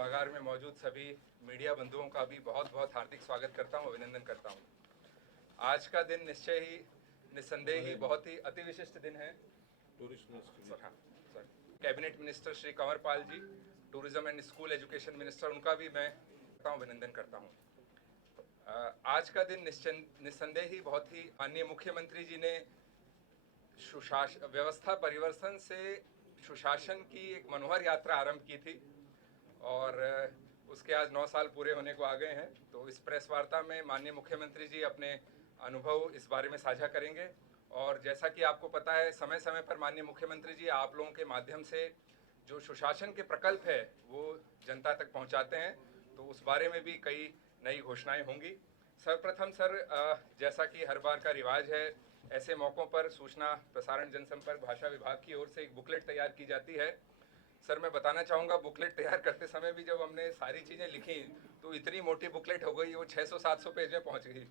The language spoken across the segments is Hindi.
सभागार में मौजूद सभी मीडिया बंधुओं का भी बहुत बहुत हार्दिक स्वागत करता हूं, अभिनंदन करता हूं। आज का दिन निश्चय ही निस्संदेह ही बहुत ही अति विशिष्ट दिन है। Tourist minister cabinet minister Shri Kanwar Pal ji, tourism and school education minister, उनका भी मैं अभिनंदन करता हूं। आज का दिन निस्संदेह ही बहुत ही माननीय मुख्यमंत्री जी ने व्यवस्था परिवर्तन से सुशासन की एक मनोहर यात्रा आरंभ की थी और उसके आज 9 साल पूरे होने को आ गए हैं। तो इस प्रेस वार्ता में माननीय मुख्यमंत्री जी अपने अनुभव इस बारे में साझा करेंगे। और जैसा कि आपको पता है, समय समय पर माननीय मुख्यमंत्री जी आप लोगों के माध्यम से जो सुशासन के प्रकल्प है वो जनता तक पहुंचाते हैं, तो उस बारे में भी कई नई घोषणाएं होंगी। सर्वप्रथम सर, जैसा कि हर बार का रिवाज है, ऐसे मौक़ों पर सूचना प्रसारण जनसंपर्क भाषा विभाग की ओर से एक बुकलेट तैयार की जाती है। सर, मैं बताना चाहूँगा, बुकलेट तैयार करते समय भी जब हमने सारी चीज़ें लिखी तो इतनी मोटी बुकलेट हो गई, वो 600-700 पेज में पहुँच गई।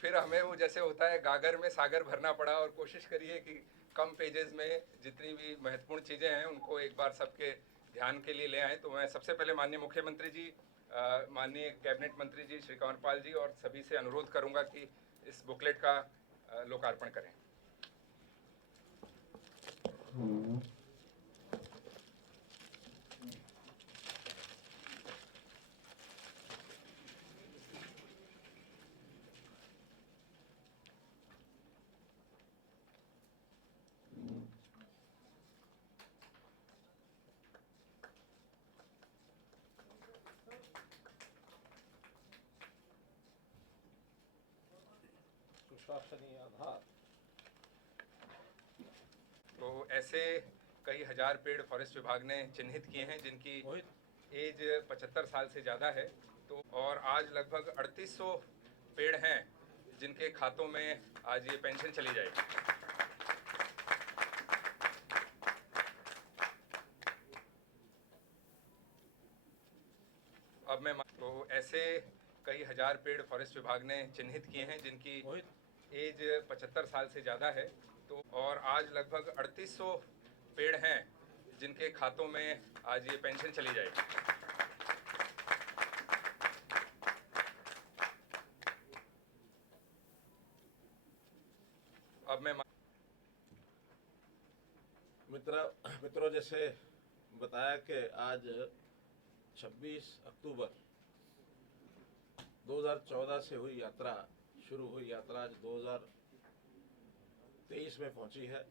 फिर हमें वो जैसे होता है गागर में सागर भरना पड़ा, और कोशिश करिए कि कम पेजेस में जितनी भी महत्वपूर्ण चीज़ें हैं उनको एक बार सबके ध्यान के लिए ले आएँ। तो मैं सबसे पहले माननीय मुख्यमंत्री जी, माननीय कैबिनेट मंत्री जी श्री कंवर पाल जी और सभी से अनुरोध करूँगा कि इस बुकलेट का लोकार्पण करें। सुशासनीय आधार। तो ऐसे कई हजार पेड़ फॉरेस्ट विभाग ने चिन्हित किए हैं जिनकी एज 75 साल से ज़्यादा है। तो और आज लगभग 3800 पेड़ हैं जिनके खातों में आज ये पेंशन चली जाएगी। अब मैं तो ऐसे कई हजार पेड़ फॉरेस्ट विभाग ने चिन्हित किए हैं जिनकी एज 75 साल से ज़्यादा है। तो और आज लगभग 3800 पेड़ हैं जिनके खातों में आज ये पेंशन चली जाएगी। अब मैं मित्रों, जैसे बताया कि आज 26 अक्टूबर 2014 से हुई यात्रा शुरू हुई यात्रा आज 2023 में पहुंची है।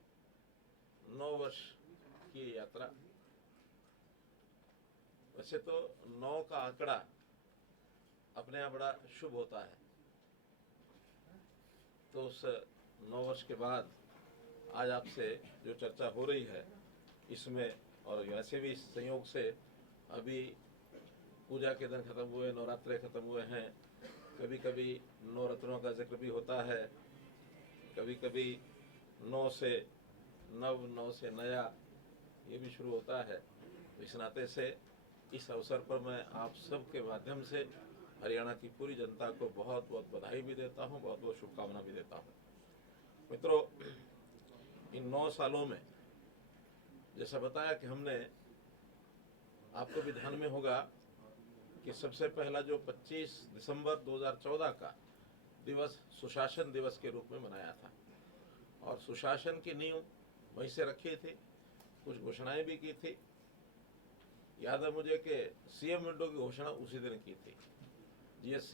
9 वर्ष की यात्रा। वैसे तो 9 का आंकड़ा अपने यहाँ बड़ा शुभ होता है, तो उस 9 वर्ष के बाद आज आपसे जो चर्चा हो रही है इसमें, और वैसे भी इस संयोग से अभी पूजा के दिन खत्म हुए, नवरात्रे खत्म हुए हैं, कभी कभी नवरत्नों का जिक्र भी होता है, कभी कभी 9 से नव, 9 से नया, ये भी शुरू होता है। तो इस नाते से इस अवसर पर मैं आप सब के माध्यम से हरियाणा की पूरी जनता को बहुत बहुत बधाई भी देता हूँ, बहुत बहुत शुभकामना भी देता हूँ। मित्रों, इन 9 सालों में जैसा बताया कि हमने, आपको भी ध्यान में होगा कि सबसे पहला जो 25 दिसंबर 2014 का दिवस सुशासन दिवस के रूप में मनाया था, और सुशासन की नींव वहीं से रखी थी, कुछ घोषणाएं भी की थी। याद है मुझे कि सीएम विंडो की घोषणा उसी दिन की थी। जिस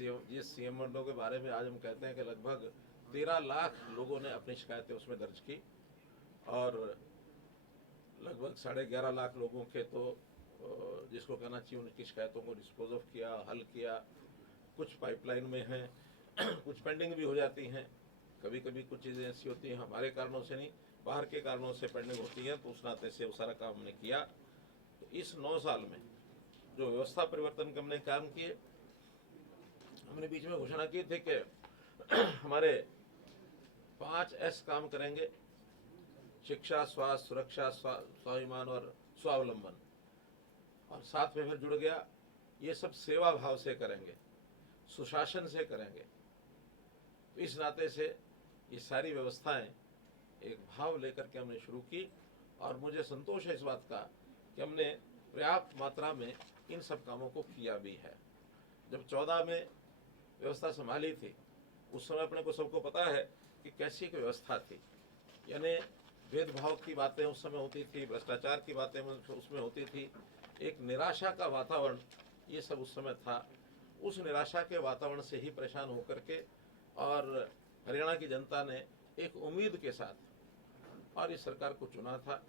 सीएम विंडो के बारे में आज हम कहते हैं कि लगभग 13 लाख लोगों ने अपनी शिकायतें उसमें दर्ज की, और लगभग 11.5 लाख लोगों के तो जिसको कहना चाहिए उनकी शिकायतों को डिस्पोज ऑफ किया, हल किया। कुछ पाइपलाइन में हैं, कुछ पेंडिंग भी हो जाती हैं। कभी कभी कुछ चीज़ें ऐसी होती हैं हमारे कारणों से नहीं, बाहर के कारणों से पेंडिंग होती हैं, तो उस नाते से वो सारा काम हमने किया। तो इस 9 साल में जो व्यवस्था परिवर्तन के हमने काम किए, हमने बीच में घोषणा की थी कि हमारे 5 S काम करेंगे: शिक्षा, स्वास्थ्य, सुरक्षा, स्वाभिमान और स्वावलंबन। और साथ में फिर जुड़ गया, ये सब सेवा भाव से करेंगे, सुशासन से करेंगे। तो इस नाते से ये सारी व्यवस्थाएं एक भाव लेकर के हमने शुरू की, और मुझे संतोष है इस बात का कि हमने पर्याप्त मात्रा में इन सब कामों को किया भी है। जब 14 में व्यवस्था संभाली थी उस समय अपने को सबको पता है कि कैसी एक व्यवस्था थी, यानी भेदभाव की बातें उस समय होती थी, भ्रष्टाचार की बातें उसमें होती थी, एक निराशा का वातावरण ये सब उस समय था। उस निराशा के वातावरण से ही परेशान होकर के और हरियाणा की जनता ने एक उम्मीद के साथ और इस सरकार को चुना था।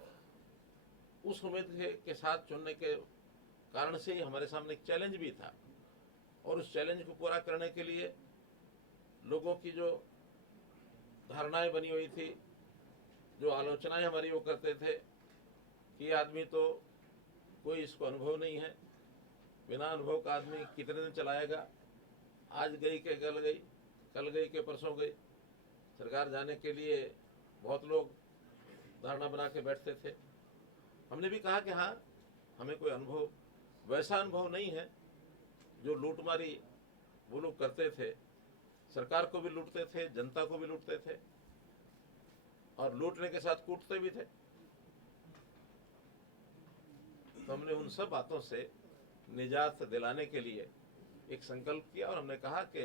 उस उम्मीद के साथ चुनने के कारण से ही हमारे सामने एक चैलेंज भी था और उस चैलेंज को पूरा करने के लिए लोगों की जो धारणाएं बनी हुई थी, जो आलोचनाएं हमारी वो करते थे कि ये आदमी तो कोई इसको अनुभव नहीं है, बिना अनुभव का आदमी कितने दिन चलाएगा, आज गई के कल गई के परसों गई। सरकार जाने के लिए बहुत लोग धारणा बना के बैठते थे। हमने भी कहा कि हाँ, हमें कोई अनुभव, वैसा अनुभव नहीं है जो लूटमारी वो लोग करते थे, सरकार को भी लूटते थे, जनता को भी लूटते थे और लूटने के साथ कूटते भी थे। तो हमने उन सब बातों से निजात दिलाने के लिए एक संकल्प किया और हमने कहा कि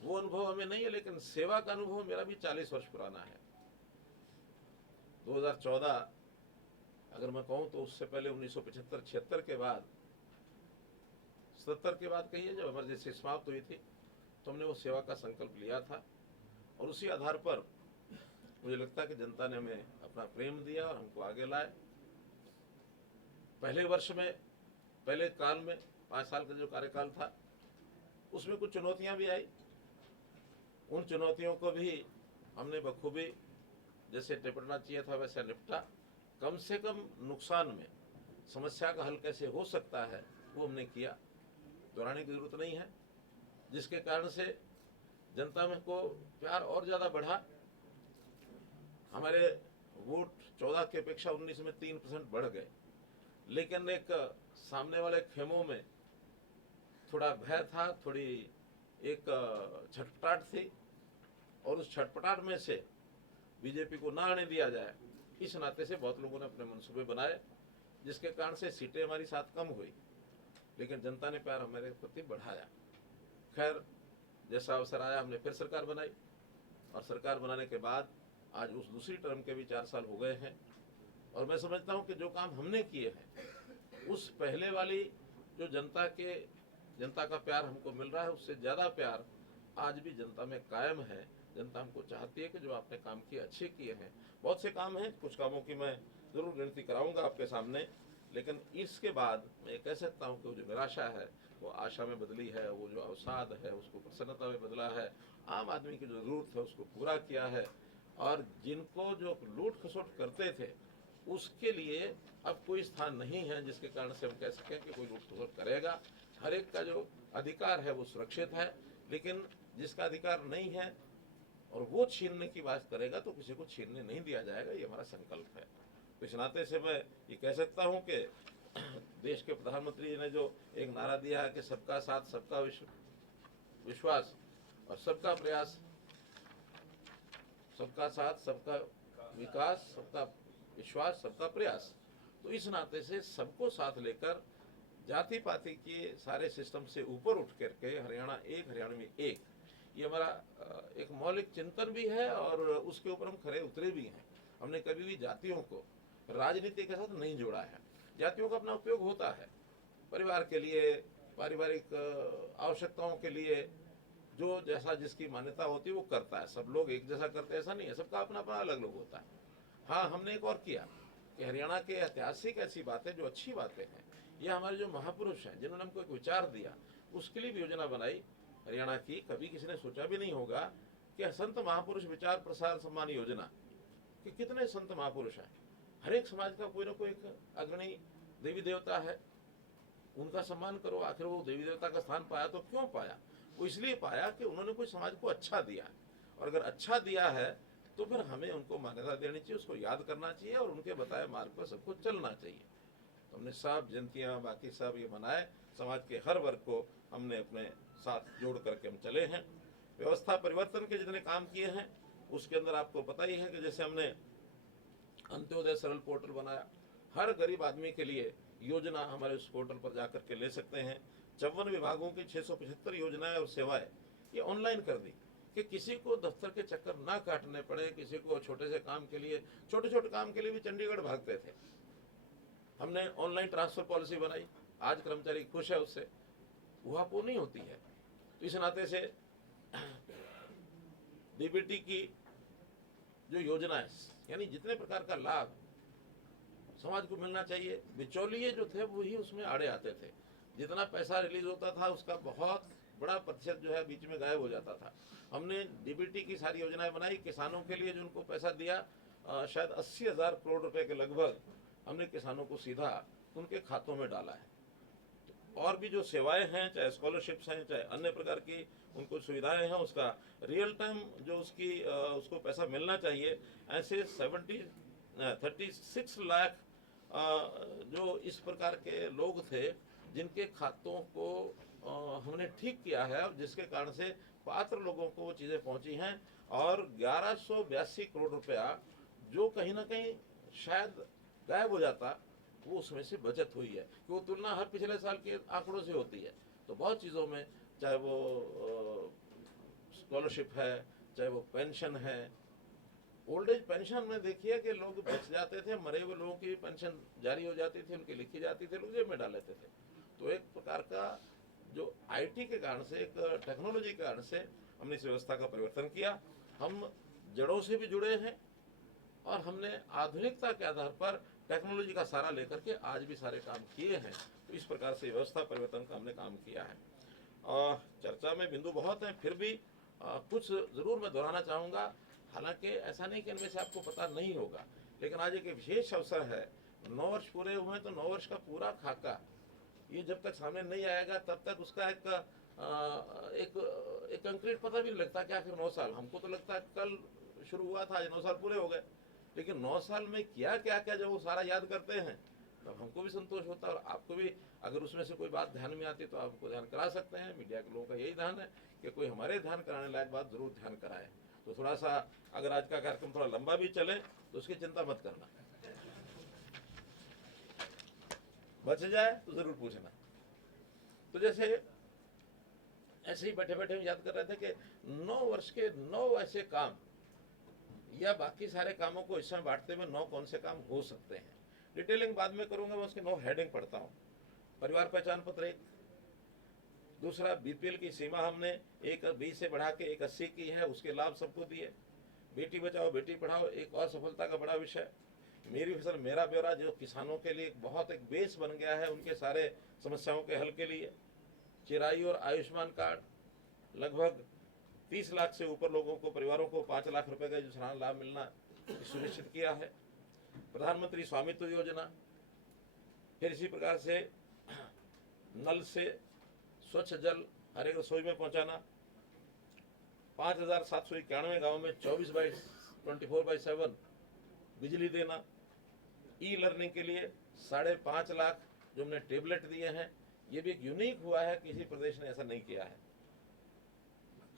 वो अनुभव हमें नहीं है, लेकिन सेवा का अनुभव मेरा भी 40 वर्ष पुराना है। 2014 अगर मैं कहूँ तो उससे पहले 1975-76 के बाद, 77 के बाद कहिए, जब इमरजेंसी समाप्त हुई थी तो हमने वो सेवा का संकल्प लिया था और उसी आधार पर मुझे लगता है कि जनता ने हमें अपना प्रेम दिया और हमको आगे लाए। पहले वर्ष में, पहले काल में 5 साल का जो कार्यकाल था उसमें कुछ चुनौतियां भी आई। उन चुनौतियों को भी हमने बखूबी, जैसे निपटना चाहिए था वैसे निपटा। कम से कम नुकसान में समस्या का हल कैसे हो सकता है वो हमने किया, दोहराने की जरूरत नहीं है, जिसके कारण से जनता में को प्यार और ज़्यादा बढ़ा। हमारे वोट 14 की अपेक्षा 19 में 3% बढ़ गए, लेकिन एक सामने वाले खेमों में थोड़ा भय था, थोड़ी एक छटपटाहट थी और उस छटपटाहट में से बीजेपी को ना आने दिया जाए, इस नाते से बहुत लोगों ने अपने मनसूबे बनाए, जिसके कारण से सीटें हमारी साथ कम हुई, लेकिन जनता ने प्यार हमारे प्रति बढ़ाया। खैर, जैसा अवसर आया हमने फिर सरकार बनाई और सरकार बनाने के बाद आज उस दूसरी टर्म के भी 4 साल हो गए हैं और मैं समझता हूं कि जो काम हमने किए हैं उस पहले वाली जो जनता का प्यार हमको मिल रहा है, उससे ज़्यादा प्यार आज भी जनता में कायम है। जनता हमको चाहती है कि जो आपने काम किए अच्छे किए हैं। बहुत से काम हैं, कुछ कामों की मैं ज़रूर गिनती कराऊंगा आपके सामने, लेकिन इसके बाद मैं कह सकता हूं कि वो जो निराशा है वो आशा में बदली है, वो जो अवसाद है उसको प्रसन्नता में बदला है, आम आदमी की जो ज़रूरत है उसको पूरा किया है और जिनको जो लूट खसोट करते थे उसके लिए अब कोई स्थान नहीं है जिसके कारण से हम कह सकें कि कोई लूट खसोट करेगा। हर एक का जो अधिकार है वो सुरक्षित है, लेकिन जिसका अधिकार नहीं है और वो छीनने की बात करेगा तो किसी को छीनने नहीं दिया जाएगा, ये हमारा संकल्प है। तो इस नाते से मैं ये कह सकता हूँ कि देश के प्रधानमंत्री जी ने जो एक नारा दिया है कि सबका साथ, सबका विश्वास और सबका प्रयास, सबका साथ, सबका विकास, सबका विश्वास, सबका प्रयास, तो इस नाते से सबको साथ लेकर जाति पाति के सारे सिस्टम से ऊपर उठ करके हरियाणा एक, हरियाणा में एक, ये हमारा एक मौलिक चिंतन भी है और उसके ऊपर हम खरे उतरे भी हैं। हमने कभी भी जातियों को राजनीति के साथ नहीं जोड़ा है। जातियों का अपना उपयोग होता है परिवार के लिए, पारिवारिक आवश्यकताओं के लिए, जो जैसा जिसकी मान्यता होती है वो करता है। सब लोग एक जैसा करते हैं ऐसा नहीं है, सबका अपना अपना अलग अलग होता है। हाँ, हमने एक और किया कि हरियाणा के ऐतिहासिक ऐसी बातें जो अच्छी बातें हैं, या हमारे जो महापुरुष हैं जिन्होंने हमको एक विचार दिया, उसके लिए भी योजना बनाई हरियाणा की। कभी किसी ने सोचा भी नहीं होगा कि संत महापुरुष विचार प्रसार सम्मान योजना, कि कितने संत महापुरुष हैं। हर एक समाज का कोई ना कोई एक अग्रणी देवी देवता है, उनका सम्मान करो। आखिर वो देवी देवता का स्थान पाया तो क्यों पाया? वो इसलिए पाया कि उन्होंने कोई समाज को अच्छा दिया, और अगर अच्छा दिया है तो फिर हमें उनको मान्यता देनी चाहिए, उसको याद करना चाहिए और उनके बताए मार्ग पर सबको चलना चाहिए। तो हमने सब जयंतियाँ बाकी सब ये मनाए, समाज के हर वर्ग को हमने अपने साथ जोड़ करके हम चले हैं। व्यवस्था परिवर्तन के जितने काम किए हैं उसके अंदर आपको पता ही है कि जैसे हमने अंत्योदय सरल पोर्टल बनाया, हर गरीब आदमी के लिए योजना हमारे उस पोर्टल पर जाकर के ले सकते हैं। 54 विभागों की 675 योजनाएं और सेवाएं ये ऑनलाइन कर दी कि किसी को दफ्तर के चक्कर ना काटने पड़े, किसी को छोटे से काम के लिए, छोटे छोटे काम के लिए भी चंडीगढ़ भागते थे। हमने ऑनलाइन ट्रांसफर पॉलिसी बनाई, आज कर्मचारी खुश है उससे, उहापोह नहीं होती है। तो इस नाते से डीबीटी की जो योजना है, यानी जितने प्रकार का लाभ समाज को मिलना चाहिए, बिचौलिए जो थे वही उसमें आड़े आते थे। जितना पैसा रिलीज होता था उसका बहुत बड़ा प्रतिशत जो है बीच में गायब हो जाता था। हमने डीबीटी की सारी योजनाएं बनाई, किसानों के लिए जो उनको पैसा दिया शायद 80,000 करोड़ रुपए के लगभग हमने किसानों को सीधा उनके खातों में डाला है। और भी जो सेवाएं हैं, चाहे स्कॉलरशिप्स हैं, चाहे अन्य प्रकार की उनको सुविधाएं हैं, उसका रियल टाइम जो उसको पैसा मिलना चाहिए, ऐसे 36 लाख जो इस प्रकार के लोग थे जिनके खातों को हमने ठीक किया है, जिसके कारण से पात्र लोगों को वो चीज़ें पहुंची हैं। और 1182 करोड़ रुपया जो कहीं ना कहीं शायद गायब हो जाता, वो उसमें से बचत हुई है कि वो तुलना हर पिछले साल के आंकड़ों से होती है। तो बहुत चीज़ों में, चाहे वो स्कॉलरशिप है, चाहे वो पेंशन है, ओल्ड एज पेंशन में देखिए कि लोग बच जाते थे, मरे हुए लोगों की पेंशन जारी हो जाती थी, उनकी लिखी जाती थी, लोग जेब में डाल लेते थे। तो एक प्रकार का जो आईटी के कारण से, एक टेक्नोलॉजी के कारण से हमने इस व्यवस्था का परिवर्तन किया। हम जड़ों से भी जुड़े हैं और हमने आधुनिकता के आधार पर टेक्नोलॉजी का सहारा लेकर के आज भी सारे काम किए हैं। तो इस प्रकार से व्यवस्था परिवर्तन का हमने काम किया है। चर्चा में बिंदु बहुत हैं, फिर भी कुछ ज़रूर मैं दोहराना चाहूँगा। हालांकि ऐसा नहीं कि इनमें से आपको पता नहीं होगा, लेकिन आज एक विशेष अवसर है। 9 वर्ष पूरे हुए हैं, तो 9 वर्ष का पूरा खाका ये जब तक सामने नहीं आएगा तब तक उसका एक कंक्रीट पता भी नहीं लगता कि आखिर 9 साल। हमको तो लगता है कल शुरू हुआ था, आज 9 साल पूरे हो गए। लेकिन 9 साल में क्या क्या क्या जब वो सारा याद करते हैं तब हमको भी संतोष होता है, और आपको भी अगर उसमें से कोई बात ध्यान में आती तो आपको ध्यान करा सकते हैं। मीडिया के लोगों का यही ध्यान है कि कोई हमारे ध्यान कराने लायक बात जरूर ध्यान कराए। तो थोड़ा सा अगर आज का कार्यक्रम थोड़ा लंबा भी चले तो उसकी चिंता मत करना, बच जाए तो जरूर पूछना। तो जैसे ऐसे ही बैठे बैठे हम याद कर रहे थे कि 9 वर्ष के 9 ऐसे काम, या बाकी सारे कामों को इसमें बांटते हुए 9 कौन से काम हो सकते हैं। डिटेलिंग बाद में करूंगा, मैं उसके 9 हेडिंग पढ़ता हूँ। परिवार पहचान पत्र 1, दूसरा बीपीएल की सीमा हमने 1 से बढ़ा के 180 की है, उसके लाभ सबको दिए। बेटी बचाओ बेटी पढ़ाओ एक और सफलता का बड़ा विषय। मेरी फसल मेरा ब्यौरा जो किसानों के लिए बहुत एक बेस बन गया है उनके सारे समस्याओं के हल के लिए। चिराई और आयुष्मान कार्ड लगभग 30 लाख से ऊपर लोगों को, परिवारों को 5 लाख रुपए का जो सलाना लाभ मिलना सुनिश्चित किया है। प्रधानमंत्री स्वामित्व योजना, फिर इसी प्रकार से नल से स्वच्छ जल हर एक रसोई में पहुंचाना। 5,791 गाँव में 24/7 बिजली देना। ई लर्निंग के लिए 5.5 लाख जो हमने टेबलेट दिए हैं, ये भी एक यूनिक हुआ है, किसी प्रदेश ने ऐसा नहीं किया है।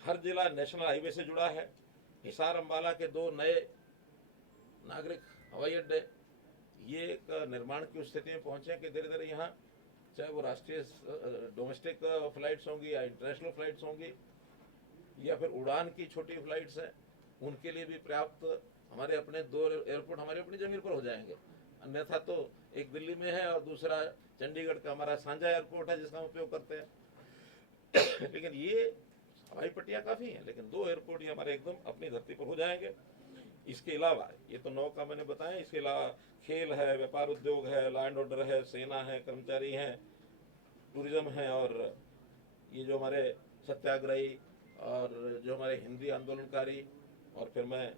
हर जिला नेशनल हाईवे से जुड़ा है। हिसार अंबाला के 2 नए नागरिक हवाई अड्डे ये एक निर्माण की स्थिति में पहुंचे कि धीरे धीरे यहाँ, चाहे वो राष्ट्रीय डोमेस्टिक फ्लाइट्स होंगी या इंटरनेशनल फ्लाइट्स होंगी या फिर उड़ान की छोटी फ्लाइट्स हैं, उनके लिए भी पर्याप्त हमारे अपने 2 एयरपोर्ट हमारी अपनी जमीन पर हो जाएंगे। अन्यथा तो एक दिल्ली में है और दूसरा चंडीगढ़ का हमारा सांझा एयरपोर्ट है जिसका हम उपयोग करते हैं। लेकिन ये हवाई पट्टियाँ काफ़ी हैं, लेकिन 2 एयरपोर्ट ये हमारे एकदम अपनी धरती पर हो जाएंगे। इसके अलावा ये तो 9 का मैंने बताया, इसके अलावा खेल है, व्यापार उद्योग है, लॉ एंड ऑर्डर है, सेना है, कर्मचारी हैं, टूरिज्म है, और ये जो हमारे सत्याग्रही और जो हमारे हिंदी आंदोलनकारी, और फिर मैं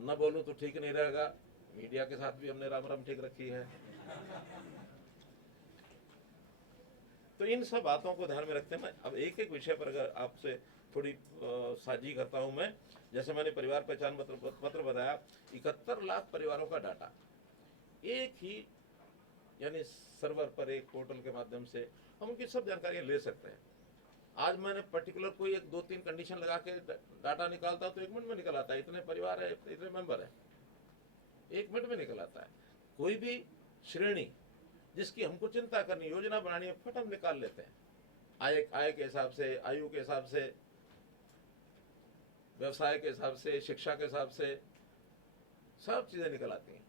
न बोलूं तो ठीक नहीं रहेगा, मीडिया के साथ भी हमने राम राम ठीक रखी है। तो इन सब बातों को ध्यान में रखते हैं मैं अब एक एक विषय पर अगर आपसे थोड़ी साझी करता हूं मैं। जैसे मैंने परिवार पहचान पत्र बताया, 71 लाख परिवारों का डाटा एक ही यानी सर्वर पर, एक पोर्टल के माध्यम से हम उनकी सब जानकारियां ले सकते हैं। आज मैंने पर्टिकुलर कोई 1-2-3 कंडीशन लगा के डाटा निकालता हूं तो 1 मिनट में निकल आता है, इतने परिवार है, इतने मेंबर है, 1 मिनट में निकल आता है। कोई भी श्रेणी जिसकी हमको चिंता करनी, योजना बनानी है, फट हम निकाल लेते हैं। आय के हिसाब से, आयु के हिसाब से, व्यवसाय के हिसाब से, शिक्षा के हिसाब से सब चीजें निकल आती हैं।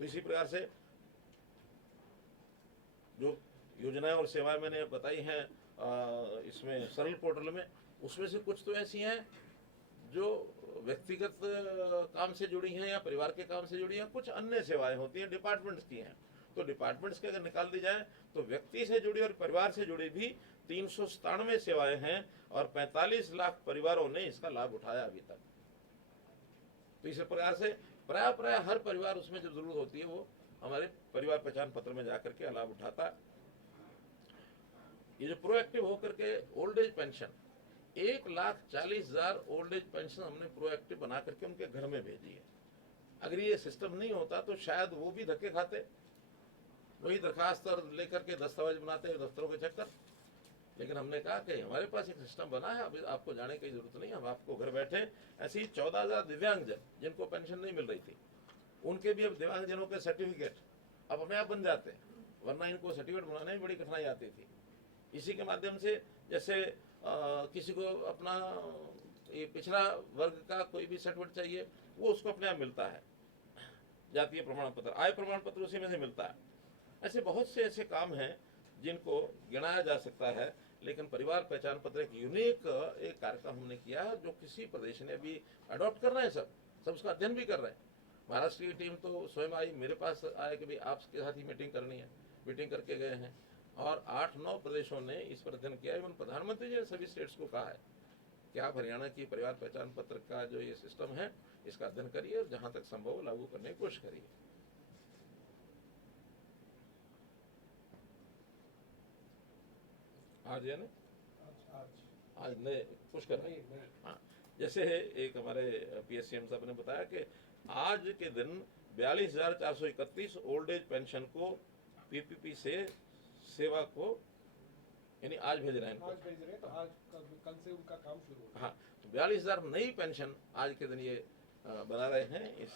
तो इसी प्रकार से जो योजनाएं और सेवाएं मैंने बताई हैं इसमें सरल पोर्टल में, उसमें से कुछ तो ऐसी हैं जो व्यक्तिगत काम से जुड़ी हैं या परिवार के काम से जुड़ी हैं, कुछ अन्य सेवाएं होती हैं डिपार्टमेंट्स की हैं। तो डिपार्टमेंट्स के अगर निकाल दी जाए तो व्यक्ति से जुड़ी और परिवार से जुड़ी भी 397 सेवाएं हैं और 45 लाख परिवारों ने इसका लाभ उठाया अभी तक। तो इस प्रकार से प्राय हर परिवार उसमें जब जरूरत होती है वो हमारे परिवार पहचान पत्र में जाकर के लाभ उठाता है। ये जो प्रोएक्टिव होकर के old age pension 1,40,000 old age pension हमने प्रोएक्टिव बना करके उनके घर में भेजी है। अगर ये सिस्टम नहीं होता तो शायद वो भी धक्के खाते, वही दरखास्त और लेकर के दस्तावेज बनाते हैं दफ्तरों के चक्कर। लेकिन हमने कहा कि हमारे पास एक सिस्टम बना है, अभी आपको जाने की जरूरत नहीं, हम आपको घर बैठे ऐसी 14,000 दिव्यांगजन जिनको पेंशन नहीं मिल रही थी, उनके भी अब दिव्यांगजनों के सर्टिफिकेट अब अपने आप बन जाते हैं, वरना इनको सर्टिफिकेट बनाने में बड़ी कठिनाई आती थी। इसी के माध्यम से जैसे किसी को अपना ये पिछड़ा वर्ग का कोई भी सर्टिफिकेट चाहिए वो उसको अपने आप मिलता है, जातीय प्रमाण पत्र, आय प्रमाण पत्र उसी में से मिलता है। ऐसे बहुत से ऐसे काम हैं जिनको गिनाया जा सकता है। लेकिन परिवार पहचान पत्र एक यूनिक एक कार्यक्रम हमने किया है जो किसी प्रदेश ने अभी अडॉप्ट कर रहे हैं, सब उसका अध्ययन भी कर रहे हैं। महाराष्ट्र की टीम तो स्वयं आई, मेरे पास आए कि भाई आपके साथ ही मीटिंग करनी है, मीटिंग करके गए हैं और 8-9 प्रदेशों ने इस पर अध्ययन किया। इवन प्रधानमंत्री जी ने सभी स्टेट्स को कहा है कि आप हरियाणा की परिवार पहचान पत्र का जो ये सिस्टम है इसका अध्ययन करिए और जहां तक संभव हो लागू करने की कोशिश करिए। आज है ना, आज नए कुछ कर रहे हैं। हाँ, जैसे एक हमारे PSCM साहब ने बताया कि आज के दिन 42,431 ओल्ड एज पेंशन को PPP से सेवा को यानी आज भेज रहे हैं, आज भेज रहे हैं। तो आज कल से उनका काम शुरू होगा। हाँ, तो 42,000 नई पेंशन आज के दिन ये बना रहे हैं। इस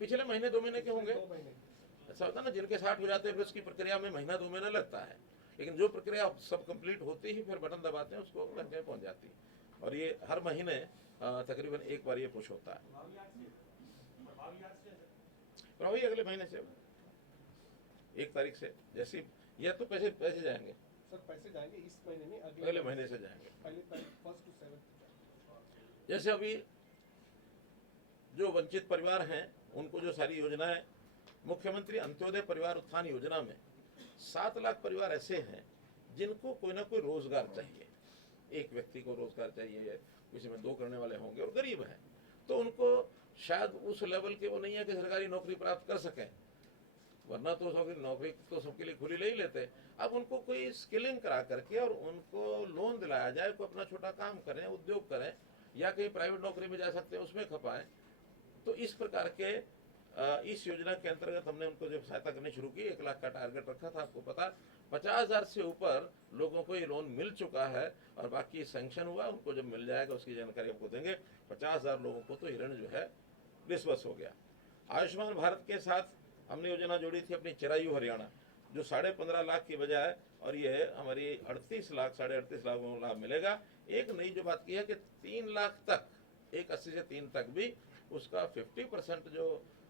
पिछले महीने 2 महीने के होंगे, 2 महीने ऐसा होता है ना, जिनके 60 हो जाते हैं फिर उसकी प्रक्रिया में महीना 2 महीना लगता है, लेकिन जो प्रक्रिया सब कंप्लीट होती ही फिर बटन दबाते हैं उसको घंटे में पहुंच जाती है। और ये हर महीने तकरीबन एक बार ये पुश होता है। प्रभावी अगले महीने से 1 तारीख से, जैसे ये तो पैसे जाएंगे सर, पैसे जाएंगे इस महीने में, अगले महीने से जाएंगे। पहले तारीख 1 to 7 जैसे अभी जो वंचित परिवार हैं उनको जो सारी योजनाएं मुख्यमंत्री अंत्योदय परिवार उत्थान योजना में 7 लाख परिवार ऐसे हैं जिनको कोई ना कोई रोजगार चाहिए। एक व्यक्ति को रोजगार चाहिए, किसी में 2 करने वाले होंगे और गरीब हैं, तो उनको शायद उस लेवल के वो नहीं है कि सरकारी नौकरी प्राप्त कर सकें, वरना तो नौकरी तो सबके लिए खुली ले ही लेते। अब उनको कोई स्किलिंग करा करके और उनको लोन दिलाया जाए, कोई अपना छोटा काम करें, उद्योग करें या कहीं प्राइवेट नौकरी में जा सकते हैं उसमें खपाएं। तो इस प्रकार के इस योजना के अंतर्गत हमने उनको जब सहायता करनी शुरू की, 1 लाख का टारगेट रखा था, आपको पता 50,000 से ऊपर लोगों को ये लोन मिल चुका है और बाकी सैंक्शन हुआ, उनको जब मिल जाएगा उसकी जानकारी आपको देंगे। 50,000 लोगों को तो ऋण जो है डिस्बर्स हो गया। आयुष्मान भारत के साथ हमने योजना जोड़ी थी अपनी चिरायु हरियाणा, जो 15.5 लाख की बजाय और ये हमारी 38 लाख 38.5 लाख को लाभ मिलेगा। एक नई जो बात की है कि 3 लाख तक, 1.80 से 3 तक भी उसका 50% जो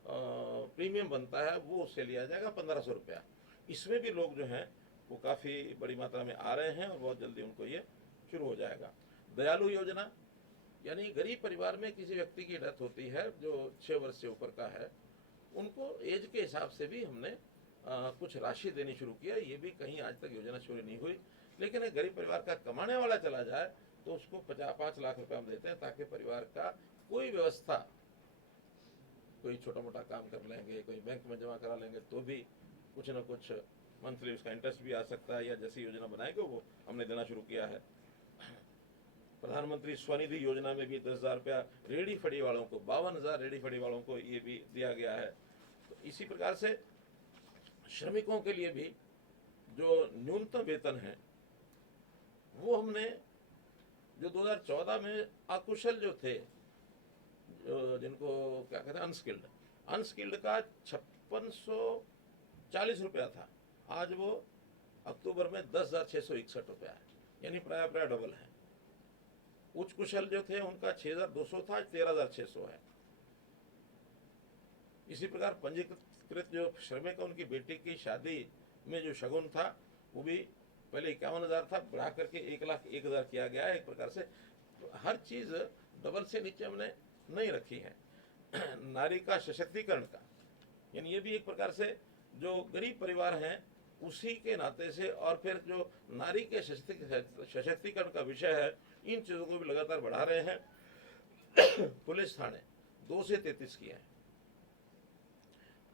प्रीमियम बनता है वो उससे लिया जाएगा 1,500 रुपया। इसमें भी लोग जो हैं वो काफ़ी बड़ी मात्रा में आ रहे हैं और बहुत जल्दी उनको ये शुरू हो जाएगा। दयालु योजना यानी गरीब परिवार में किसी व्यक्ति की डेथ होती है जो 6 वर्ष से ऊपर का है, उनको एज के हिसाब से भी हमने कुछ राशि देनी शुरू किया। ये भी कहीं आज तक योजना शुरू नहीं हुई, लेकिन एक गरीब परिवार का कमाने वाला चला जाए तो उसको 5 लाख रुपए हम देते हैं, ताकि परिवार का कोई व्यवस्था, कोई छोटा मोटा काम कर लेंगे, कोई बैंक में जमा करा लेंगे तो भी कुछ ना कुछ मंथली उसका इंटरेस्ट भी आ सकता है, या जैसी योजना बनाएंगे वो हमने देना शुरू किया है। प्रधानमंत्री स्वनिधि योजना में भी 10,000 रुपया रेडी फड़ी वालों को, 52,000 रेडी फड़ी वालों को ये भी दिया गया है। तो इसी प्रकार से श्रमिकों के लिए भी जो न्यूनतम वेतन है वो हमने, जो 2014 में अकुशल जो थे, जो जिनको क्या कहते हैं अनस्किल्ड का ₹5340 था, आज वो अक्टूबर में 10,661 रुपया है, यानी प्राय डबल है। उच्च कुशल जो थे उनका 6,200 था, आज 13,600 है। इसी प्रकार पंजीकृत जो श्रमिक है, उनकी बेटी की शादी में जो शगुन था वो भी पहले 51,000 था, बढ़ा करके 1,01,000 किया गया है। एक प्रकार से तो हर चीज डबल से नीचे हमने नहीं रखी है। नारी का सशक्तिकरण का, यानी ये भी एक प्रकार से जो गरीब परिवार हैं उसी के नाते से, और फिर जो नारी के सशक्तिकरण का विषय है, इन चीजों को भी लगातार बढ़ा रहे हैं। पुलिस थाने 2 से 33 किए हैं।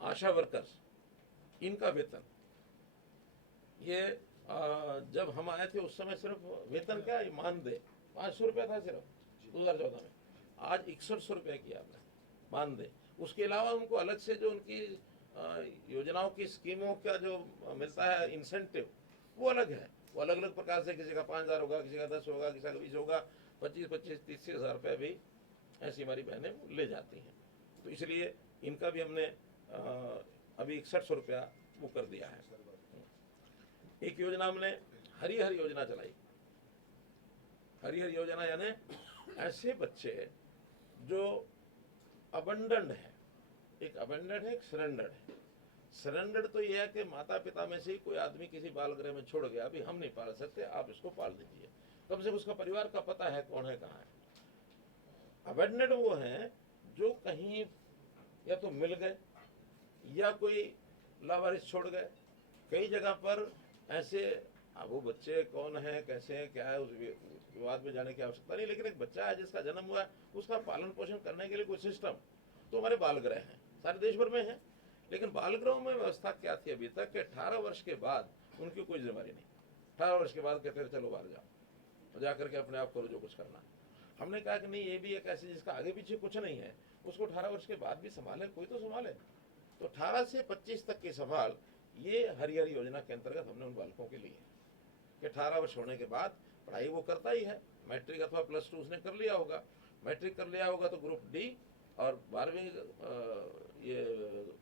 आशा वर्कर्स, इनका वेतन, ये जब हम आए थे उस समय सिर्फ वेतन क्या, मानदेय 500 रुपया था सिर्फ 2014 में, आज 6100 रुपया किया आपने मानदेय। उसके अलावा उनको अलग से जो उनकी योजनाओं की स्कीमों का जो मिलता है इंसेंटिव, वो अलग है। वो अलग अलग प्रकार से, किसी का 5,000 होगा, किसी का 10 होगा, किसी का 20 होगा, 25-30 हज़ार रुपये भी ऐसी हमारी बहनें ले जाती हैं। तो इसलिए इनका भी हमने अभी 6100 रुपया वो कर दिया है। एक योजना हमने हरिहर योजना चलाई। हरिहर योजना यानी ऐसे बच्चे जो अबंडन्ड है, एक अबंडन्ड है, एक सरेंडर्ड है। सरेंडर्ड तो यह है कि माता पिता में से ही कोई आदमी किसी बाल गृह में छोड़ गया, अभी हम नहीं पाल सकते, आप इसको पाल दीजिए, कम से कम उसका परिवार का पता है कौन है कहाँ है। अबंडन्ड वो हैं जो कहीं या तो मिल गए या कोई लावारिस छोड़ गए। कई जगह पर ऐसे, अब वो बच्चे कौन है, कैसे हैं, क्या है, उस विवाद में जाने की आवश्यकता नहीं, लेकिन एक बच्चा है जिसका जन्म हुआ है, उसका पालन पोषण करने के लिए कोई सिस्टम, तो हमारे बाल गृह हैं, सारे देश भर में है। लेकिन बाल गृहों में व्यवस्था क्या थी अभी तक कि 18 वर्ष के बाद उनकी कोई जिम्मेदारी नहीं। 18 वर्ष के बाद कहते थे चलो बाहर जाओ, जा करके अपने आप करो जो कुछ करना है। हमने कहा कि नहीं, ये भी एक ऐसी जिसका आगे पीछे कुछ नहीं है, उसको 18 वर्ष के बाद भी संभाले, कोई तो संभाले। तो 18 से 25 तक की संभाल ये हरिहर योजना के अंतर्गत हमने उन बालकों के लिए कि 18 वर्ष होने के बाद पढ़ाई वो करता ही है, मैट्रिक अथवा +2 उसने कर लिया होगा, मैट्रिक कर लिया होगा तो ग्रुप डी, और 12वीं ये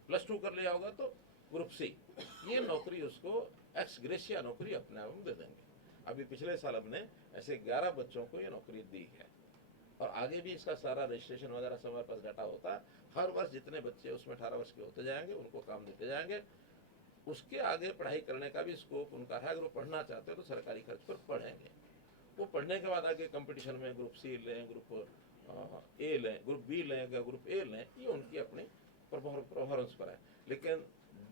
+2 कर लिया होगा तो ग्रुप सी, ये नौकरी उसको एक्स ग्रेशिया नौकरी अपने आप में दे देंगे। अभी पिछले साल हमने ऐसे 11 बच्चों को ये नौकरी दी है, और आगे भी इसका सारा रजिस्ट्रेशन वगैरह सब हमारे पास डाटा होता है। हर वर्ष जितने बच्चे उसमें 18 वर्ष के होते जाएंगे उनको काम देते जाएंगे। उसके आगे पढ़ाई करने का भी स्कोप उनका है। अगर वो पढ़ना चाहते हो तो सरकारी खर्च पर पढ़ेंगे। वो पढ़ने के बाद आगे कंपटीशन में ग्रुप सी लें, ग्रुप ए लें, ग्रुप बी लें या ग्रुप ए लें, ये उनकी अपनी परफॉर्मेंस पर है। लेकिन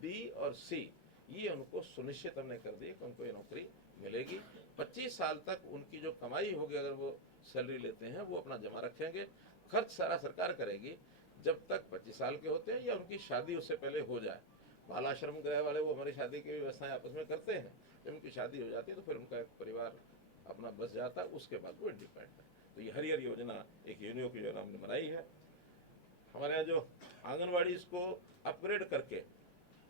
डी और सी ये उनको सुनिश्चित हमने कर दी कि उनको ये नौकरी मिलेगी। 25 साल तक उनकी जो कमाई होगी, अगर वो सैलरी लेते हैं, वो अपना जमा रखेंगे। खर्च सारा सरकार करेगी जब तक 25 साल के होते हैं या उनकी शादी उससे पहले हो जाए। बाल आश्रम गृह वाले वो हमारी शादी की व्यवस्थाएं आपस में करते हैं। जब उनकी शादी हो जाती है तो फिर उनका एक परिवार अपना बस जाता है, उसके बाद वो इंडिपेंडेंट है। तो ये हरिहर योजना एक यूनियो की योजना हमने बनाई है। हमारे यहाँ जो आंगनबाड़ी इसको अपग्रेड करके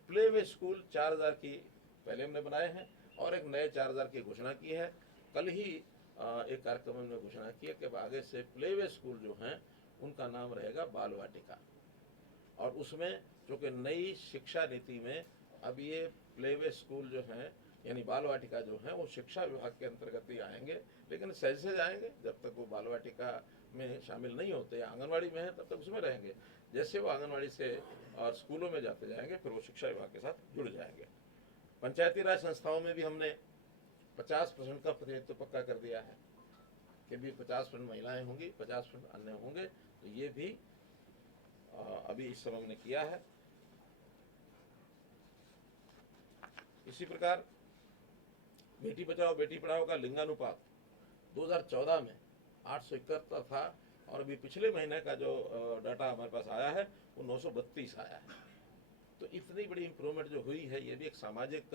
प्ले वे स्कूल 4,000 की पहले हमने बनाए हैं, और एक नए 4,000 की घोषणा की है। कल ही एक कार्यक्रम में घोषणा की है कि आगे से प्ले वे स्कूल जो हैं उनका नाम रहेगा बाल वाटिका। और उसमें चूँकि नई शिक्षा नीति में अब ये प्ले वे स्कूल जो हैं यानी बाल वाटिका जो हैं वो शिक्षा विभाग के अंतर्गत ही आएंगे, लेकिन सहज आएंगे। जब तक वो बाल वाटिका में शामिल नहीं होते, आंगनवाड़ी में है, तब तक उसमें रहेंगे। जैसे वो आंगनवाड़ी से और स्कूलों में जाते जाएंगे फिर वो शिक्षा विभाग के साथ जुड़ जाएंगे। पंचायती राज संस्थाओं में भी हमने 50% का प्रतिनिधित्व पक्का कर दिया है कि भी 50% महिलाएं होंगी, 50% अन्य होंगे। तो ये भी अभी इस समय हमने किया है। इसी प्रकार बेटी बचाओ बेटी पढ़ाओ का लिंगानुपात 2014 में 871 था, और अभी पिछले महीने का जो डाटा हमारे पास आया है वो 932 आया है। तो इतनी बड़ी इम्प्रूवमेंट जो हुई है, ये भी एक सामाजिक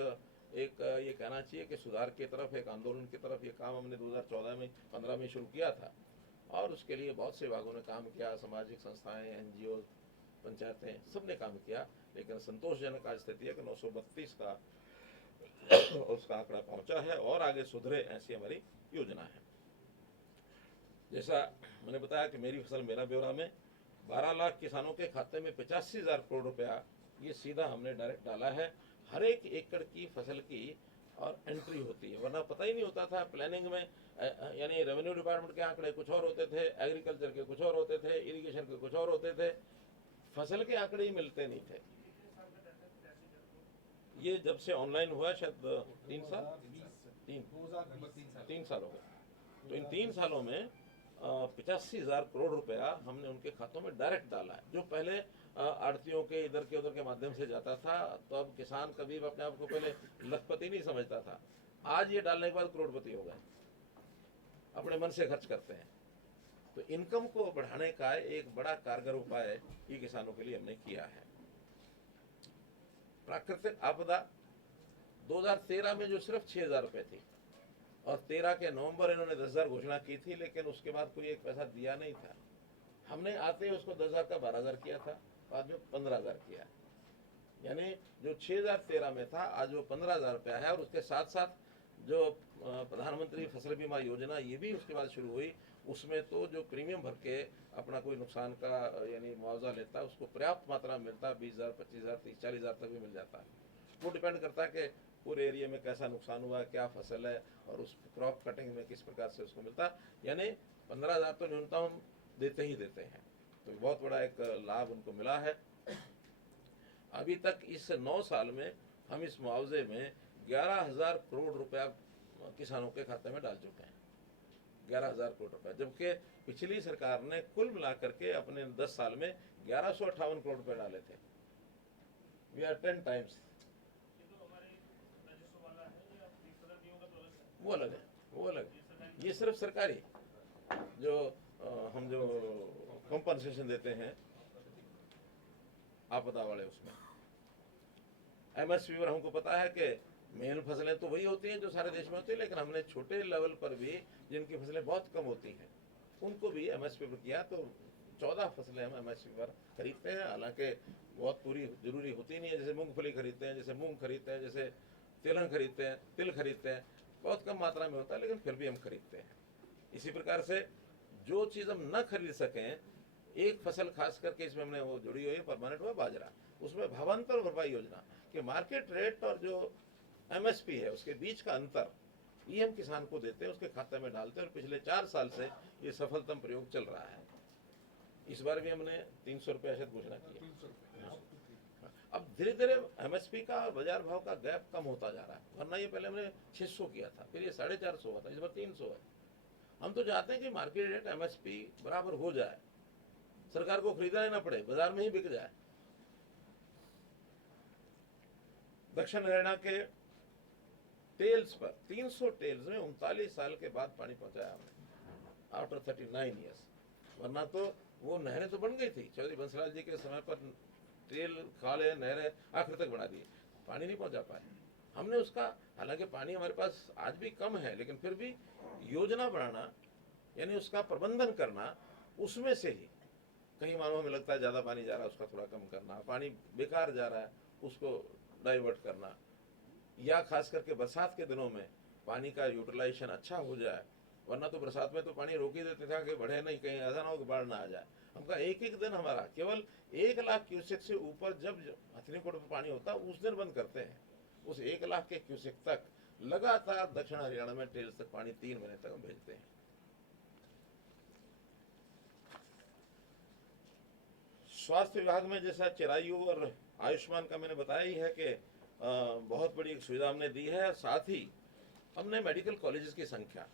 एक ये कहना चाहिए कि सुधार की तरफ, एक आंदोलन की तरफ ये काम हमने 2014 में 15 में शुरू किया था, और उसके लिए बहुत से विभागों ने काम किया, सामाजिक संस्थाएं, NGO, पंचायतें, सब ने काम किया। लेकिन संतोषजनक आज स्थिति है कि 932 का उसका आंकड़ा पहुंचा है, और आगे सुधरे ऐसी हमारी योजना है। जैसा मैंने बताया कि मेरी फसल मेरा ब्यौरा में 12 लाख किसानों के खाते में 85,000 करोड़ रुपया ये सीधा हमने डायरेक्ट डाला है। हर एक एकड़ की फसल की और एंट्री होती है, वरना पता ही नहीं होता था प्लानिंग में। यानी रेवेन्यू डिपार्टमेंट के आंकड़े कुछ और होते थे, एग्रीकल्चर के कुछ और होते थे, इरिगेशन के कुछ और होते थे, फसल के आंकड़े ही मिलते नहीं थे। ये जब से ऑनलाइन हुआ शायद 3 साल 3 साल हो गए। तो इन 3 सालों में 85,000 करोड़ रुपया हमने उनके खातों में डायरेक्ट डाला है, जो पहले आड़तियों के इधर के उधर के माध्यम से जाता था। तो अब किसान कभी भी अपने आप को पहले लखपति नहीं समझता था, आज ये डालने के बाद करोड़पति हो गए, अपने मन से खर्च करते हैं। तो इनकम को बढ़ाने का एक बड़ा कारगर उपाय ये किसानों के लिए हमने किया है। प्राकृतिक आपदा 2013 में जो सिर्फ 6,000 रुपए थी, और 13 के नवंबर इन्होंने 10,000 घोषणा की थी, लेकिन उसके बाद कोई एक पैसा दिया नहीं था। हमने आते ही उसको 10,000 का 12,000 किया था, बाद में 15,000 किया। यानी जो 6,013 में था, आज वो 15,000 रुपया है। और उसके साथ साथ जो प्रधानमंत्री फसल बीमा योजना ये भी उसके बाद शुरू हुई, उसमें तो जो प्रीमियम भर के अपना कोई नुकसान का यानी मुआवजा लेता है, उसको पर्याप्त मात्रा में मिलता है। 20,000, 25,000, 30,000, 40,000 तक भी मिल जाता है। वो डिपेंड करता है कि पूरे एरिया में कैसा नुकसान हुआ, क्या फसल है, और उस क्रॉप कटिंग में किस प्रकार से उसको मिलता है। यानी 15,000 तो न्यूनतम देते ही देते हैं। तो बहुत बड़ा एक लाभ उनको मिला है। अभी तक इस 9 साल में हम इस मुआवजे में 11,000 करोड़ रुपया किसानों के खाते में डाल चुके हैं। 11,000 करोड़ रुपया, जबकि पिछली सरकार ने कुल मिलाकर के अपने 10 साल में 1158 करोड़ रुपए डाले थे। We are 10 times. वो अलग है, वो अलग है। ये सिर्फ सरकारी जो हम जो कंपनसेशन देते हैं आपदा वाले, उसमें एमएसपी पर हमको पता है कि मेन फसलें तो वही होती हैं जो सारे देश में होती है, लेकिन हमने छोटे लेवल पर भी जिनकी फसलें बहुत कम होती हैं उनको भी एमएसपी पर किया। तो 14 फसलें हम एमएसपी पर खरीदते हैं। हालांकि बहुत पूरी जरूरी होती नहीं है, जैसे मूंगफली खरीदते हैं, जैसे मूंग खरीदते हैं, जैसे तिलहन खरीदते हैं, तिल खरीदते हैं, बहुत कम मात्रा में होता है, लेकिन फिर भी हम खरीदते हैं। इसी प्रकार से जो चीज़ हम न खरीद सकें, एक फसल खास करके इसमें हमने वो जुड़ी हुई है परमानेंट, हुआ बाजरा। उसमें भावांतर भरपाई योजना कि मार्केट रेट और जो एमएसपी है उसके बीच का अंतर, ये हम किसान को देते हैं, उसके खाते में डालते हैं। और पिछले 4 साल से ये सफलतम प्रयोग चल रहा है। इस बार भी हमने 300 रुपये शायद घोषणा की है। अब धीरे धीरे एमएसपी का और बाजार भाव का गैप कम होता जा रहा है, वरना ये पहले हमने 600 किया था, फिर ये 450 हुआ था, इस बार 300 है। हम तो चाहते हैं कि मार्केट रेट एमएसपी बराबर हो जाए, सरकार को खरीदना ही ना पड़े, बाजार में ही बिक जाए। दक्षिण हरियाणा के टेल्स पर 300 टेल्स में 39 साल के बाद पानी पहुंचाया हमने, आफ्टर 39 ईयर्स। वरना तो वो नहरें तो बन गई थी, चौधरी बंसलाल जी के समय पर टेल खाले नहरें आखिर तक बना दी, पानी नहीं पहुंचा पाए। हमने उसका, हालांकि पानी हमारे पास आज भी कम है, लेकिन फिर भी योजना बनाना यानी उसका प्रबंधन करना, उसमें से ही कहीं मानो हमें लगता है ज़्यादा पानी जा रहा है उसका थोड़ा कम करना, पानी बेकार जा रहा है उसको डाइवर्ट करना, या खास करके बरसात के दिनों में पानी का यूटिलाइजेशन अच्छा हो जाए। वरना तो बरसात में तो पानी रोक ही देते थे कि बढ़े नहीं, कहीं ऐसा ना हो कि बाढ़ ना आ जाए। हमका एक एक दिन हमारा केवल 1 लाख क्यूसेक से ऊपर जब हथनीकुंड पर पानी होता है उस दिन बंद करते हैं। उस 1 लाख के क्यूसेक तक लगातार दक्षिण हरियाणा में टेल्स तक पानी 3 महीने तक हम भेजते हैं। स्वास्थ्य विभाग में जैसा चिरायु और आयुष्मान का मैंने बताया ही है कि बहुत बड़ी एक सुविधा हमने दी है। साथ ही हमने मेडिकल कॉलेजेस की संख्या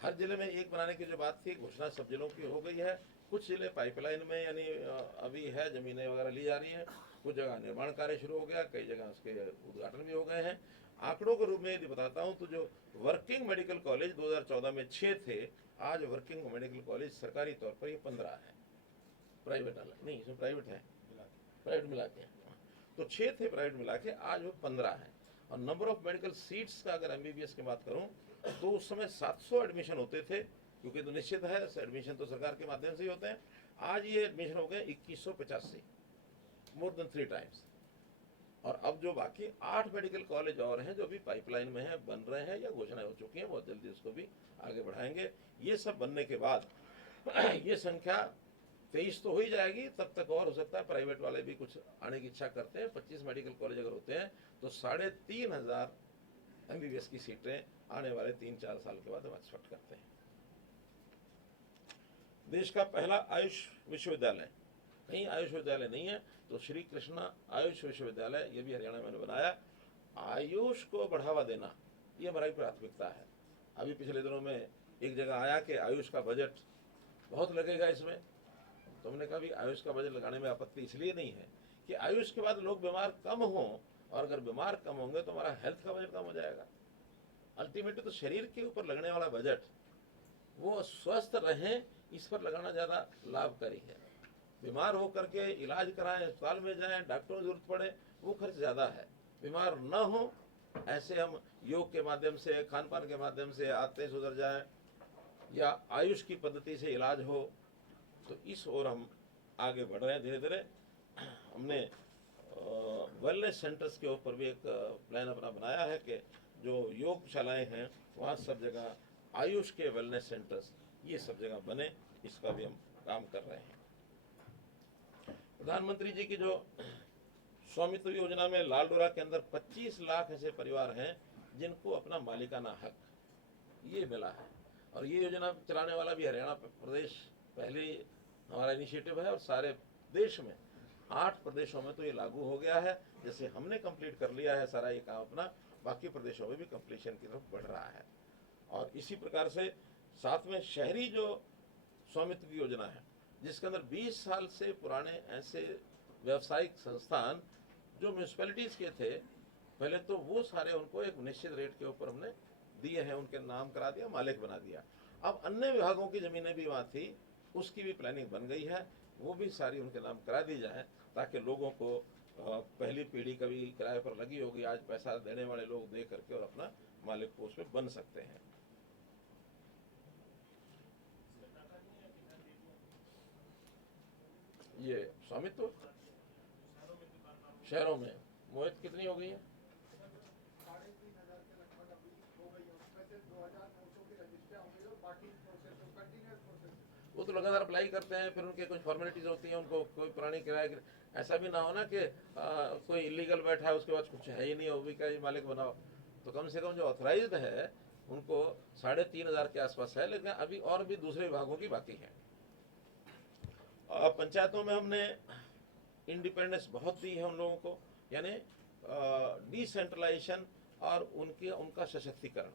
हर जिले में एक बनाने की जो बात थी, घोषणा सब जिलों की हो गई है। कुछ जिले पाइपलाइन में यानी अभी है, जमीनें वगैरह ली जा रही हैं, कुछ जगह निर्माण कार्य शुरू हो गया, कई जगह उसके उद्घाटन भी हो गए हैं। आंकड़ों के रूप में यदि बताता हूँ तो जो वर्किंग मेडिकल कॉलेज 2014 में 6 थे, आज वर्किंग मेडिकल कॉलेज सरकारी तौर पर ये 15 है, प्राइवेट नहीं, इसमें प्राइवेट है, प्राइवेट मिला के तो 6 थे प्राइवेट मिला के, आज वो 15 है। और नंबर ऑफ मेडिकल सीट्स का अगर एमबीबीएस की बात करूं तो उस समय 700 एडमिशन होते थे, क्योंकि तो निश्चित है एडमिशन तो सरकार के माध्यम से ही होते हैं। आज ये एडमिशन हो गए 2185, मोर देन 3 टाइम्स। और अब जो बाकी 8 मेडिकल कॉलेज और हैं जो भी पाइपलाइन में हैं, बन रहे हैं या घोषणा हो चुकी हैं, बहुत जल्दी उसको भी आगे बढ़ाएंगे। ये सब बनने के बाद ये संख्या 23 तो हो ही जाएगी, तब तक और हो सकता है। प्राइवेट वाले भी कुछ आने की इच्छा करते हैं। 25 मेडिकल कॉलेज अगर होते हैं तो 3,500 MBBS की सीटें आने वाले 3-4 साल के बाद हम एक्सपेक्ट करते हैं। देश का पहला आयुष विश्वविद्यालय, कहीं आयुष विद्यालय नहीं है तो श्री कृष्णा आयुष विश्वविद्यालय, ये भी हरियाणा में बनाया। आयुष को बढ़ावा देना ये हमारी प्राथमिकता है। अभी पिछले दिनों में एक जगह आया कि आयुष का बजट बहुत लगेगा इसमें, तो हमने कहा भी आयुष का बजट लगाने में आपत्ति इसलिए नहीं है कि आयुष के बाद लोग बीमार कम हों, और अगर बीमार कम होंगे तो हमारा हेल्थ का बजट कम हो जाएगा। अल्टीमेटली तो शरीर के ऊपर लगने वाला बजट, वो स्वस्थ रहें इस पर लगाना ज़्यादा लाभकारी है। बीमार हो करके इलाज कराएं, अस्पताल में जाएं, डॉक्टरों की जरूरत पड़े, वो खर्च ज़्यादा है। बीमार न हो ऐसे हम योग के माध्यम से, खान पान के माध्यम से आदतें सुधर जाए, या आयुष की पद्धति से इलाज हो, तो इस ओर हम आगे बढ़ रहे हैं धीरे धीरे। हमने वेलनेस सेंटर्स के ऊपर भी एक प्लान अपना बनाया है कि जो योगशालाएं हैं वहाँ सब जगह आयुष के वेलनेस सेंटर्स ये सब जगह बने, इसका भी हम काम कर रहे हैं। प्रधानमंत्री जी की जो स्वामित्व योजना में लालडोरा के अंदर 25 लाख ऐसे परिवार हैं जिनको अपना मालिकाना हक ये मिला है, और ये योजना चलाने वाला भी हरियाणा प्रदेश पहले हमारा इनिशिएटिव है, और सारे देश में 8 प्रदेशों में तो ये लागू हो गया है। जैसे हमने कंप्लीट कर लिया है सारा ये काम अपना, बाकी प्रदेशों में भी कंप्लीशन की तरफ बढ़ रहा है। और इसी प्रकार से साथ में शहरी जो स्वामित्व की योजना है, जिसके अंदर 20 साल से पुराने ऐसे व्यावसायिक संस्थान जो म्यूनसिपैलिटीज़ के थे पहले, तो वो सारे उनको एक निश्चित रेट के ऊपर हमने दिए हैं, उनके नाम करा दिया, मालिक बना दिया। अब अन्य विभागों की ज़मीनें भी वहाँ थी, उसकी भी प्लानिंग बन गई है, वो भी सारी उनके नाम करा दी जाए, ताकि लोगों को पहली पीढ़ी कभी किराए पर लगी होगी, आज पैसा देने वाले लोग दे करके और अपना मालिक को उसमें बन सकते हैं। ये स्वामित्व शहरों में मोहित कितनी हो गई है? 3,500 के लगभग अभी हो गई है, उसमें से 2,900 की रजिस्टर हो गई और बाकी प्रोसेस कंटिन्यूअस प्रोसेस। वो तो लगातार अप्लाई करते हैं, फिर उनके कुछ फॉर्मेलिटीज होती हैं, उनको कोई पुरानी किराया, ऐसा भी ना हो ना कि कोई इलीगल बैठा है उसके बाद कुछ है ही नहीं, वो भी कहीं मालिक बनाओ। तो कम से कम जो ऑथराइज्ड है उनको 3,500 के आसपास है, लेकिन अभी और भी दूसरे विभागों की बाकी है। पंचायतों में हमने इंडिपेंडेंस बहुत दी है उन लोगों को, यानी डिसेंट्रलाइजेशन और उनका सशक्तिकरण,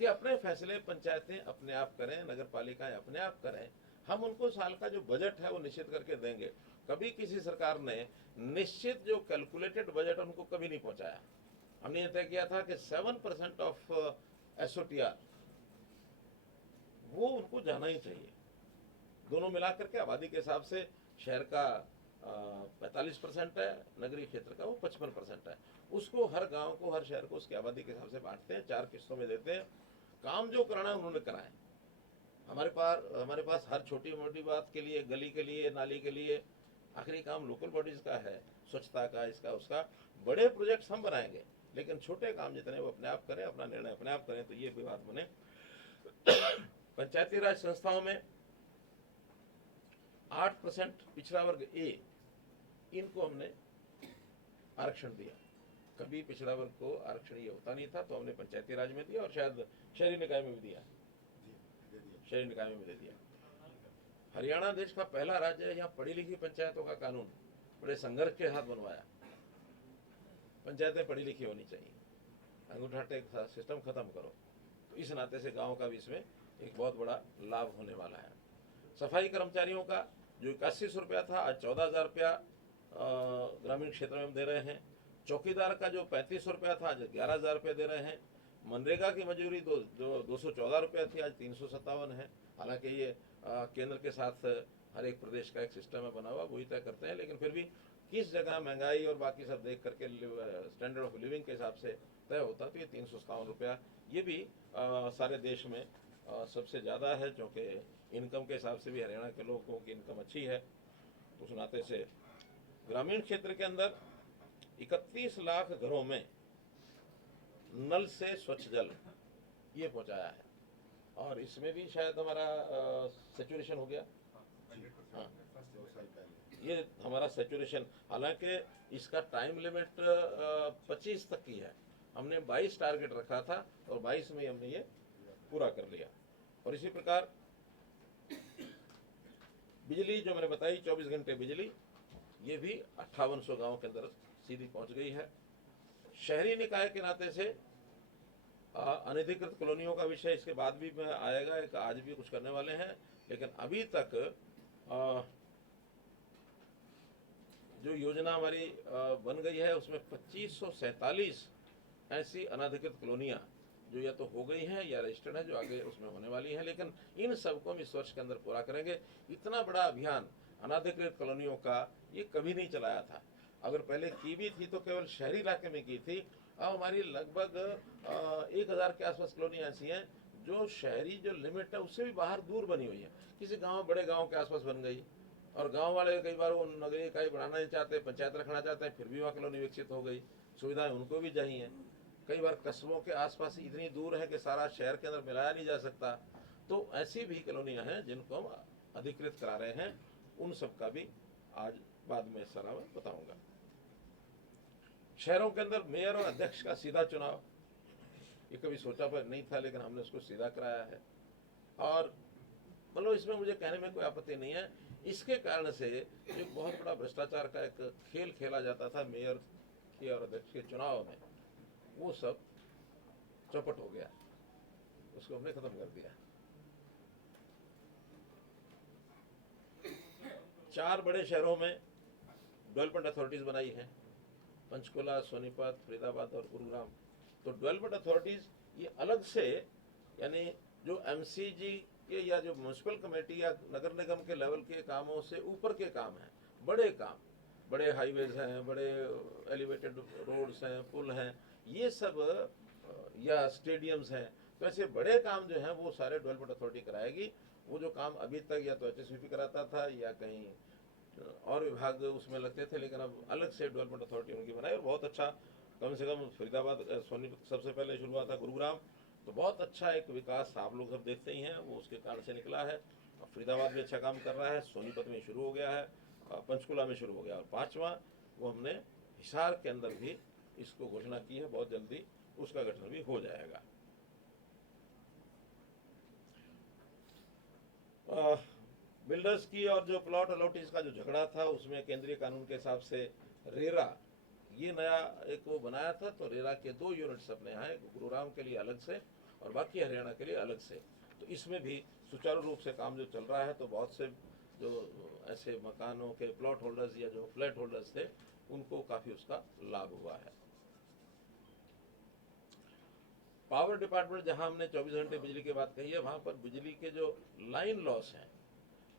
कि अपने फैसले पंचायतें अपने आप करें, नगर पालिकाएं अपने आप करें। हम उनको साल का जो बजट है वो निश्चित करके देंगे। कभी किसी सरकार ने निश्चित जो कैलकुलेटेड बजट उनको कभी नहीं पहुंचाया। हमने ये तय किया था कि 7% ऑफ SOTR वो उनको जाना ही चाहिए। दोनों मिलाकर के आबादी के हिसाब से शहर का 45% है, नगरीय क्षेत्र का वो 55% है। उसको हर गांव को, हर शहर को उसकी आबादी के हिसाब से बांटते हैं, 4 किस्तों में देते हैं। काम जो कराना है उन्होंने कराए। हमारे पास हर छोटी मोटी बात के लिए, गली के लिए, नाली के लिए, आखिरी काम लोकल बॉडीज का है, स्वच्छता का, इसका उसका। बड़े प्रोजेक्ट्स हम बनाएंगे, लेकिन छोटे काम जितने वो अपने आप करें, अपना निर्णय अपने आप करें, तो ये भी बात बने। पंचायती राज संस्थाओं में 8% पिछड़ा वर्ग A, इनको हमने आरक्षण दिया। कभी पिछड़ा वर्ग को आरक्षण ये होता नहीं था, तो हमने पंचायती राज में दिया, और शायद शहरी निकाय में भी दिया, शहरी निकाय में भी दे दिया। हरियाणा देश का पहला राज्य है यहाँ पढ़ी लिखी पंचायतों का कानून बड़े संघर्ष के साथ बनवाया। पंचायतें पढ़ी लिखी होनी चाहिए, अंगूठा टेक सिस्टम खत्म करो। तो इस नाते से गाँव का भी इसमें एक बहुत बड़ा लाभ होने वाला है। सफाई कर्मचारियों का जो 8100 रुपया था, आज 14,000 रुपया ग्रामीण क्षेत्र में हम दे रहे हैं। चौकीदार का जो 3500 रुपया था, आज 11,000 रुपये दे रहे हैं। मनरेगा की मजदूरी जो 214 रुपया थी, आज 357 है। हालांकि ये केंद्र के साथ हर एक प्रदेश का एक सिस्टम है बना हुआ, वही तय करते हैं, लेकिन फिर भी किस जगह महंगाई और बाकी सब देख करके स्टैंडर्ड ऑफ लिविंग के हिसाब से तय होता, तो ये 357 रुपया ये भी सारे देश में सबसे ज़्यादा है, क्योंकि इनकम के हिसाब से भी हरियाणा के लोगों की इनकम अच्छी है। तो उस नाते से ग्रामीण क्षेत्र के अंदर 31 लाख घरों में नल से स्वच्छ जल ये पहुंचाया है, और इसमें भी शायद हमारा सेचुरेशन हो गया। हाँ, साल पहले। ये हमारा सेचुरेशन, हालांकि इसका टाइम लिमिट 25 तक की है। हमने 22 टारगेट रखा था और 22 में हमने ये पूरा कर लिया। और इसी प्रकार बिजली जो मैंने बताई 24 घंटे बिजली, ये भी 5800 गाँव के अंदर सीधी पहुंच गई है। शहरी निकाय के नाते से अनधिकृत कॉलोनियों का विषय इसके बाद भी में आएगा, एक आज भी कुछ करने वाले हैं, लेकिन अभी तक जो योजना हमारी बन गई है उसमें 2547 ऐसी अनधिकृत कॉलोनियाँ जो या तो हो गई हैं या रजिस्टर्ड है, जो आगे उसमें होने वाली हैं, लेकिन इन सबको हम इस वर्ष के अंदर पूरा करेंगे। इतना बड़ा अभियान अनधिकृत कॉलोनियों का ये कभी नहीं चलाया था। अगर पहले की भी थी तो केवल शहरी इलाके में की थी। अब हमारी लगभग 1000 के आसपास कॉलोनी ऐसी हैं जो शहरी जो लिमिट है उससे भी बाहर दूर बनी हुई है। किसी गांव, बड़े गांव के आसपास बन गई, और गांव वाले कई बार वो नगरीय इकाई बढ़ाना नहीं चाहते, पंचायत रखना चाहते हैं, फिर भी वहाँ कॉलोनी विकसित हो गई। सुविधाएं उनको भी चाहिए। कई बार कस्बों के आसपास इतनी दूर है कि सारा शहर के अंदर मिलाया नहीं जा सकता। तो ऐसी भी कॉलोनियाँ हैं जिनको हम अधिकृत करा रहे हैं। उन सब का भी आज बाद में सारा मैं बताऊंगा। शहरों के अंदर मेयर और अध्यक्ष का सीधा चुनाव, ये कभी सोचा पर नहीं था, लेकिन हमने उसको सीधा कराया है। और मतलब इसमें मुझे कहने में कोई आपत्ति नहीं है। इसके कारण से एक बहुत बड़ा भ्रष्टाचार का एक खेल खेला जाता था मेयर के और अध्यक्ष के चुनाव में, वो सब चौपट हो गया, उसको हमने खत्म कर दिया। 4 बड़े शहरों में डेवलपमेंट अथॉरिटीज बनाई हैं, पंचकुला, सोनीपत, फरीदाबाद और गुरुग्राम। तो डेवलपमेंट अथॉरिटीज ये अलग से, यानी जो एमसीजी के या जो म्यूनसिपल कमेटी या नगर निगम के लेवल के कामों से ऊपर के काम हैं, बड़े काम, बड़े हाईवेज हैं, बड़े एलिवेटेड रोड्स हैं, पुल हैं, ये सब, या स्टेडियम्स हैं। तो ऐसे बड़े काम जो हैं वो सारे डेवलपमेंट अथॉरिटी कराएगी। वो जो काम अभी तक या तो HSVP कराता था या कहीं और विभाग उसमें लगते थे, लेकिन अब अलग से डेवलपमेंट अथॉरिटी उनकी बनाई और बहुत अच्छा। कम से कम फरीदाबाद, सोनीपत सबसे पहले शुरू हुआ था, गुरुग्राम, तो बहुत अच्छा एक विकास आप लोग सब देखते ही हैं, वो उसके कारण से निकला है। फरीदाबाद भी अच्छा काम कर रहा है, सोनीपत में शुरू हो गया है, पंचकुला में शुरू हो गया, और 5वां वो हमने हिसार के अंदर भी इसको घोषणा की है, बहुत जल्दी उसका गठन भी हो जाएगा। बिल्डर्स की और जो प्लॉट अलॉटीज का जो झगड़ा था, उसमें केंद्रीय कानून के हिसाब से रेरा, ये नया एक वो बनाया था। तो रेरा के 2 यूनिट्स अपने यहाँ है, गुरुग्राम के लिए अलग से और बाकी हरियाणा के लिए अलग से। तो इसमें भी सुचारू रूप से काम जो चल रहा है, तो बहुत से जो ऐसे मकानों के प्लॉट होल्डर्स या जो फ्लैट होल्डर्स थे, उनको काफ़ी उसका लाभ हुआ है। पावर डिपार्टमेंट, जहां हमने 24 घंटे बिजली की बात कही है, वहां पर बिजली के जो लाइन लॉस हैं,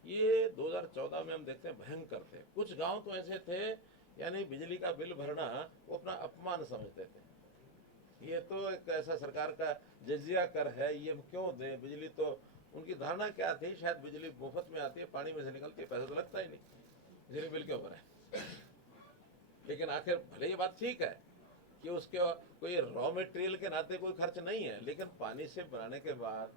ये 2014 में हम देखते हैं भयंकर थे। कुछ गांव तो ऐसे थे, यानी बिजली का बिल भरना वो अपना अपमान समझते थे। ये तो एक ऐसा सरकार का जजिया कर है, ये हम क्यों दें बिजली। तो उनकी धारणा क्या थी, शायद बिजली मुफ्त में आती है, पानी में से निकलती है, पैसा तो लगता ही नहीं, बिजली बिल क्यों भरे। लेकिन आखिर भले ये बात ठीक है कि उसके कोई रॉ मटेरियल के नाते कोई खर्च नहीं है, लेकिन पानी से बनाने के बाद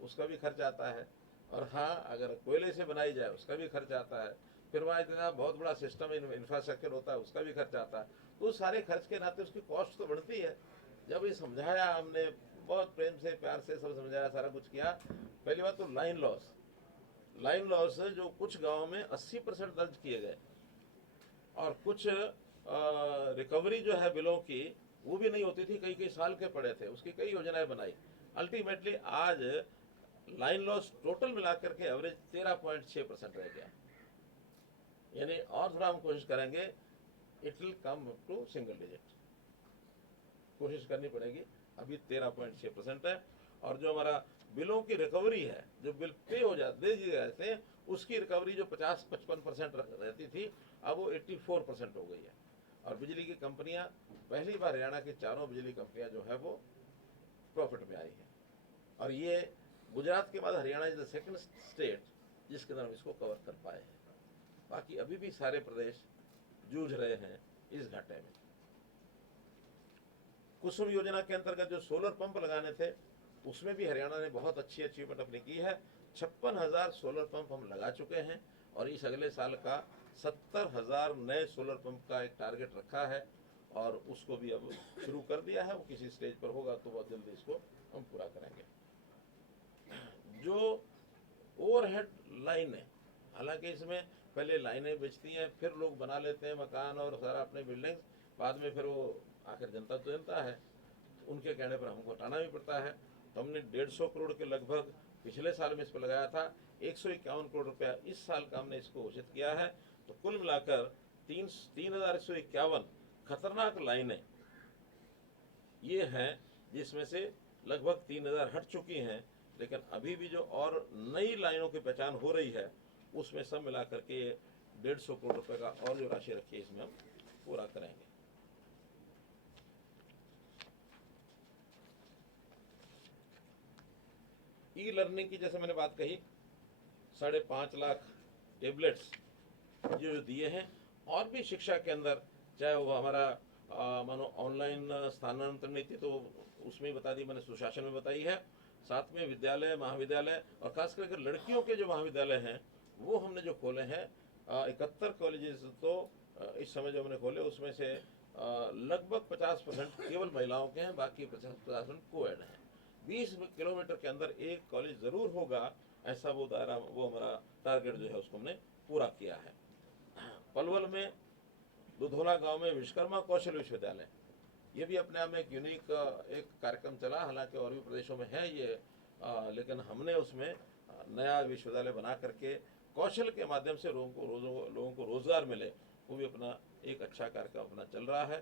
उसका भी खर्च आता है। और हाँ, अगर कोयले से बनाई जाए उसका भी खर्च आता है। फिर वहाँ इतना बहुत बड़ा सिस्टम इंफ्रास्ट्रक्चर होता है, उसका भी खर्च आता है। तो सारे खर्च के नाते उसकी कॉस्ट तो बढ़ती है। जब ये समझाया हमने, बहुत प्रेम से, प्यार से सब समझाया, सारा कुछ किया। पहली बात तो लाइन लॉस जो कुछ गाँव में 80% दर्ज किए गए, और कुछ रिकवरी जो है बिलों की, वो भी नहीं होती थी, कई साल के पड़े थे, उसकी कई योजनाएं बनाई। अल्टीमेटली आज लाइन लॉस टोटल मिलाकर के एवरेज 13.6% रह गया। यानी और थोड़ा हम कोशिश करेंगे, it will come to single digit, कोशिश करनी पड़ेगी। अभी 13.6% है। और जो हमारा बिलों की रिकवरी है, जो बिल पे हो जाते दे जाते हैं, उसकी रिकवरी जो 50-55% रहती थी, अब वो 84% हो गई है। और बिजली की कंपनियां, पहली बार हरियाणा की 4 बिजली कंपनियां जो है वो प्रॉफिट में आई है। और ये गुजरात के बाद Haryana is the second state जिसके अंदर हम इसको कवर कर पाए हैं। बाकी अभी भी सारे प्रदेश जूझ रहे हैं इस घाटे में। कुसुम योजना के अंतर्गत जो सोलर पंप लगाने थे, उसमें भी हरियाणा ने बहुत अच्छी अचीवमेंट अपनी की है। 56,000 सोलर पंप हम लगा चुके हैं, और इस अगले साल का 70,000 नए सोलर पंप का एक टारगेट रखा है और उसको भी अब शुरू कर दिया है। वो किसी स्टेज पर होगा तो बहुत जल्दी इसको हम पूरा करेंगे। जो ओवरहेड लाइन है, हालांकि इसमें पहले लाइनें बेचती हैं, फिर लोग बना लेते हैं मकान और सारा अपने बिल्डिंग्स, बाद में फिर वो आखिर जनता तो जनता है, उनके कहने पर हमको हटाना भी पड़ता है। तो हमने 150 करोड़ के लगभग पिछले साल में इस पर लगाया था, 151 करोड़ रुपया इस साल का हमने इसको घोषित किया है। तो कुल मिलाकर 3,151 खतरनाक लाइनें ये हैं, जिसमें से लगभग 3,000 हट चुकी हैं, लेकिन अभी भी जो और नई लाइनों की पहचान हो रही है उसमें सब मिला करके 150 करोड़ रुपए का और जो राशि रखी है इसमें हम पूरा करेंगे। ई लर्निंग की जैसे मैंने बात कही, 5.5 लाख टेबलेट्स जो दिए हैं, और भी शिक्षा के अंदर चाहे वो हमारा मानो ऑनलाइन स्थानांतरण नीति तो उसमें ही बता दी मैंने, सुशासन में बताई है। साथ में विद्यालय, महाविद्यालय और खास करके लड़कियों के जो महाविद्यालय हैं वो हमने जो खोले हैं 71 कॉलेजेस तो इस समय जो हमने खोले उसमें से लगभग 50% केवल महिलाओं के हैं, बाकी 50% कोएड हैं। 20 किलोमीटर के अंदर एक कॉलेज जरूर होगा, ऐसा वो दायरा, वो हमारा टारगेट जो है उसको हमने पूरा किया है। पलवल में दुधोला गांव में विश्वकर्मा कौशल विश्वविद्यालय, ये भी अपने आप में एक यूनिक एक कार्यक्रम चला, हालांकि और भी प्रदेशों में है ये, लेकिन हमने उसमें नया विश्वविद्यालय बना करके कौशल के माध्यम से लोगों को रोजगार मिले, वो भी अपना एक अच्छा कार्यक्रम अपना चल रहा है।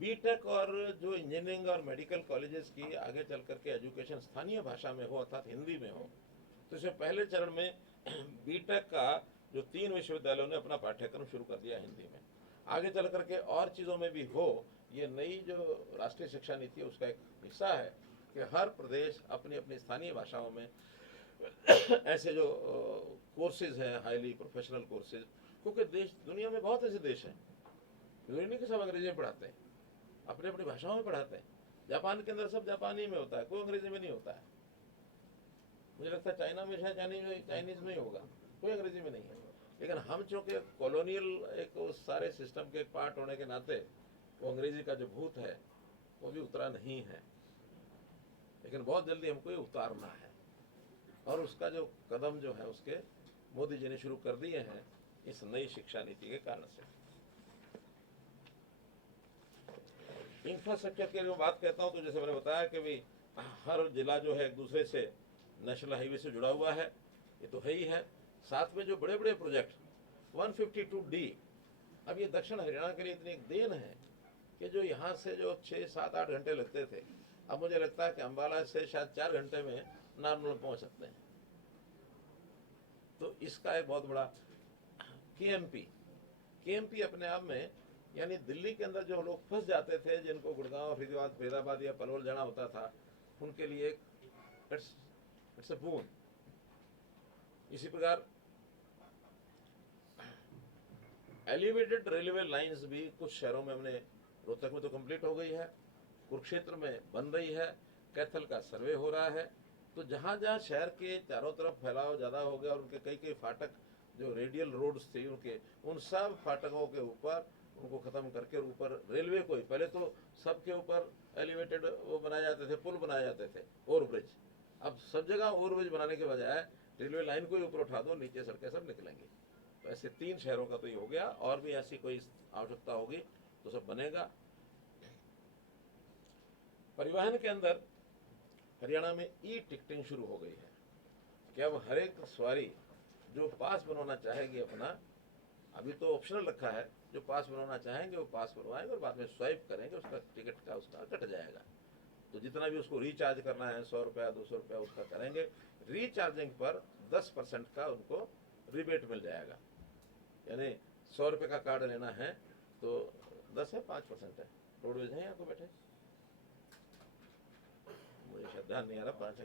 बीटेक और जो इंजीनियरिंग और मेडिकल कॉलेजेस की आगे चल करके एजुकेशन स्थानीय भाषा में हो अर्थात हिंदी में हो, तो इसमें पहले चरण में बीटेक का जो 3 विश्वविद्यालयों ने अपना पाठ्यक्रम शुरू कर दिया हिंदी में, आगे चल करके और चीज़ों में भी हो। ये नई जो राष्ट्रीय शिक्षा नीति है उसका एक हिस्सा है कि हर प्रदेश अपनी अपनी स्थानीय भाषाओं में ऐसे जो कोर्सेज हैं, हाईली प्रोफेशनल कोर्सेज, क्योंकि देश दुनिया में बहुत ऐसे देश हैं, जरूरी नहीं कि सब अंग्रेजी में पढ़ाते हैं, अपनी अपनी भाषाओं में पढ़ाते हैं। जापान के अंदर सब जापानी में होता है, कोई अंग्रेजी में नहीं होता है। मुझे लगता है चाइना में शायद चाइनीज में ही होगा, कोई अंग्रेजी में नहीं है। लेकिन हम चूँकि कॉलोनियल एक उस सारे सिस्टम के एक पार्ट होने के नाते वो अंग्रेजी का जो भूत है वो भी उतरा नहीं है, लेकिन बहुत जल्दी हमको ये उतारना है। और उसका जो कदम जो है उसके मोदी जी ने शुरू कर दिए हैं इस नई शिक्षा नीति के कारण से। इंफ्रास्ट्रक्चर की जो बात कहता हूँ तो जैसे मैंने बताया कि भाई हर जिला जो है एक दूसरे से नेशनल हाईवे से जुड़ा हुआ है, ये तो है ही है। साथ में जो बड़े बड़े प्रोजेक्ट 152D, अब ये दक्षिण हरियाणा के लिए इतनी एक देन है कि जो यहाँ से जो 6, 7, 8 घंटे लगते थे, अब मुझे लगता है कि अम्बाला से शायद 4 घंटे में नारनौल पहुँच सकते हैं। तो इसका एक बहुत बड़ा KMP अपने आप में, यानी दिल्ली के अंदर जो लोग फंस जाते थे, जिनको गुड़गांव, फरीदाबाद या पलवल जाना होता था, उनके लिए एक इट्स अ बून। इसी प्रकार एलिवेटेड रेलवे लाइंस भी कुछ शहरों में हमने, रोहतक में तो कंप्लीट हो गई है, कुरुक्षेत्र में बन रही है, कैथल का सर्वे हो रहा है। तो जहाँ जहाँ शहर के चारों तरफ फैलाव ज़्यादा हो गया और उनके कई फाटक जो रेडियल रोड्स थे उनके, उन सब फाटकों के ऊपर उनको ख़त्म करके ऊपर रेलवे को ही, पहले तो सबके ऊपर एलिवेटेड वो बनाए जाते थे, पुल बनाए जाते थे, ओवरब्रिज। अब सब जगह ओवरब्रिज बनाने के बजाय रेलवे लाइन को ही ऊपर उठा दो, नीचे सड़कें सब निकलेंगी। तो ऐसे 3 शहरों का तो ये हो गया, और भी ऐसी कोई आवश्यकता होगी तो सब बनेगा। परिवहन के अंदर हरियाणा में ई-टिकटिंग शुरू हो गई है कि अब हर एक सवारी जो पास बनवाना चाहेगी अपना, अभी तो ऑप्शनल रखा है, जो पास बनवाना चाहेंगे वो पास बनवाएंगे और बाद में स्वाइप करेंगे, उसका टिकट का उसका कट जाएगा। तो जितना भी उसको रिचार्ज करना है, 100 रुपया 200 रुपया उसका करेंगे। रिचार्जिंग पर 10% का उनको रिबेट मिल जाएगा, यानी 100 रुपये का कार्ड लेना है तो 10 है 5% है। रोडवेज है यहाँ को बैठे, मुझे शायद ध्यान नहीं आ रहा, 5 है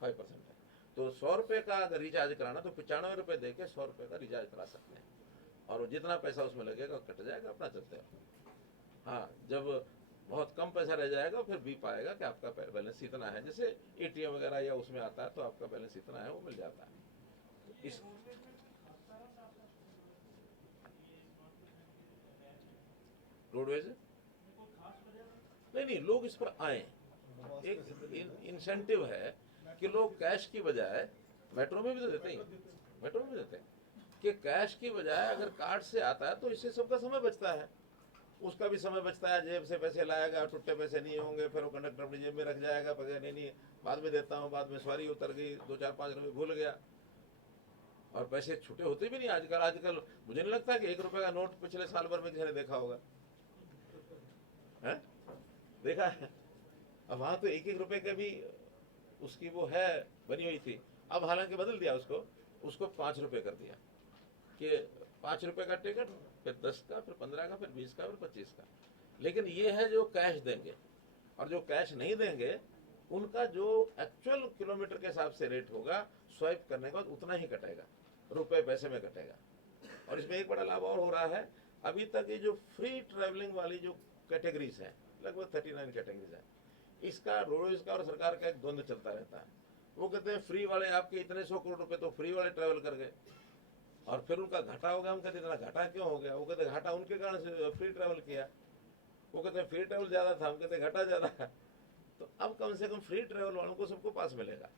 5% है। तो 100 रुपये का अगर रिचार्ज कराना तो 95 रुपये दे के 100 रुपये का रिचार्ज करा सकते हैं, और जितना पैसा उसमें लगेगा कट जाएगा, अपना चलते हैं। हाँ, जब बहुत कम पैसा रह जाएगा, फिर बीप आएगा कि आपका बैलेंस इतना है, जैसे एटीएम वगैरह या उसमें आता है तो आपका बैलेंस इतना है, वो मिल जाता है। तो इस रोडवेज नहीं, लोग इस पर आए, एक इंसेंटिव है कि लोग कैश की बजाय, मेट्रो में भी तो देते ही, मेट्रो में भी देते हैं कि कैश की बजाय अगर कार्ड से आता है तो इससे सबका समय बचता है, उसका भी समय बचता है, जेब से पैसे लाएगा, टुट्टे पैसे नहीं होंगे, फिर वो कंडक्टर अपनी जेब में रख जाएगा, पकड़ नहीं बाद में देता हूँ, बाद में सवारी उतर गई, 2-4-5 रुपये भूल गया, और पैसे छूटे होते भी नहीं आजकल मुझे नहीं लगता कि 1 रुपए का नोट पिछले साल भर में किसी ने देखा होगा, है? देखा है? अब वहां तो 1-1 रुपए का भी उसकी वो है बनी हुई थी, अब हालांकि बदल दिया उसको 5 रुपए कर दिया कि 5 रुपए का टिकट, फिर 10 का, फिर 15 का, फिर 20 का, फिर 25 का। लेकिन ये है जो कैश देंगे, और जो कैश नहीं देंगे उनका जो एक्चुअल किलोमीटर के हिसाब से रेट होगा, स्वाइप करने के बाद उतना ही कटेगा, रुपए पैसे में कटेगा। और इसमें एक बड़ा लाभ और हो रहा है, अभी तक ये जो फ्री ट्रैवलिंग वाली जो कैटेगरीज हैं, लगभग 39 कैटेगरीज हैं, इसका रोडवेज का और सरकार का एक द्वंद्व चलता रहता है। वो कहते हैं फ्री वाले आपके इतने 100 करोड़ रुपए तो फ्री वाले ट्रैवल कर गए, और फिर उनका घाटा हो गया। हम कहते इतना घाटा क्यों हो गया? वो कहते घाटा उनके कारण से फ्री ट्रैवल किया। वो कहते हैं फ्री ट्रैवल ज़्यादा था, हम कहते घाटा ज़्यादा है। तो अब कम से कम फ्री ट्रैवल वालों को सबको पास मिलेगा,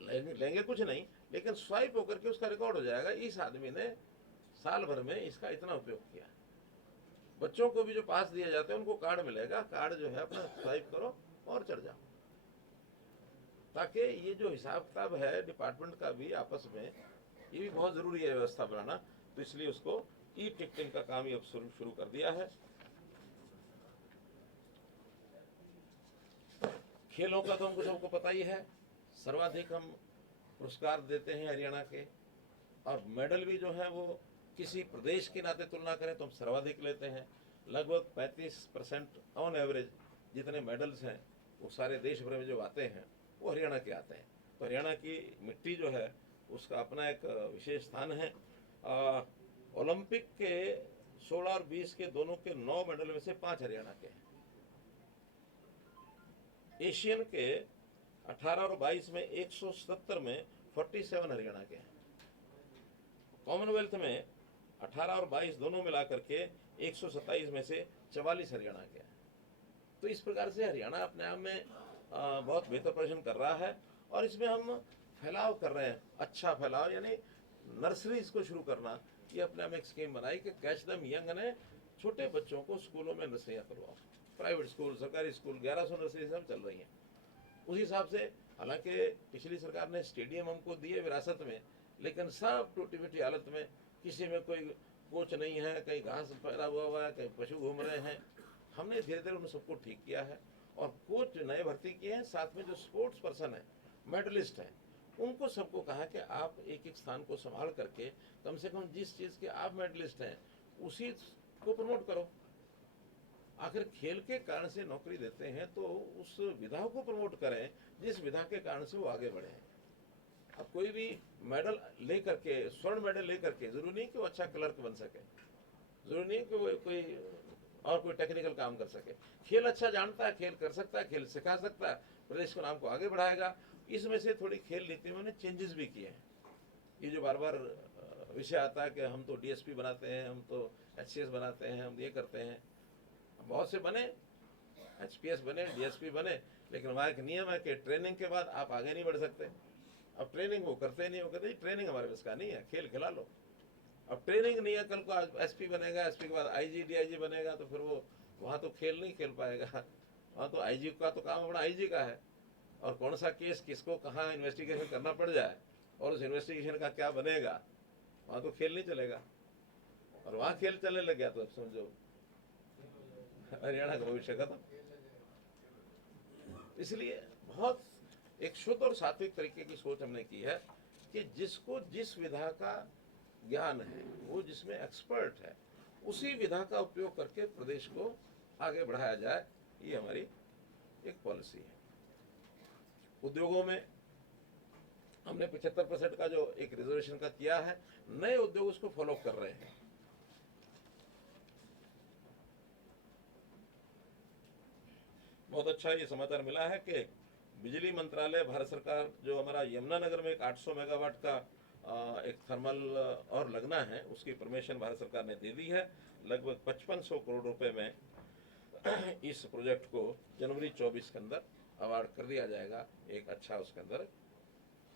लेंगे कुछ नहीं, लेकिन स्वाइप होकर के उसका रिकॉर्ड हो जाएगा, इस आदमी ने साल भर में इसका इतना उपयोग किया। बच्चों को भी जो पास दिए जाते हैं उनको कार्ड मिलेगा, कार्ड जो है अपना स्वाइप करो और चढ़ जाओ, ताकि ये जो हिसाब किताब है डिपार्टमेंट का भी आपस में, ये भी बहुत जरूरी है व्यवस्था बनाना। तो इसलिए उसको ई टिकटिंग का काम ही अब शुरू कर दिया है। खेलों का तो हमको सबको पता ही है, सर्वाधिक हम पुरस्कार देते हैं हरियाणा के, और मेडल भी जो है वो किसी प्रदेश के नाते तुलना करें तो हम सर्वाधिक लेते हैं। लगभग 35% ऑन एवरेज जितने मेडल्स हैं वो सारे देश भर में जो आते हैं वो हरियाणा के आते हैं। तो हरियाणा की मिट्टी जो है उसका अपना एक विशेष स्थान है। ओलंपिक के 16 और 20 के दोनों के 9 मेडल में से 5 हरियाणा के हैं। एशियन के 18 और 22 में 170 में 47 हरियाणा के हैं। कॉमनवेल्थ में 18 और 22 दोनों मिला करके 127 में से 44 हरियाणा के हैं। तो इस प्रकार से हरियाणा अपने आप में बहुत बेहतर प्रदर्शन कर रहा है, और इसमें हम फैलाव कर रहे हैं, अच्छा फैलाव, यानी नर्सरीज को शुरू करना। ये अपने आप में एक स्कीम बनाई कि कैच दम यंग ने छोटे बच्चों को स्कूलों में नर्सरियाँ करवाओ। प्राइवेट स्कूल, सरकारी स्कूल 1100 नर्सरीज हम चल रही हैं उसी हिसाब से। हालांकि पिछली सरकार ने स्टेडियम हमको दिए विरासत में, लेकिन सब टूटी फूटी हालत में, किसी में कोई कोच नहीं है, कहीं घास फैला हुआ है, कहीं पशु घूम रहे हैं। हमने धीरे धीरे उन सबको ठीक किया है, और कोच नए भर्ती किए हैं। साथ में जो स्पोर्ट्स पर्सन है, मेडलिस्ट हैं, उनको सबको कहा कि आप एक एक स्थान को संभाल करके कम से कम जिस चीज़ के आप मेडलिस्ट हैं उसी को प्रमोट करो। आखिर खेल के कारण से नौकरी देते हैं तो उस विधा को प्रमोट करें जिस विधा के कारण से वो आगे बढ़े। अब कोई भी मेडल लेकर के, स्वर्ण मेडल लेकर के, जरूरी नहीं कि वो अच्छा क्लर्क बन सके, जरूरी नहीं कि वो कोई टेक्निकल काम कर सके। खेल अच्छा जानता है, खेल कर सकता है, खेल सिखा सकता है, प्रदेश के नाम को आगे बढ़ाएगा। इसमें से थोड़ी खेल नीति में उन्होंने चेंजेस भी किए हैं। ये जो बार बार विषय आता है कि हम तो डीएसपी बनाते हैं, हम तो एचसीएस बनाते हैं, हम ये करते हैं, बहुत से बने, एचपीएस बने, डीएसपी बने, लेकिन वहाँ एक नियम है कि ट्रेनिंग के बाद आप आगे नहीं बढ़ सकते। अब ट्रेनिंग वो करते नहीं, वो कहते ट्रेनिंग हमारे बस का नहीं है, खेल खिला लो। अब ट्रेनिंग नहीं है, कल को एसपी बनेगा, एसपी के बाद आईजी डीआईजी बनेगा, तो फिर वो वहाँ तो खेल नहीं खेल पाएगा। वहाँ तो आईजी का तो काम बड़ा आईजी का है, और कौन सा केस किसको कहाँ इन्वेस्टिगेशन करना पड़ जाए और उस इन्वेस्टिगेशन का क्या बनेगा, वहाँ तो खेल नहीं चलेगा। और वहाँ खेल चलने लग गया तो अब समझो हरियाणा का भविष्य खत्म। इसलिए बहुत एक शुद्ध और सात्विक तरीके की सोच हमने की है कि जिसको जिस विधा का ज्ञान है, वो जिसमें एक्सपर्ट है, उसी विधा का उपयोग करके प्रदेश को आगे बढ़ाया जाए। ये हमारी एक पॉलिसी है। उद्योगों में हमने 75% का जो एक रिजर्वेशन का किया है, नए उद्योग उसको फॉलो कर रहे हैं। बहुत अच्छा ये समाचार मिला है कि बिजली मंत्रालय भारत सरकार जो हमारा यमुनानगर में एक 800 मेगावाट का एक थर्मल और लगना है, उसकी परमिशन भारत सरकार ने दे दी है। लगभग 5500 करोड़ रुपए में इस प्रोजेक्ट को जनवरी 24 के अंदर अवार्ड कर दिया जाएगा। एक अच्छा उसके अंदर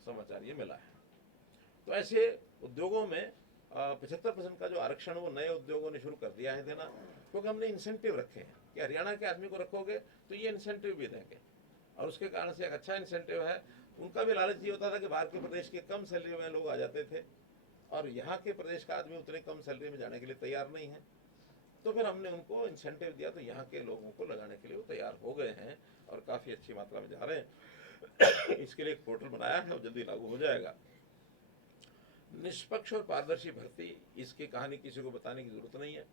समाचार ये मिला है। तो ऐसे उद्योगों में 75% का जो आरक्षण वो नए उद्योगों ने शुरू कर दिया है देना, क्योंकि हमने इंसेंटिव रखे हैं कि हरियाणा के आदमी को रखोगे तो ये इंसेंटिव भी देंगे, और उसके कारण से एक अच्छा इंसेंटिव है। उनका भी लालच ये होता था कि बाहर के प्रदेश के कम सैलरी में लोग आ जाते थे और यहाँ के प्रदेश का आदमी उतने कम सैलरी में जाने के लिए तैयार नहीं है, तो फिर हमने उनको इंसेंटिव दिया, तो यहाँ के लोगों को लगाने के लिए वो तैयार हो गए हैं और काफ़ी अच्छी मात्रा में जा रहे हैं। इसके लिए एक पोर्टल बनाया है और जल्दी लागू हो जाएगा। निष्पक्ष और पारदर्शी भर्ती, इसकी कहानी किसी को बताने की जरूरत नहीं है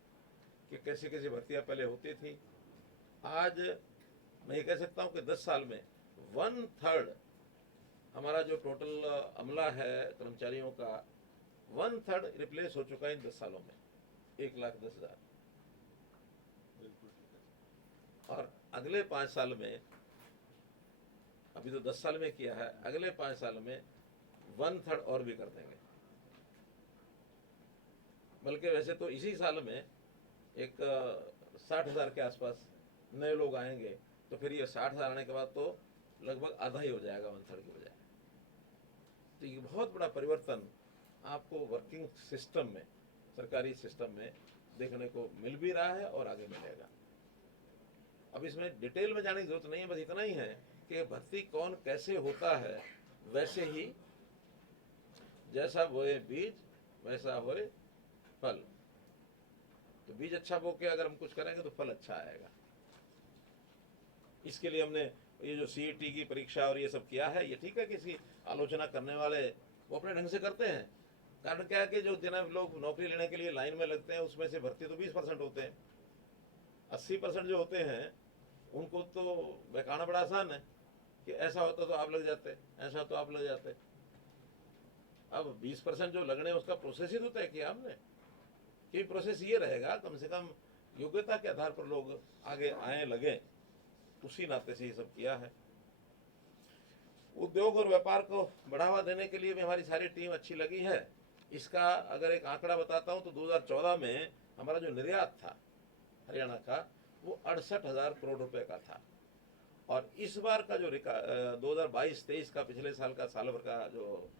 कि कैसे कैसे भर्तियां पहले होती थी। आज मैं ये कह सकता हूँ कि 10 साल में 1/3 हमारा जो टोटल अमला है कर्मचारियों का 1/3 रिप्लेस हो चुका है इन 10 सालों में, 1,10,000। और अगले 5 साल में, अभी तो 10 साल में किया है, अगले 5 साल में 1/3 और भी कर देंगे। बल्कि वैसे तो इसी साल में एक 60,000 के आसपास नए लोग आएंगे, तो फिर ये 60,000 आने के बाद तो लगभग आधा ही हो जाएगा 1/3 की बजाय। तो ये बहुत बड़ा परिवर्तन आपको वर्किंग सिस्टम में, सरकारी सिस्टम में देखने को मिल भी रहा है और आगे मिलेगा। अब इसमें डिटेल में जाने की जरूरत नहीं है, बस इतना ही है कि भर्ती कौन कैसे होता है, वैसे ही जैसा बोए बीज वैसा होए फल। तो बीज अच्छा बो के अगर हम कुछ करेंगे तो फल अच्छा आएगा। इसके लिए हमने ये जो सीईटी की परीक्षा और ये सब किया है, ये ठीक है कि इसकी आलोचना करने वाले वो अपने ढंग से करते हैं। कारण क्या है कि जो जिन्हें लोग नौकरी लेने के लिए लाइन में लगते हैं उसमें से भर्ती तो 20% होते हैं, 80% जो होते हैं उनको तो बहकाना बड़ा आसान है कि ऐसा होता तो आप लग जाते, ऐसा तो आप लग जाते। अब 20% जो लगने उसका प्रोसेस ही तो तय किया हमने कि प्रोसेस ये रहेगा, कम से कम योग्यता के आधार पर लोग आगे आए लगे, उसी नाते से ये सब किया है। उद्योग और व्यापार को बढ़ावा देने के लिए भी हमारी सारी टीम अच्छी लगी है। इसका अगर एक आंकड़ा बताता हूँ तो 2014 में हमारा जो निर्यात था हरियाणा का वो 68,000 करोड़ रुपए का था, और इस बार का जो 2022-23 का पिछले साल का साल भर का जो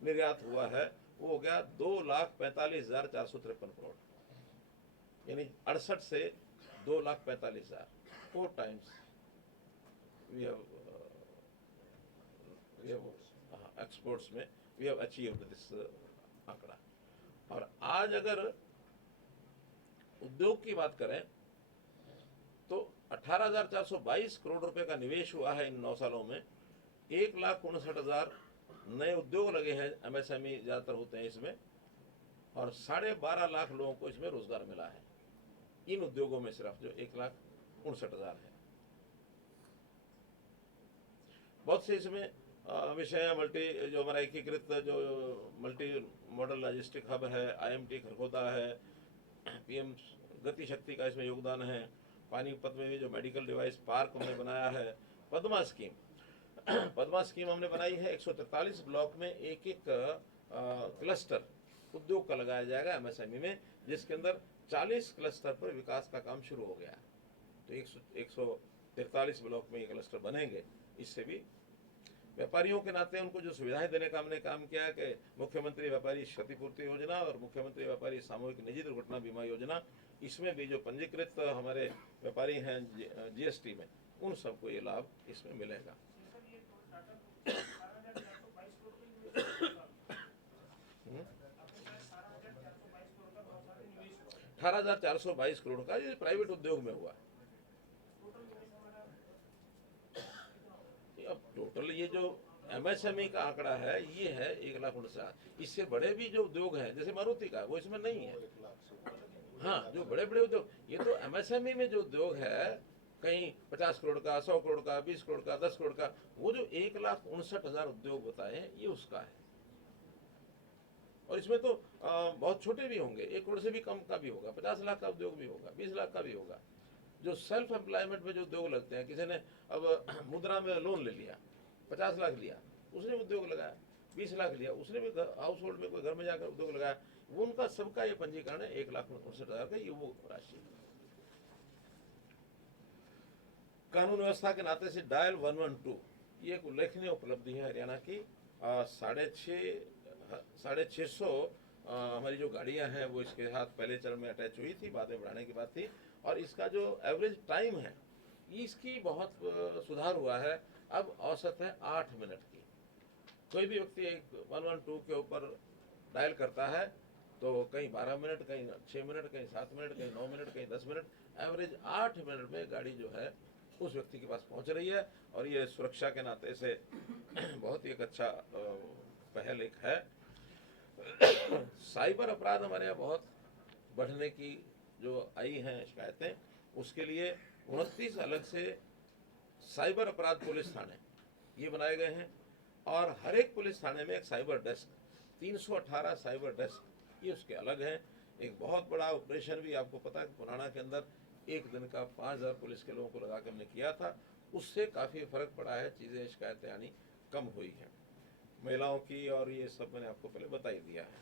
निर्यात हुआ है वो हो गया 2,45,453 करोड़, यानी 68 से 2,45,000, 4 times we have exports में we have achieved this आंकड़ा। और आज अगर उद्योग की बात करें तो 18,422 करोड़ रुपए का निवेश हुआ है इन 9 सालों में। 1,59,000 नए उद्योग लगे हैं, एमएसएमई ज्यादातर होते हैं इसमें, और 12.5 लाख लोगों को इसमें रोजगार मिला है इन उद्योगों में, सिर्फ जो 1,59,000 है। बहुत से इसमें विषय मल्टी, जो हमारा एकीकृत जो मल्टी मॉडल लॉजिस्टिक हब है, आईएमटी खरगोदा है, पीएम गति शक्ति का इसमें योगदान है, पानीपत में भी जो मेडिकल डिवाइस पार्क हमने बनाया है, पद्मा स्कीम हमने बनाई है। 143 ब्लॉक में एक क्लस्टर उद्योग का लगाया जाएगा एमएसएमई में, जिसके अंदर 40 क्लस्टर पर विकास का काम शुरू हो गया। तो 143 ब्लॉक में ये क्लस्टर बनेंगे। इससे भी व्यापारियों के नाते उनको जो सुविधाएं देने का हमने काम किया है कि मुख्यमंत्री व्यापारी क्षतिपूर्ति योजना और मुख्यमंत्री व्यापारी सामूहिक निजी दुर्घटना बीमा योजना, इसमें भी जो पंजीकृत हमारे व्यापारी हैं जीएसटी में, उन सबको ये लाभ इसमें मिलेगा। 18,422 करोड़ का ये प्राइवेट उद्योग में हुआ। अब टोटल ये जो एमएसएमई का आंकड़ा है ये है 1,59,000। इससे बड़े भी जो उद्योग हैं जैसे मारुति का, वो इसमें नहीं है। हाँ, जो बड़े बड़े उद्योग, ये तो एमएसएमई में जो उद्योग है कहीं 50 करोड़ का, 100 करोड़ का, 20 करोड़ का, 10 करोड़ का, वो जो 1,59,000 उद्योग बताए ये उसका है। और इसमें तो बहुत छोटे भी होंगे, 1 करोड़ से भी कम का भी होगा, 50 लाख का उद्योग भी होगा, 20 लाख का भी होगा। जो सेल्फ एम्प्लॉयमेंट में जो उद्योग लगते हैं, किसी ने अब मुद्रा में लोन ले लिया, 50 लाख लिया, उसने उद्योग लगाया, 20 लाख लिया, उसने भी हाउस होल्ड में कोई घर में जाकर उद्योग लगाया, वो उनका सबका ये पंजीकरण है 1,69,000 का, ये वो राशि। कानून व्यवस्था के नाते से डायल 112 ये एक उल्लेखनीय उपलब्धि है हरियाणा की। 650 हमारी जो गाड़ियां हैं वो इसके साथ पहले चरण में अटैच हुई थी, बाद में बढ़ाने की बात थी, और इसका जो एवरेज टाइम है इसकी बहुत सुधार हुआ है, अब औसत है 8 मिनट की। कोई भी व्यक्ति 112 के ऊपर डायल करता है तो कहीं 12 मिनट, कहीं 6 मिनट, कहीं 7 मिनट, कहीं 9 मिनट, कहीं 10 मिनट, एवरेज 8 मिनट में गाड़ी जो है उस व्यक्ति के पास पहुंच रही है। और ये सुरक्षा के नाते से बहुत ही एक अच्छा पहल एक है। साइबर अपराध हमारे यहाँ बहुत बढ़ने की जो आई हैं शिकायतें, उसके लिए 29 अलग से साइबर अपराध पुलिस थाने ये बनाए गए हैं, और हर एक पुलिस थाने में एक साइबर डेस्क, 318 साइबर डेस्क ये उसके अलग हैं। एक बहुत बड़ा ऑपरेशन भी आपको पता है पुराना के अंदर एक दिन का 5,000 पुलिस के लोगों को लगा के हमने किया था, उससे काफ़ी फर्क पड़ा है, चीज़ें शिकायतें आनी कम हुई हैं महिलाओं की, और ये सब मैंने आपको पहले बता ही दिया है।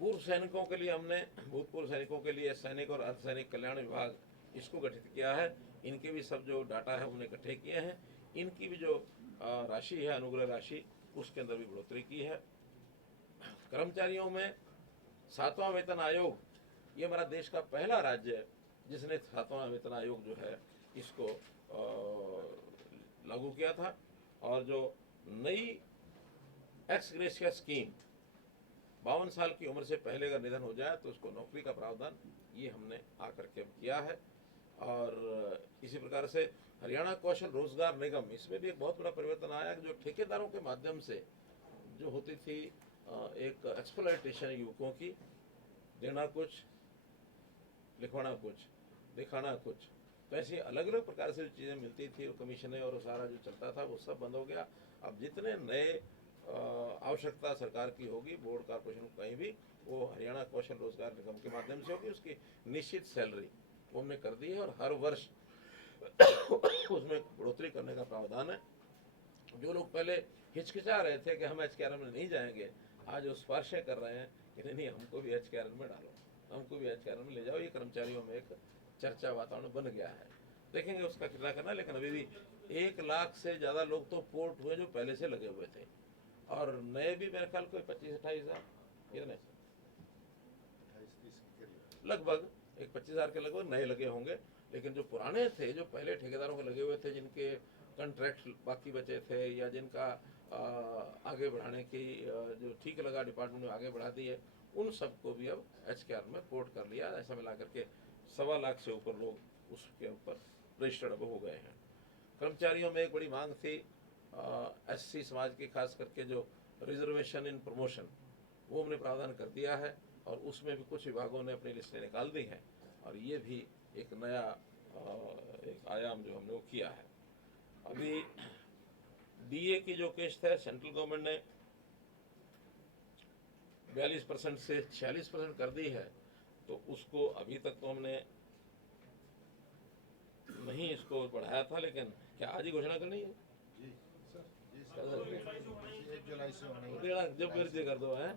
पूर्व सैनिकों के लिए हमने भूतपूर्व सैनिकों के लिए सैनिक और अर्धसैनिक कल्याण विभाग इसको गठित किया है। इनके भी सब जो डाटा है हमने इकट्ठे किए हैं, इनकी भी जो राशि है अनुग्रह राशि उसके अंदर भी बढ़ोतरी की है। कर्मचारियों में 7वां वेतन आयोग, ये हमारा देश का पहला राज्य है जिसने 7वां वेतन आयोग जो है इसको लागू किया था। और जो नई एक्स ग्रेशिया स्कीम 52 साल की उम्र से पहले अगर निधन हो जाए तो उसको नौकरी का प्रावधान ये हमने आकर के किया है। और इसी प्रकार से हरियाणा कौशल रोजगार निगम, इसमें भी एक बहुत बड़ा परिवर्तन आया कि जो ठेकेदारों के माध्यम से जो होती थी एक एक्सप्लॉयटेशन युवकों की, देना कुछ लिखवाना कुछ दिखाना कुछ, तो ऐसी अलग अलग प्रकार से जो चीज़ें मिलती थी और कमीशनें और सारा जो चलता था वो सब बंद हो गया। अब जितने नए आवश्यकता सरकार की होगी, बोर्ड कॉर्पोरेशन कहीं भी, वो हरियाणा कौशल रोजगार निगम के माध्यम से होगी। उसकी निश्चित सैलरी वो हमने कर दी है और हर वर्ष उसमें बढ़ोतरी करने का प्रावधान है। जो लोग पहले हिचकिचा रहे थे कि हम HKRN में नहीं जाएंगे, आज वो सिफारिशें कर रहे हैं कि नहीं हमको भी HKRN में डालो, हमको भी HKRN में ले जाओ। ये कर्मचारियों में एक चर्चा वातावरण बन गया है, देखेंगे उसका कितना करना। लेकिन अभी भी 1 लाख से ज़्यादा लोग तो पोर्ट हुए जो पहले से लगे हुए थे, और नए भी मेरे ख्याल कोई 25-28 हज़ार कितने लगभग 25,000 के लगभग नए लगे होंगे। लेकिन जो पुराने थे, जो पहले ठेकेदारों के लगे हुए थे, जिनके कॉन्ट्रैक्ट बाकी बचे थे या जिनका आगे बढ़ाने की जो ठीक लगा डिपार्टमेंट में आगे बढ़ा दिए, उन सबको भी अब HKRN में पोर्ट कर लिया। ऐसा मिला करके 1.25 लाख से ऊपर लोग उसके ऊपर रजिस्टर्ड अब हो गए हैं। कर्मचारियों में एक बड़ी मांग थी SC समाज की, खास करके जो रिजर्वेशन इन प्रमोशन, वो हमने प्रावधान कर दिया है और उसमें भी कुछ विभागों ने अपनी लिस्टें निकाल दी हैं, और ये भी एक नया एक आयाम जो हमने वो किया है। अभी DA की जो किस्त है सेंट्रल गवर्नमेंट ने 42% से 46% कर दी है, तो उसको अभी तक तो हमने नहीं इसको बढ़ाया था, लेकिन क्या आज ही घोषणा करनी है? जुलाई से होने जब मर्जी कर दो है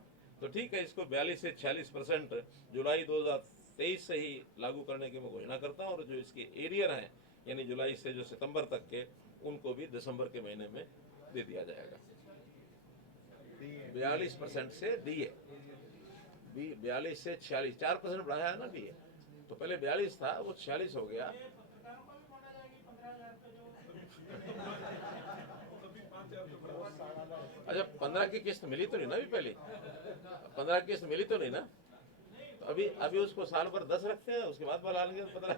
तो ठीक है। इसको 42 से 46% जुलाई 2023 से ही लागू करने की मैं घोषणा करता हूँ, और जो इसके एरियर हैं यानी जुलाई से जो सितंबर तक के, उनको भी दिसंबर के महीने में दे दिया जाएगा। 42% से DA, 42 से 46, 4% बढ़ाया है ना DA, तो पहले 42 था वो 46 हो गया। अच्छा 15 की किस्त मिली तो नहीं ना अभी? पहले 15 की किस्त मिली तो नहीं ना? तो अभी उसको साल भर 10 रखते हैं, उसके बाद बढ़ा लेंगे 15।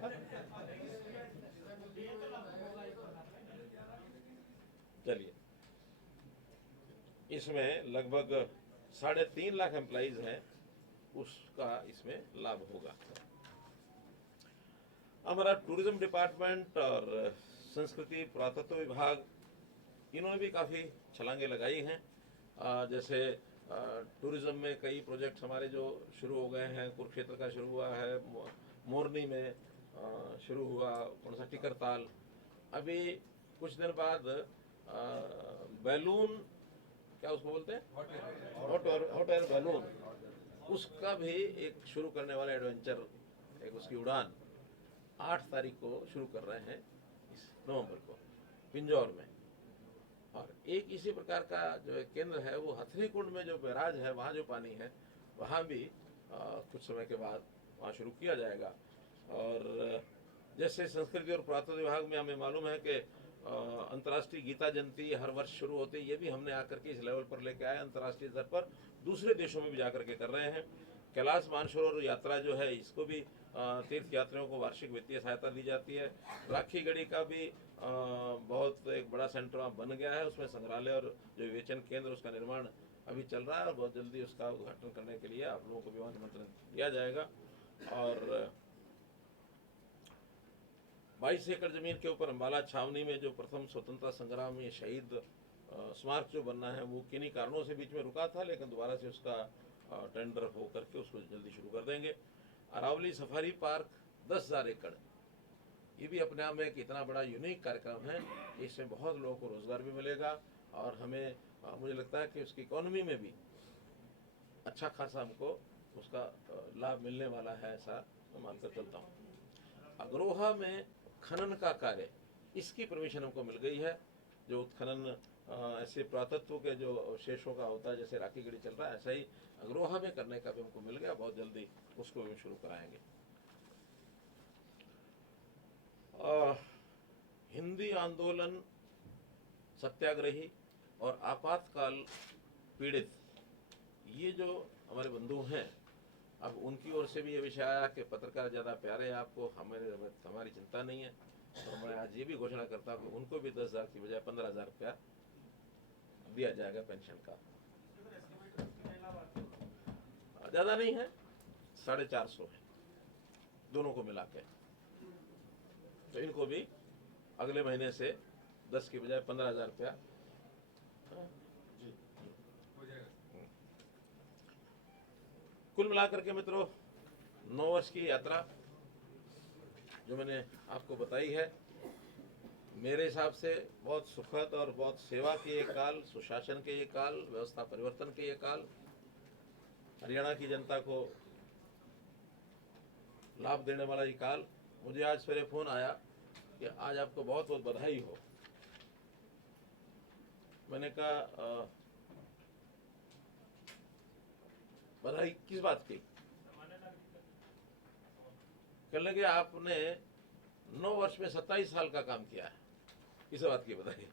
चलिए, इसमें लगभग 3.5 लाख एम्प्लॉइज हैं, उसका इसमें लाभ होगा। हमारा टूरिज्म डिपार्टमेंट और संस्कृति पुरातत्व विभाग, इन्होंने भी काफ़ी छलांगे लगाई हैं। जैसे टूरिज्म में कई प्रोजेक्ट्स हमारे जो शुरू हो गए हैं। कुरुक्षेत्र का शुरू हुआ है, मोरनी में शुरू हुआ, कौन सा टिकरताल। अभी कुछ दिन बाद बैलून, क्या उसको बोलते हैं, हॉट एयर बैलून, उसका भी एक शुरू करने वाला एडवेंचर, एक उसकी उड़ान 8 तारीख को शुरू कर रहे हैं इस नवंबर को पिंजौर में। और एक इसी प्रकार का जो केंद्र है वो हथनी कुंड में जो बैराज है, वहाँ जो पानी है, वहाँ भी कुछ समय के बाद वहाँ शुरू किया जाएगा। और जैसे संस्कृति और पुरातत्व विभाग में हमें मालूम है कि अंतर्राष्ट्रीय गीता जयंती हर वर्ष शुरू होती है, ये भी हमने आकर के इस लेवल पर लेके आए, अंतर्राष्ट्रीय स्तर पर दूसरे देशों में भी जाकर के कर रहे हैं। कैलाश मानसरोवर यात्रा जो है, इसको भी तीर्थ यात्रियों को वार्षिक वित्तीय सहायता दी जाती है। राखी गढ़ी का भी बहुत एक बड़ा सेंटर वहाँ बन गया है, उसमें संग्रहालय और जो विवेचन केंद्र, उसका निर्माण अभी चल रहा है और बहुत जल्दी उसका उद्घाटन करने के लिए आप लोगों को भी वहाँ निमंत्रण दिया जाएगा। और 22 एकड़ जमीन के ऊपर अम्बाला छावनी में जो प्रथम स्वतंत्रता संग्राम में शहीद स्मारक जो बनना है, वो किन्हीं कारणों से बीच में रुका था, लेकिन दोबारा से उसका टेंडर हो करके उसको जल्दी शुरू कर देंगे। अरावली सफारी पार्क 10,000 एकड़, ये भी अपने आप में एक इतना बड़ा यूनिक कार्यक्रम है, इसमें बहुत लोगों को रोजगार भी मिलेगा और हमें मुझे लगता है कि उसकी इकोनॉमी में भी अच्छा खासा हमको उसका लाभ मिलने वाला है, ऐसा मैं मानकर चलता हूँ। अग्रोहा में खनन का कार्य, इसकी परमिशन हमको मिल गई है। जो उत्खनन ऐसे पुरातत्व के जो अवशेषों का होता है, जैसे राखी गढ़ी चल रहा है, ऐसा ही अग्रोहा में करने का भी हमको मिल गया, बहुत जल्दी उसको भी शुरू कराएंगे। हिंदी आंदोलन सत्याग्रही और आपातकाल पीड़ित, ये जो हमारे बंधु हैं, अब उनकी ओर से भी ये विषय आया कि पत्रकार ज़्यादा प्यारे हैं आपको, हमारी चिंता नहीं है। और मैं आज ये भी घोषणा करता हूँ कि उनको भी 10,000 की बजाय 15,000 रुपया दिया जाएगा पेंशन का। ज़्यादा नहीं है, 450 है दोनों को मिला के। तो इनको भी अगले महीने से 10 की बजाय 15,000 रुपया कुल मिलाकर के। मित्रों, 9 वर्ष की यात्रा जो मैंने आपको बताई है, मेरे हिसाब से बहुत सुखद और बहुत सेवा के ये काल, सुशासन के ये काल, व्यवस्था परिवर्तन के ये काल, हरियाणा की जनता को लाभ देने वाला ये काल। मुझे आज सवेरे फोन आया कि आज आपको बहुत बहुत बधाई हो। मैंने कहा बधाई किस बात की? कहने लगे आपने 9 वर्ष में 27 साल का काम किया है, इस बात की बधाई।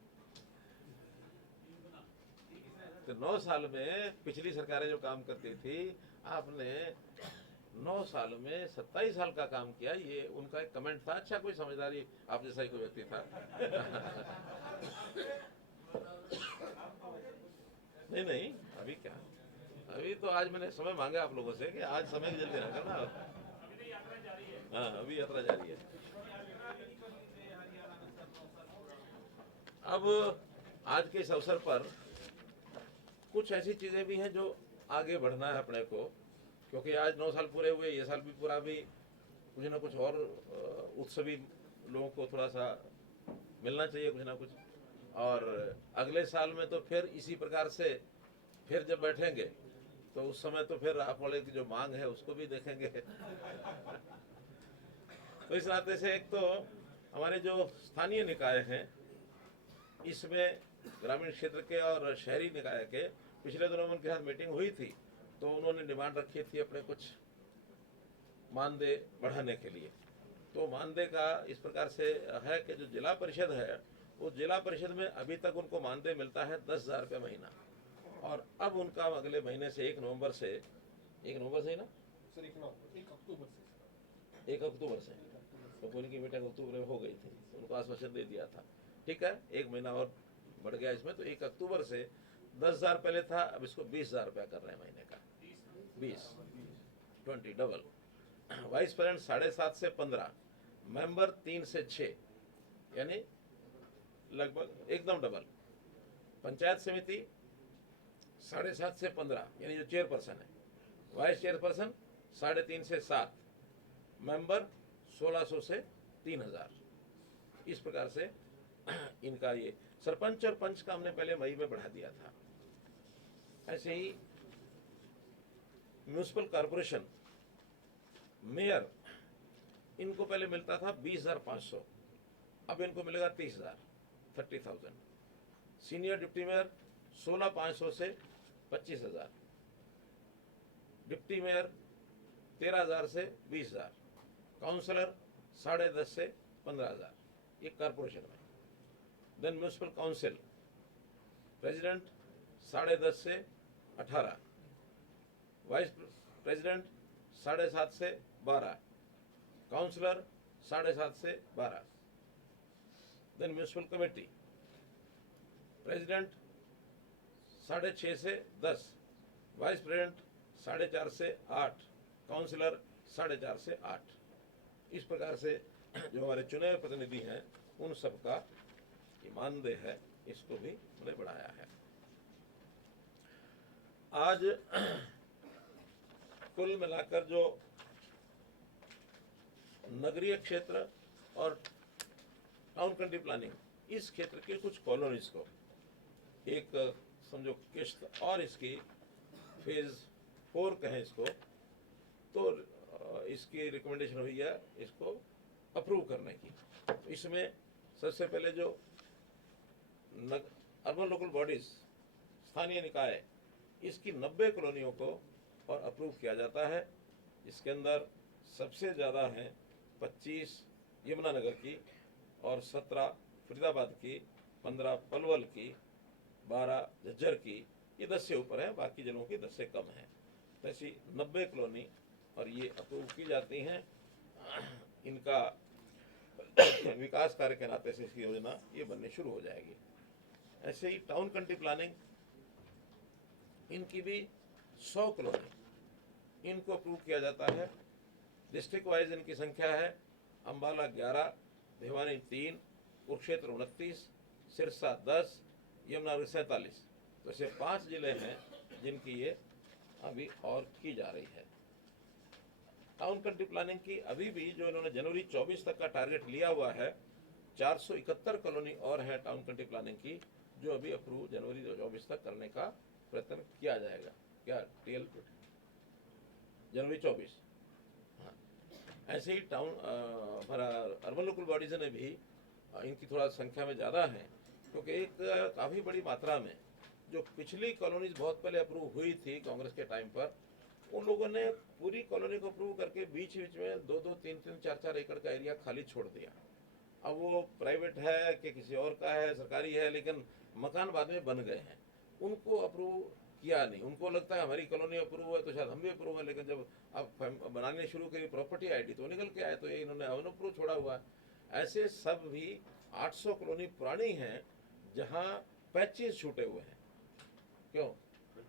तो 9 साल में पिछली सरकारें जो काम करती थी, आपने 9 साल में 27 साल का काम किया, ये उनका एक कमेंट था। अच्छा, कोई समझदारी आप जैसा ही कोई व्यक्ति था। नहीं, अभी क्या, अभी तो आज मैंने समय मांगा आप लोगों से कि आज समय जल्दी ना करना। हाँ, अभी यात्रा जारी है। अब आज के इस अवसर पर कुछ ऐसी चीजें भी हैं जो आगे बढ़ना है अपने को, क्योंकि आज 9 साल पूरे हुए, ये साल भी पूरा, भी कुछ ना कुछ और उत्सवी लोगों को थोड़ा सा मिलना चाहिए, कुछ ना कुछ। और अगले साल में तो फिर इसी प्रकार से फिर जब बैठेंगे तो उस समय तो फिर आप वाले की जो मांग है उसको भी देखेंगे। तो इस नाते से एक तो हमारे जो स्थानीय निकाय हैं, इसमें ग्रामीण क्षेत्र के और शहरी निकाय के पिछले दिनों में उनके साथ मीटिंग हुई थी, तो उन्होंने डिमांड रखी थी अपने कुछ मानदेय बढ़ाने के लिए। तो मानदेय का इस प्रकार से है कि जो जिला परिषद है, वो जिला परिषद में अभी तक उनको मानदेय मिलता है 10,000 रुपये महीना, और अब उनका अगले महीने से 1 नवंबर से ही ना सर, 1 अक्टूबर से, तो उनकी मीटिंग अक्टूबर में हो गई थी, उनको आश्वासन दे दिया था। ठीक है, 1 महीना और बढ़ गया इसमें, तो 1 अक्टूबर से 10,000 पहले था, अब इसको 20,000 रुपया कर रहे हैं महीने का। 20 डबल। वाइस प्रेसिडेंट 7.5 से 15, मेंबर 3 से 6, यानी लगभग एकदम डबल। पंचायत समिति 7.5 से 15, यानी जो चेयरपर्सन है, वाइस चेयरपर्सन 3.5 से 7, मेंबर 1600 से 3000। इस प्रकार से इनका ये सरपंच और पंच का हमने पहले मई में बढ़ा दिया था। ऐसे ही म्यूनिसिपल कॉरपोरेशन मेयर, इनको पहले मिलता था 20,500, अब इनको मिलेगा 30,000। सीनियर डिप्टी मेयर 16,500 से 25,000, डिप्टी मेयर 13,000 से 20,000, काउंसलर 10.5 से 15,000, ये कॉरपोरेशन में। देन म्यूनिसिपल काउंसिल प्रेसिडेंट 10.5 से 18, वाइस प्रेसिडेंट 7.5 से 12, काउंसलर 7.5 से 12। देन म्यूनिसिपल कमेटी प्रेसिडेंट 6.5 से 10, वाइस प्रेसिडेंट 4.5 से 8, काउंसलर 4.5 से 8। इस प्रकार से जो हमारे चुने हुए प्रतिनिधि हैं उन सबका मानदेय है, इसको भी हमने बढ़ाया है। आज कुल मिलाकर जो नगरीय क्षेत्र और टाउन कंट्री प्लानिंग, इस क्षेत्र के कुछ कॉलोनीज को एक समझो किस्त और इसकी फेज 4 कहें इसको, तो इसकी रिकमेंडेशन हुई है इसको अप्रूव करने की। तो इसमें सबसे पहले जो अर्बन लोकल बॉडीज, स्थानीय निकाय, इसकी 90 कॉलोनियों को और अप्रूव किया जाता है। इसके अंदर सबसे ज़्यादा हैं 25 यमुनानगर की और 17 फरीदाबाद की, 15 पलवल की, 12 झज्जर की, ये 10 से ऊपर है, बाकी जिलों की 10 से कम है। तो ऐसी 90 कॉलोनी और ये अप्रूव की जाती हैं। इनका विकास कार्य के नाते से इसकी योजना ये बननी शुरू हो जाएगी। ऐसे ही टाउन कंट्री प्लानिंग, इनकी भी 100 कॉलोनी, इनको अप्रूव किया जाता है। डिस्ट्रिक्ट वाइज इनकी संख्या है अम्बाला 11, भिवानी 3, कुरुक्षेत्र 29, सिरसा 10, यमुनानगर 47। तो ऐसे 5 जिले हैं जिनकी ये अभी और की जा रही है। टाउन कंट्री प्लानिंग की अभी भी जो इन्होंने जनवरी 24 तक का टारगेट लिया हुआ है, 471 कॉलोनी और है टाउन कंट्री प्लानिंग की, जो अभी अप्रूव जनवरी 24 तक करने का प्रयत्न किया जाएगा। क्या टीएल जनवरी 24। हाँ, ऐसे ही टाउन हमारा अर्बन लोकल बॉडीज ने भी इनकी थोड़ा संख्या में ज़्यादा है, क्योंकि एक काफ़ी बड़ी मात्रा में जो पिछली कॉलोनीज बहुत पहले अप्रूव हुई थी कांग्रेस के टाइम पर, उन लोगों ने पूरी कॉलोनी को अप्रूव करके बीच बीच में 2-2, 3-3, 4-4 एकड़ का एरिया खाली छोड़ दिया। अब वो प्राइवेट है कि किसी और का है, सरकारी है, लेकिन मकान बाद में बन गए हैं, उनको अप्रूव किया नहीं। उनको लगता है हमारी कॉलोनी अप्रूव है तो शायद हम भी अप्रूव है, लेकिन जब अब बनाने शुरू करी प्रॉपर्टी आईडी तो निकल के आए, तो ये इन्होंने अनअप्रूव छोड़ा हुआ। ऐसे सब भी 800 कॉलोनी पुरानी हैं जहाँ पैचेस छूटे हुए हैं। क्यों,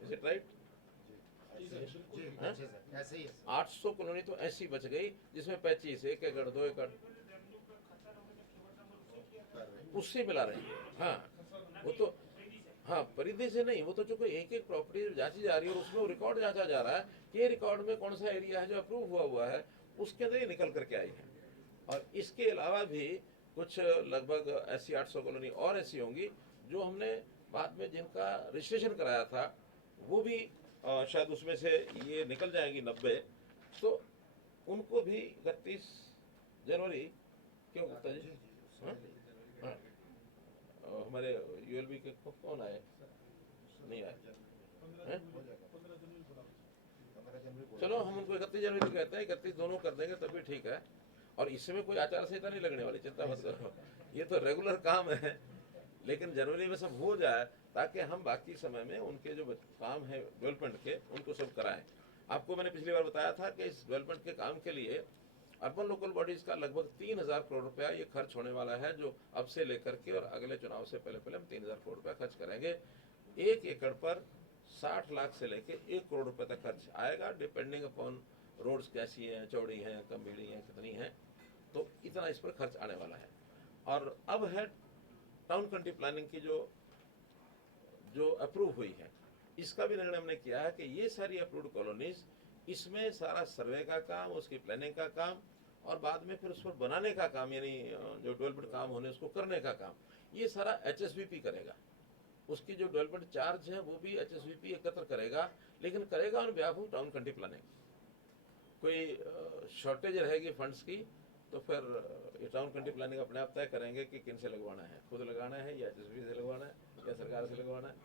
इज इट राइट? 800 कॉलोनी तो ऐसी बच गई जिसमें 25, 1 एकड़ 2 एकड़ उससे मिला रहे हैं। हाँ, वो तो हाँ परिधि से नहीं, वो तो चूंकि एक एक प्रॉपर्टी जांची जा रही है और उसमें वो रिकॉर्ड जांचा जा रहा है कि ये रिकॉर्ड में कौन सा एरिया है जो अप्रूव हुआ है, उसके अंदर ही निकल करके आई है। और इसके अलावा भी कुछ लगभग ऐसी 800 कॉलोनी और ऐसी होंगी जो हमने बाद में जिनका रजिस्ट्रेशन कराया था, वो भी शायद उसमें से ये निकल जाएंगी 90। तो उनको भी 31 जनवरी क्यों गुप्ता जी? हाँ, हमारे यूएलबी के कौन आए? नहीं आए। चलो हम उनको 31 जनवरी कहते हैं, 31 दोनों कर देंगे तभी ठीक है। और इसमें कोई आचार संहिता नहीं लगने वाली, चिंता मत करो, ये तो रेगुलर काम है। लेकिन जनवरी में सब हो जाए ताकि हम बाकी समय में उनके जो काम है डेवलपमेंट के, उनको सब कराएं। आपको मैंने पिछली बार बताया था कि इस डेवलपमेंट के काम के लिए अर्बन लोकल बॉडीज का लगभग 3,000 करोड़ रुपया ये खर्च होने वाला है, जो अब से लेकर के और अगले चुनाव से पहले हम 3,000 करोड़ रुपया खर्च करेंगे। 1 एकड़ पर 60 लाख से लेके 1 करोड़ रुपए तक खर्च आएगा, डिपेंडिंग अपॉन रोड्स कैसी हैं, चौड़ी हैं, कमबीड़ी हैं, कितनी हैं, तो इतना इस पर खर्च आने वाला है। और अब है टाउन कंट्री प्लानिंग की जो अप्रूव हुई है, इसका भी निर्णय हमने किया है कि ये सारी अप्रूव्ड कॉलोनीज, इसमें सारा सर्वे का काम, उसकी प्लानिंग का काम और बाद में फिर उस पर बनाने का काम, यानी जो डेवलपमेंट काम होने उसको करने का काम, ये सारा HSVP करेगा। उसकी जो डेवलपमेंट चार्ज है वो भी HSVP एकत्र करेगा, लेकिन करेगा on behalf of town country planning. कोई शॉर्टेज रहेगी फंड्स की तो फिर ये टाउन कंट्री प्लानिंग अपने आप तय करेंगे कि किन से लगवाना है, खुद लगाना है या HSVP से लगवाना है या सरकार से लगवाना है।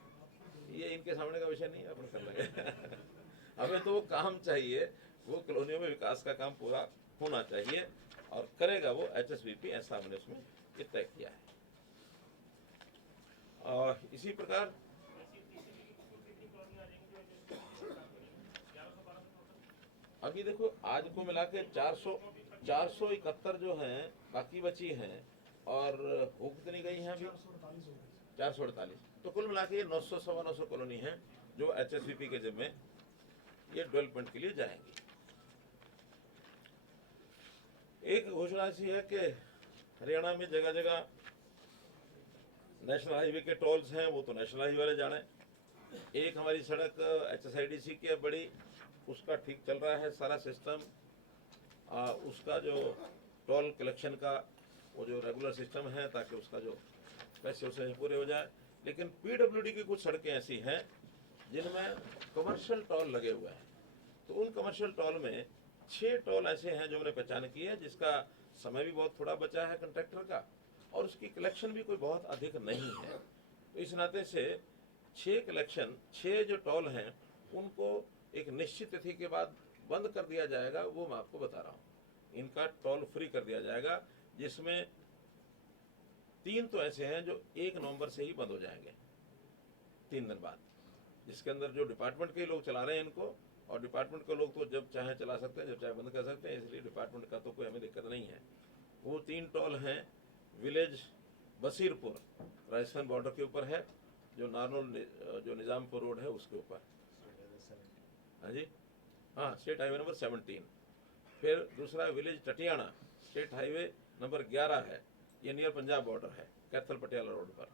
ये इनके सामने का विषय नहीं है, अपन कर लेंगे। हमें तो वो काम चाहिए, वो कॉलोनियों में विकास का काम पूरा होना चाहिए और करेगा वो HSVP, ऐसा हमने उसमें ये तय किया है। और इसी प्रकार अभी देखो आज को मिला के 471 जो हैं बाकी बची हैं, और हो कितनी गई हैं अभी 448, तो कुल मिला के ये 900 सवा 900 कॉलोनी हैं जो HSVP के जिम्मे ये डेवलपमेंट के लिए जाएंगी। एक घोषणा ऐसी है कि हरियाणा में जगह जगह नेशनल हाईवे के टोल्स हैं, वो तो नेशनल हाईवे वाले जाने। एक हमारी सड़क HSIDC की है बड़ी, उसका ठीक चल रहा है सारा सिस्टम। उसका जो टोल कलेक्शन का वो जो रेगुलर सिस्टम है, ताकि उसका जो पैसे उसे पूरे हो जाए। लेकिन PWD की कुछ सड़कें ऐसी हैं जिनमें कमर्शियल टोल लगे हुए हैं, तो उन कमर्शियल टोल में 6 टोल ऐसे हैं जो हमने पहचान की है, जिसका समय भी बहुत थोड़ा बचा है कंट्रैक्टर का, और उसकी कलेक्शन भी कोई बहुत अधिक नहीं है। तो इस नाते से 6 जो टोल हैं उनको एक निश्चित तिथि के बाद बंद कर दिया जाएगा। वो मैं आपको बता रहा हूँ, इनका टोल फ्री कर दिया जाएगा, जिसमें 3 तो ऐसे हैं जो 1 नवंबर से ही बंद हो जाएंगे, 3 दिन बाद, जिसके अंदर जो डिपार्टमेंट के लोग चला रहे हैं इनको, और डिपार्टमेंट के लोग तो जब चाहे चला सकते हैं, जब चाहे बंद कर सकते हैं, इसलिए डिपार्टमेंट का तो कोई हमें दिक्कत नहीं है। वो 3 टोल हैं, विलेज बसीरपुर राजस्थान बॉर्डर के ऊपर है, जो नारनौल जो निजामपुर रोड है उसके ऊपर, हाँ जी, हाँ, स्टेट हाईवे नंबर 17। फिर दूसरा village Tatiyana, state highway number 11 है, ये नियर पंजाब बॉर्डर है, कैथल पटियाला रोड पर।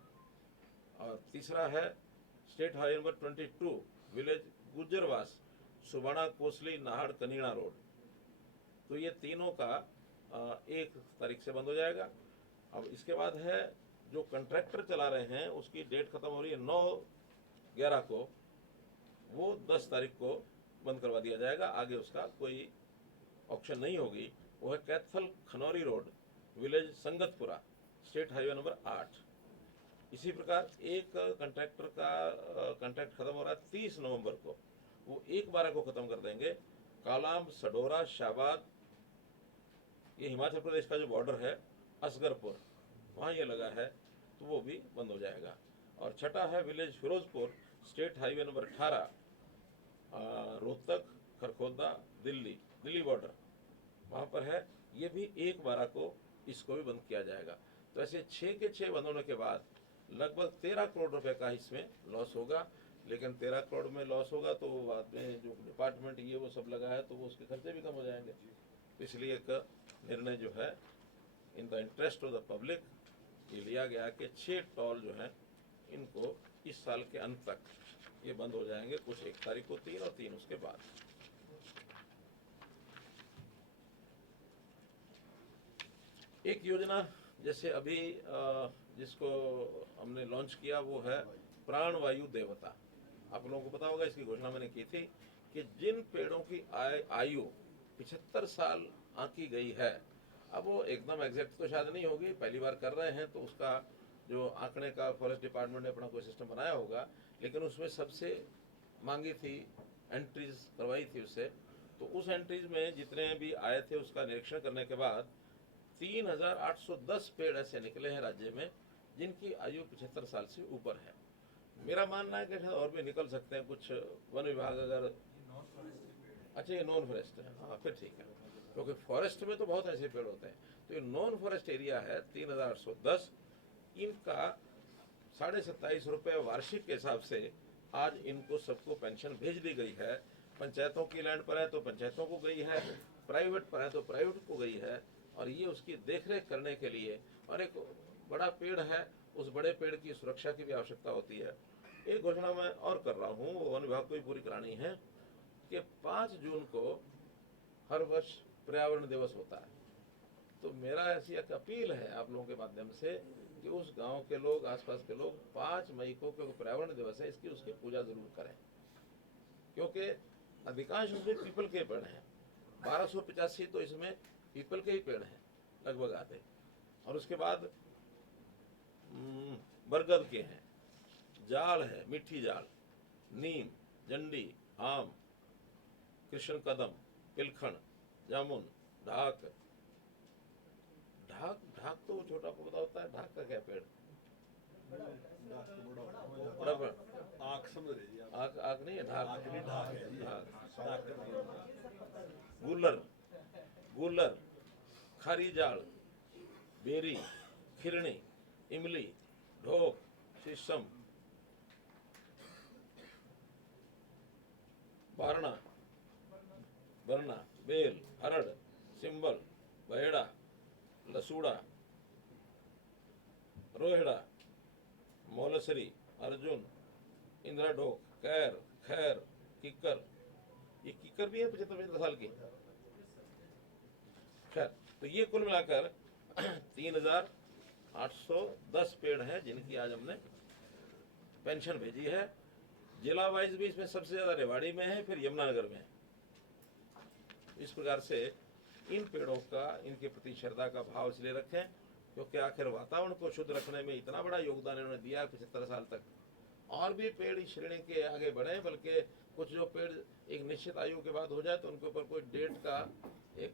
और तीसरा है state highway number 22, village Gujarwas, Subana Kosli Nahar Kanina road. तो ये तीनों का 1 तारीख से बंद हो जाएगा। अब इसके बाद है जो कंट्रैक्टर चला रहे हैं, उसकी डेट खत्म हो रही है 9/11 को, वो 10 तारीख को बंद करवा दिया जाएगा। आगे उसका कोई ऑप्शन नहीं होगी। वो है Kaithal Khanauri road, village Sangatpura, state highway number 8। इसी प्रकार एक कंट्रैक्टर का कंट्रैक्ट खत्म हो रहा है 30 नवंबर को, वो 1/12 को खत्म कर देंगे। कालाम सडोरा शाबाद, ये हिमाचल प्रदेश का जो बॉर्डर है, असगरपुर, वहाँ ये लगा है, तो वो भी बंद हो जाएगा। और छठा है village Firozpur, state highway number 18, Rohtak Kharkhoda Delhi border, वहाँ पर है। ये भी 1/12 को इसको भी बंद किया जाएगा। तो ऐसे 6 के 6 बंद होने के बाद लगभग 13 करोड़ रुपए का इसमें लॉस होगा। लेकिन 13 करोड़ में लॉस होगा तो बाद में जो डिपार्टमेंट ये वो सब लगा है, तो वो उसके खर्चे भी कम हो जाएंगे। इसलिए एक निर्णय जो है in the interest of the public ये लिया गया कि 6 टोल जो हैं इनको इस साल के अंत तक ये बंद हो जाएंगे, कुछ 1 तारीख को 3 और 3 उसके बाद। एक योजना जैसे अभी जिसको हमने लॉन्च किया वो है प्राणवायु देवता। आप लोगों को पता होगा, इसकी घोषणा मैंने की थी कि जिन पेड़ों की आयु 75 साल आंकी गई है, अब वो एकदम एग्जैक्ट तो शायद नहीं होगी, पहली बार कर रहे हैं, तो उसका जो आंकड़े का फॉरेस्ट डिपार्टमेंट ने अपना कोई सिस्टम बनाया होगा। लेकिन उसमें सबसे मांगी थी, एंट्रीज करवाई थी उससे, तो उस एंट्रीज में जितने भी आए थे उसका निरीक्षण करने के बाद 3810 पेड़ ऐसे निकले हैं राज्य में जिनकी आयु 75 साल से ऊपर है। मेरा मानना है कि शायद और भी निकल सकते हैं, कुछ वन विभाग अगर, अच्छा ये नॉन फॉरेस्ट है, हाँ फिर ठीक है, क्योंकि फॉरेस्ट में तो बहुत ऐसे पेड़ होते हैं। तो ये नॉन फॉरेस्ट एरिया है 3810, इनका 27.5 रुपये वार्षिक के हिसाब से आज इनको सबको पेंशन भेज दी गई है। पंचायतों की लैंड पर है तो पंचायतों को गई है, प्राइवेट पर है तो प्राइवेट को गई है, और ये उसकी देखरेख करने के लिए, और एक बड़ा पेड़ है, उस बड़े पेड़ की सुरक्षा की भी आवश्यकता होती है। एक घोषणा मैं और कर रहा हूँ, वो वन विभाग को भी पूरी करानी है कि 5 जून को हर वर्ष पर्यावरण दिवस होता है। तो मेरा ऐसी एक अपील है आप लोगों के माध्यम से कि उस गांव के लोग, आसपास के लोग 5 मई को, क्योंकि पर्यावरण दिवस है, उसकी पूजा जरूर करें, क्योंकि अधिकांश उसमें पीपल के पेड़ हैं। 1285 तो इसमें पीपल के ही पेड़ हैं लगभग आधे, और उसके बाद बरगद के हैं, जाल है, मिट्टी जाल, नीम, जंडी, आम, कृष्ण कदम, पिलखण, जामुन, ढाक। ढाक तो वो छोटा पौधा होता है, ढाक का क्या पेड़? आँख समझ रही है, आक नहीं है, ढाक है जी। गुलर, गुलर, खारी जाल, बेरी, खिरणी, इमली, ढोक, शीशम, बारना, बरना, बेल, हरड़, सिंबल, बहेड़ा, लसूड़ा, रोहिड़ा, मौलसरी, अर्जुन, इंदिरा ढोक, कैर, खैर, किक्कर। ये किक्कर भी है 75 साल की। खैर, तो ये कुल मिलाकर 3810 पेड़ हैं जिनकी आज हमने पेंशन भेजी है। जिला वाइज भी इसमें सबसे ज्यादा रेवाड़ी में है, फिर यमुनानगर में है। इस प्रकार से इन पेड़ों का, इनके प्रति श्रद्धा का भाव इसलिए रखें क्योंकि आखिर वातावरण को शुद्ध रखने में इतना बड़ा योगदान इन्होंने दिया 75 साल तक। और भी पेड़ इस श्रेणी के आगे बढ़े, बल्कि कुछ जो पेड़ एक निश्चित आयु के बाद हो जाए तो उनके ऊपर कोई डेट का एक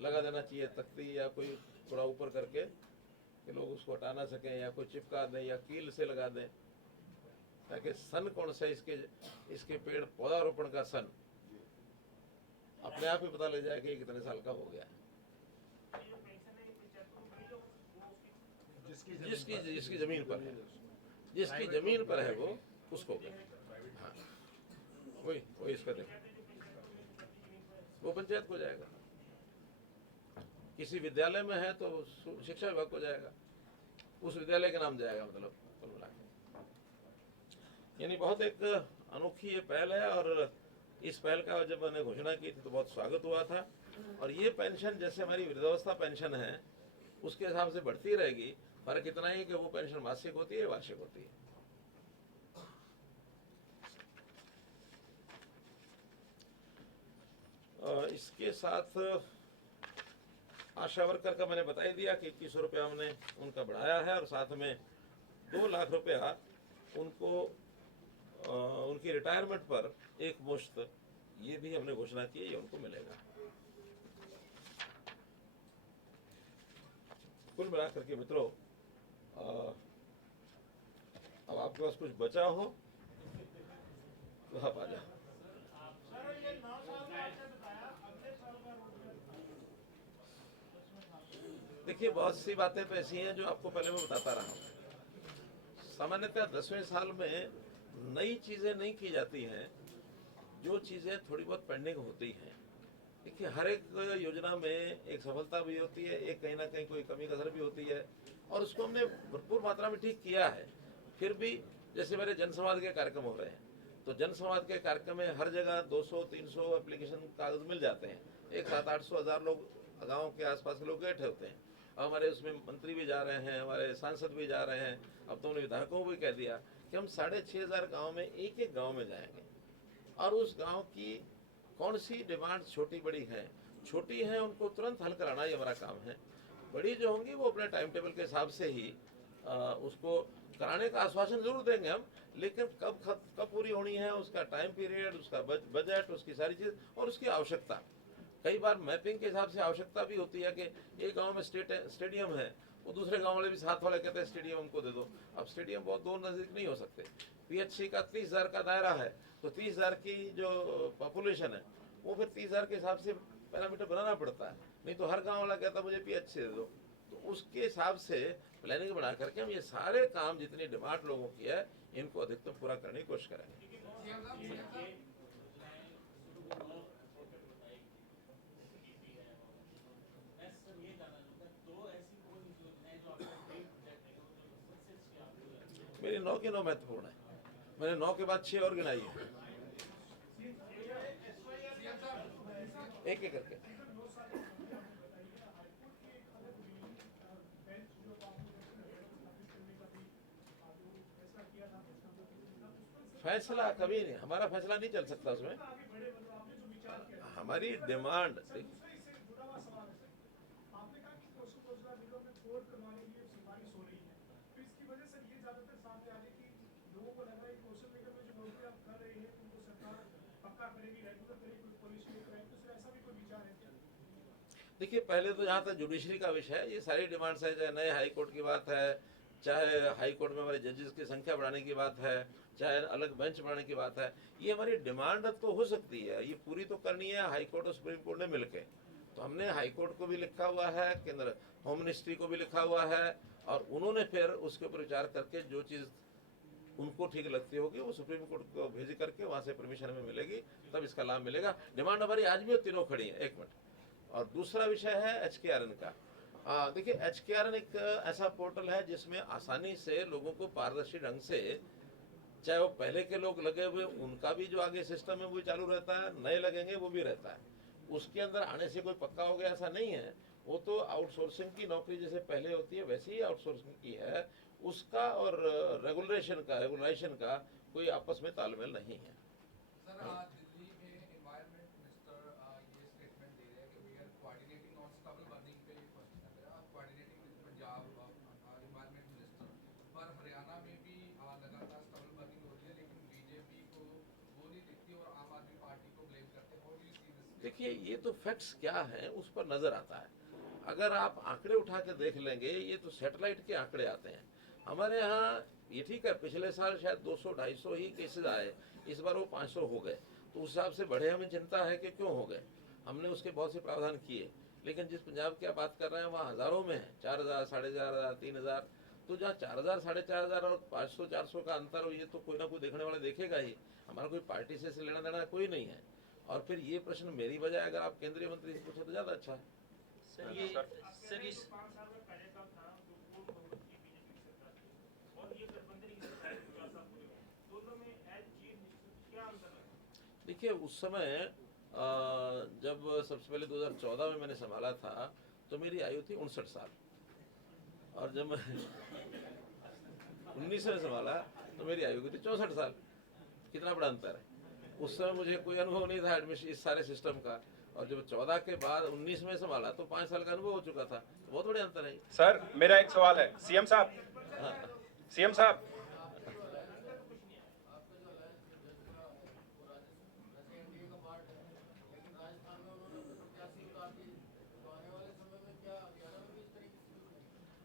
लगा देना चाहिए, तख्ती या कोई थोड़ा ऊपर करके कि लोग उसको हटा ना सकें, या कोई चिपका दें या कील से लगा दें, ताकि सन कौन सा इसके पेड़ पौधारोपण का सन अपने आप ही पता लग जाए कि कितने साल का हो गया है। जिसकी जमीन पर है, जिसकी जमीन पर है वो उसको। हाँ, वही इसका देखें, वो पंचायत को जाएगा। किसी विद्यालय में है तो शिक्षा विभाग को जाएगा, उस विद्यालय के नाम जाएगा, मतलब कुल मिला के। यानी बहुत एक अनोखी ये पहल है, और इस पहल का जब मैंने घोषणा की थी तो बहुत स्वागत हुआ था। और ये पेंशन जैसे हमारी वृद्धावस्था पेंशन है उसके हिसाब से बढ़ती रहेगी। फर्क इतना ही कि वो पेंशन मासिक होती है, वार्षिक होती है। इसके साथ आशा वर्कर का मैंने बता ही दिया कि 2100 रुपया हमने उनका बढ़ाया है, और साथ में 2 लाख रुपया उनको उनकी रिटायरमेंट पर एक मुश्त, ये भी हमने घोषणा की है, ये उनको मिलेगा। कुल मिलाकर के मित्रों, अब आपके पास कुछ बचा हो तो आप आ जाओ। देखिए, बहुत सी बातें तो ऐसी हैं जो आपको पहले मैं बताता रहा हूँ। सामान्यतः 10वें साल में नई चीजें नहीं की जाती हैं, जो चीजें थोड़ी बहुत पेंडिंग होती हैं। देखिए, हर एक योजना में एक सफलता भी होती है, एक कहीं ना कहीं कोई कमी कसर भी होती है, और उसको हमने भरपूर मात्रा में ठीक किया है। फिर भी जैसे मेरे जनसंवाद के कार्यक्रम हो रहे हैं, तो जनसंवाद के कार्यक्रम में हर जगह 200-300 एप्लीकेशन कागज मिल जाते हैं। एक 700-800 लोग गाँव के आसपास के लोग बैठे होते हैं। हमारे उसमें मंत्री भी जा रहे हैं, हमारे सांसद भी जा रहे हैं। अब तो उन्होंने विधायकों को भी कह दिया कि हम 6500 गाँव में एक गाँव में जाएंगे, और उस गाँव की कौन सी डिमांड छोटी बड़ी है, छोटी है उनको तुरंत हल कराना ही हमारा काम है। बड़ी जो होंगी वो अपने टाइम टेबल के हिसाब से ही उसको कराने का आश्वासन जरूर देंगे हम, लेकिन कब पूरी होनी है, उसका टाइम पीरियड, उसका बजट, उसकी सारी चीज और उसकी आवश्यकता। कई बार मैपिंग के हिसाब से आवश्यकता भी होती है कि एक गांव में स्टेडियम है, वो दूसरे गांव वाले भी साथ वाले कहते हैं स्टेडियम हमको दे दो। अब स्टेडियम बहुत दूर नजदीक नहीं हो सकते। PHC का 30,000 का दायरा है, तो 30,000 की जो पॉपुलेशन है वो फिर 30,000 के हिसाब से पैरामीटर बनाना पड़ता है, नहीं तो हर गांव वाला कहता मुझे PHC दे दो। तो उसके हिसाब से प्लानिंग बना करके हम ये सारे काम जितनी डिमांड लोगों की है इनको अधिकतम पूरा करने की कोशिश करेंगे। मेरी 9 की 9 महत्वपूर्ण है। मैंने 9 के बाद 6 और गिनाई है, एक एक करके। फैसला कभी नहीं, हमारा फैसला नहीं चल सकता उसमें। हमारी डिमांड देखिए, पहले तो जहाँ तक जुडिशरी का विषय है, ये सारी डिमांड्स है, चाहे नए हाई कोर्ट की बात है, चाहे हाई कोर्ट में हमारे जजेस की संख्या बढ़ाने की बात है, चाहे अलग बेंच बढ़ाने की बात है, ये हमारी डिमांड तो हो सकती है, ये पूरी तो करनी है हाई कोर्ट और सुप्रीम कोर्ट ने मिलके। तो हमने हाई कोर्ट को भी लिखा हुआ है, केंद्र होम मिनिस्ट्री को भी लिखा हुआ है, और उन्होंने फिर उसके ऊपर विचार करके जो चीज़ उनको ठीक लगती होगी वो सुप्रीम कोर्ट को भेज करके वहाँ से परमिशन हमें मिलेगी, तब इसका लाभ मिलेगा। डिमांड हमारी आज भी तीनों खड़ी है। एक मिनट। और दूसरा विषय है HKRN का। देखिए, HKRN एक ऐसा पोर्टल है जिसमें आसानी से लोगों को पारदर्शी ढंग से, चाहे वो पहले के लोग लगे हुए उनका भी जो आगे सिस्टम है वो भी चालू रहता है, नए लगेंगे वो भी रहता है, उसके अंदर आने से कोई पक्का हो गया ऐसा नहीं है। वो तो आउटसोर्सिंग की नौकरी जैसे पहले होती है वैसे ही आउटसोर्सिंग की है, उसका और रेगुलेशन का कोई आपस में तालमेल नहीं है। सर, आज दिल्ली में एनवायरमेंट मिनिस्टर ये स्टेटमेंट दे रहे हैं कि we are coordinating on stubble burning पे क्वेश्चन है मेरा, coordinating with Punjab environment minister, पर हरियाणा में भी लगातार स्टबल बर्निंग हो रही है, लेकिन बीजेपी को वो नहीं दिखती और आम आदमी पार्टी को ब्लेम करते हैं। और यू सी दिस? देखिए, ये तो फैक्ट्स क्या है उस पर नजर आता है। अगर आप आंकड़े उठा के देख लेंगे, ये तो सैटेलाइट के आंकड़े आते हैं। हमारे यहाँ ये ठीक है, पिछले साल शायद 200-250 ही केसेस आए, इस बार वो 500 हो गए, तो उस हिसाब से बड़े हमें चिंता है कि क्यों हो गए। हमने उसके बहुत से प्रावधान किए, लेकिन जिस पंजाब की आप बात कर रहे हैं वहाँ हज़ारों में है, 4000, 4500, 3000। तो जहाँ 4000, 4500 और 500-400 का अंतर हो, ये तो कोई ना कोई देखने वाला देखेगा ही। हमारा कोई पार्टी से लेना देना कोई नहीं है। और फिर ये प्रश्न मेरी बजाय अगर आप केंद्रीय मंत्री से पूछे तो ज़्यादा अच्छा है। सर ये सर इस देखिए, उस समय जब सबसे पहले 2014 में मैंने संभाला था तो मेरी आयु थी 59 साल, और जब मैं 19 में संभाला तो मेरी आयु थी 64 साल। कितना बड़ा अंतर है। उस समय मुझे कोई अनुभव नहीं था एडमिशन इस सारे सिस्टम का, और जब 14 के बाद 19 में संभाला तो 5 साल का अनुभव हो चुका था। तो बहुत बड़े अंतर है। सर, मेरा एक सवाल है सीएम साहब। सीएम साहब,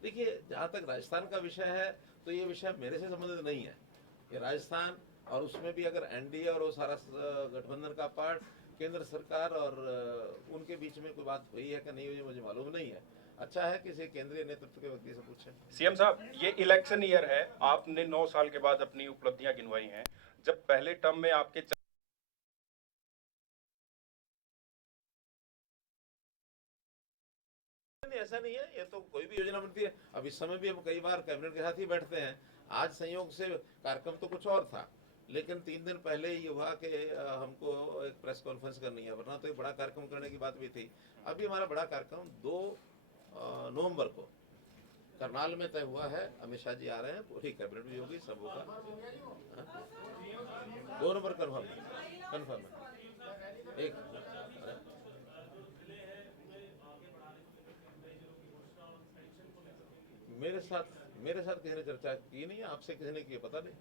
देखिए, जहाँ तक राजस्थान का विषय है तो ये विषय मेरे से संबंधित नहीं है। ये राजस्थान, और उसमें भी अगर एनडीए और वो सारा गठबंधन का पार्ट, केंद्र सरकार और उनके बीच में कोई बात हुई है कि नहीं हुई मुझे मालूम नहीं है। अच्छा है किसी केंद्रीय नेतृत्व के व्यक्ति से पूछें। सीएम साहब, ये इलेक्शन ईयर है, आपने 9 साल के बाद अपनी उपलब्धियां गिनवाई हैं। जब पहले टर्म में आपके ऐसा नहीं है, ये तो कोई भी योजना बनती है। अब इस समय भी हम कई बार कैबिनेट के साथ ही बैठते हैं। आज संयोग से कार्यक्रम तो कुछ और था, लेकिन 3 दिन पहले ये हुआ कि हमको एक प्रेस कॉन्फ्रेंस करनी है, वरना तो एक बड़ा कार्यक्रम करने की बात भी थी। अभी हमारा बड़ा कार्यक्रम 2 नवंबर को करनाल में तय हुआ है। अमित शाह जी आ रहे हैं, पूरी कैबिनेट भी होगी, सब होगा। 2 नंबर कन्फर्म है। एक मेरे साथ किसी ने चर्चा की नहीं, आपसे किसी ने की पता नहीं।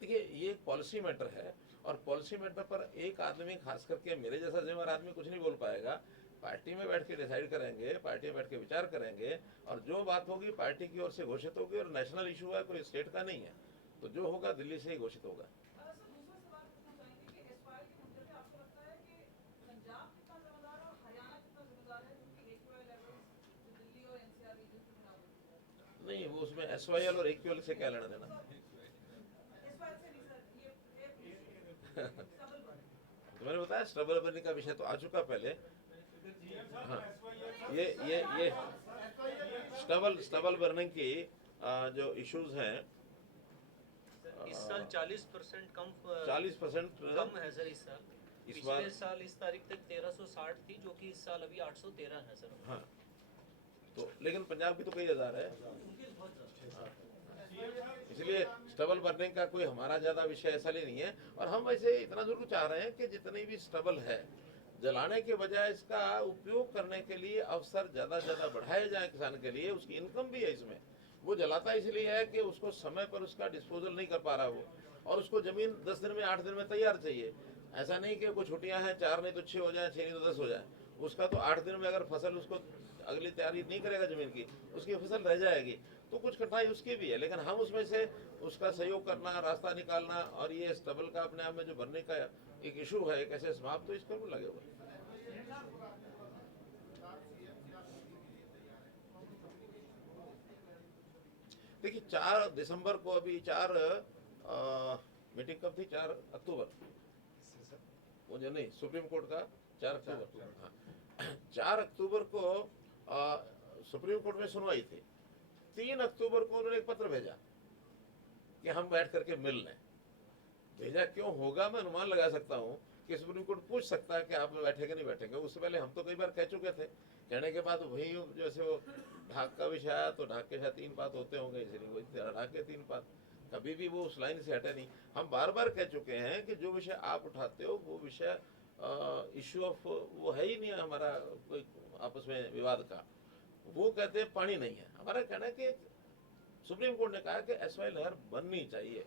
देखिए, ये एक पॉलिसी मैटर है, और पॉलिसी मैटर पर एक आदमी, खास करके मेरे जैसा जिम्मेदार आदमी, कुछ नहीं बोल पाएगा। पार्टी में बैठ के डिसाइड करेंगे, पार्टी में बैठ के विचार करेंगे, और जो बात होगी पार्टी की ओर से घोषित होगी। और नेशनल इशू है, कोई स्टेट का नहीं है, तो जो होगा दिल्ली से ही घोषित होगा। नहीं, वो उसमें SYL और AQL से क्या लेना देना। तो मैंने बताया, स्टबल बर्निंग का विषय तो आ चुका पहले। हाँ, ये स्टबल बर्निंग की जो इश्यूज हैं, इस साल 40% कम 40% कम है सर इस साल। इस बार- पिछले साल इस तारीख तक 1360 थी, जो कि इस साल अभी 813 है सर। हाँ, तो लेकिन पंजाब की तो कई हजार है। हाँ, इसलिए स्टबल बर्निंग का कोई हमारा ज्यादा विषय ऐसा नहीं है। और हम वैसे इतना जरूर चाह रहे हैं कि जितनी भी स्टबल है, जलाने के बजाय इसका उपयोग करने के लिए अवसर ज्यादा से ज्यादा बढ़ाए जाए किसान के लिए। उसकी इनकम भी है इसमें। वो जलाता इसलिए है कि उसको समय पर उसका डिस्पोजल नहीं कर पा रहा वो, और उसको जमीन 10 दिन में 8 दिन में तैयार चाहिए। ऐसा नहीं कि कुछ छुट्टियां हैं, 4 नहीं तो 6 हो जाए, 6 नहीं तो 10 हो जाए। उसका तो 8 दिन में अगर फसल उसको अगली तैयारी नहीं करेगा जमीन की, उसकी फसल रह जाएगी। तो कुछ कठिनाई उसकी भी है, लेकिन हम उसमें से उसका सहयोग करना, रास्ता निकालना, और ये स्टबल का अपने आप में जो भरने का एक इशू है कैसे समाप्त, तो इस पर लगे हुए। देखिए 4 दिसंबर को अभी 4 मीटिंग कब थी? 4 अक्टूबर, मुझे नहीं, सुप्रीम कोर्ट का 4 अक्टूबर। हाँ, 4 अक्टूबर को सुप्रीम कोर्ट में सुनवाई थी। 3 अक्टूबर को उन्होंने एक पत्र भेजा कि हम बैठ करके मिल लें। भेजा क्यों होगा मैं अनुमान लगा सकता हूँ कि सुप्रीम कोर्ट पूछ सकता है कि आप बैठेंगे नहीं बैठेंगे। उससे पहले हम तो कई बार कह चुके थे। कहने के बाद वही जैसे वो ढाक का विषय आया तो ढाक के साथ 3 बात होते होंगे, इसलिए वही ढाक के 3 बात, कभी भी वो उस लाइन से हटे नहीं। हम बार बार कह चुके हैं कि जो विषय आप उठाते हो वो विषय इश्यू ऑफ वो है ही नहीं हमारा कोई आपस में विवाद का। वो कहते हैं पानी नहीं है। हमारा कहना है कि सुप्रीम कोर्ट ने कहा कि एसवाई नहर बननी चाहिए।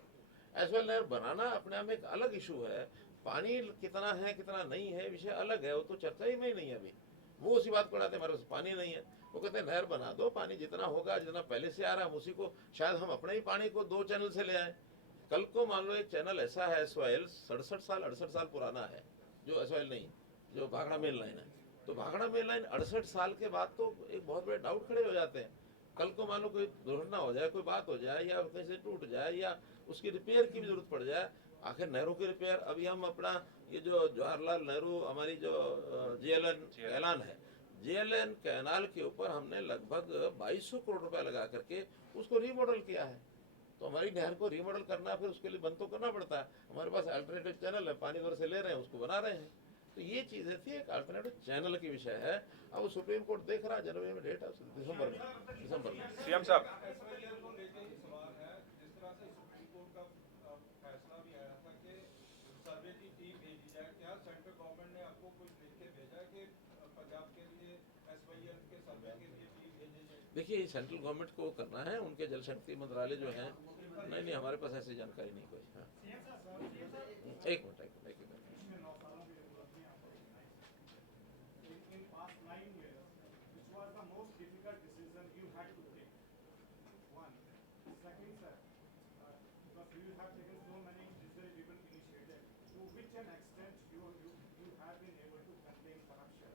एसवाई नहर बनाना अपने आप में एक अलग इशू है। पानी कितना है कितना नहीं है विषय अलग है, वो तो चर्चा ही में ही नहीं है अभी। वो उसी बात को उड़ाते हैं हमारे पास पानी नहीं है। वो कहते हैं नहर बना दो, पानी जितना होगा जितना पहले से आ रहा है उसी को, शायद हम अपने ही पानी को 2 चैनल से ले आए। कल को मान लो एक चैनल ऐसा है एसवाइल 67 साल पुराना है, जो एसवाइल नहीं, जो भाखड़ा मेन लाइन है। तो भाखड़ा मेन लाइन 68 साल के बाद तो एक बहुत बड़े डाउट खड़े हो जाते हैं। कल को मान लो कोई दुर्घटना हो जाए, कोई बात हो जाए, या कहीं से टूट जाए, या उसकी रिपेयर की भी जरूरत पड़ जाए। आखिर नहरों की रिपेयर, अभी हम अपना ये जो जवाहरलाल नेहरू हमारी जो JLN ऐलान है, JLN कैनाल के ऊपर हमने लगभग 2200 करोड़ रुपया लगा करके उसको रीमॉडल किया है। तो हमारी नहर को रीमॉडल करना, फिर उसके लिए बंद तो करना पड़ता है। हमारे पास अल्टरनेटिव चैनल है, पानी उधर से ले रहे हैं, उसको बना रहे हैं। तो ये चीजें थी, एक अल्टरनेटिव चैनल की विषय है। अब सुप्रीम कोर्ट देख रहा है, जनवरी में डेट है, दिसंबर में। सीएम साहब, एसवाईएल को लेके ही सवाल है। जिस तरह से सुप्रीम कोर्ट का फैसला भी आया था कि सर्वे की टीम भेजी जाए, क्या सेंट्रल गवर्नमेंट ने आपको कुछ लिख के भेजा कि पंजाब के लिए एसवाईएल के सर्वे के लिए टीम भेजी जाए? देखिए सेंट्रल गवर्नमेंट को करना है, उनके जल शक्ति मंत्रालय जो है। नहीं हमारे पास ऐसी जानकारी नहीं कोई। हाँ, एक minute. In past 9 years, which was the most difficult decision you had to take? One. Second, sir, because you have taken so many digital-driven initiatives, to which an extent you have been able to contain corruption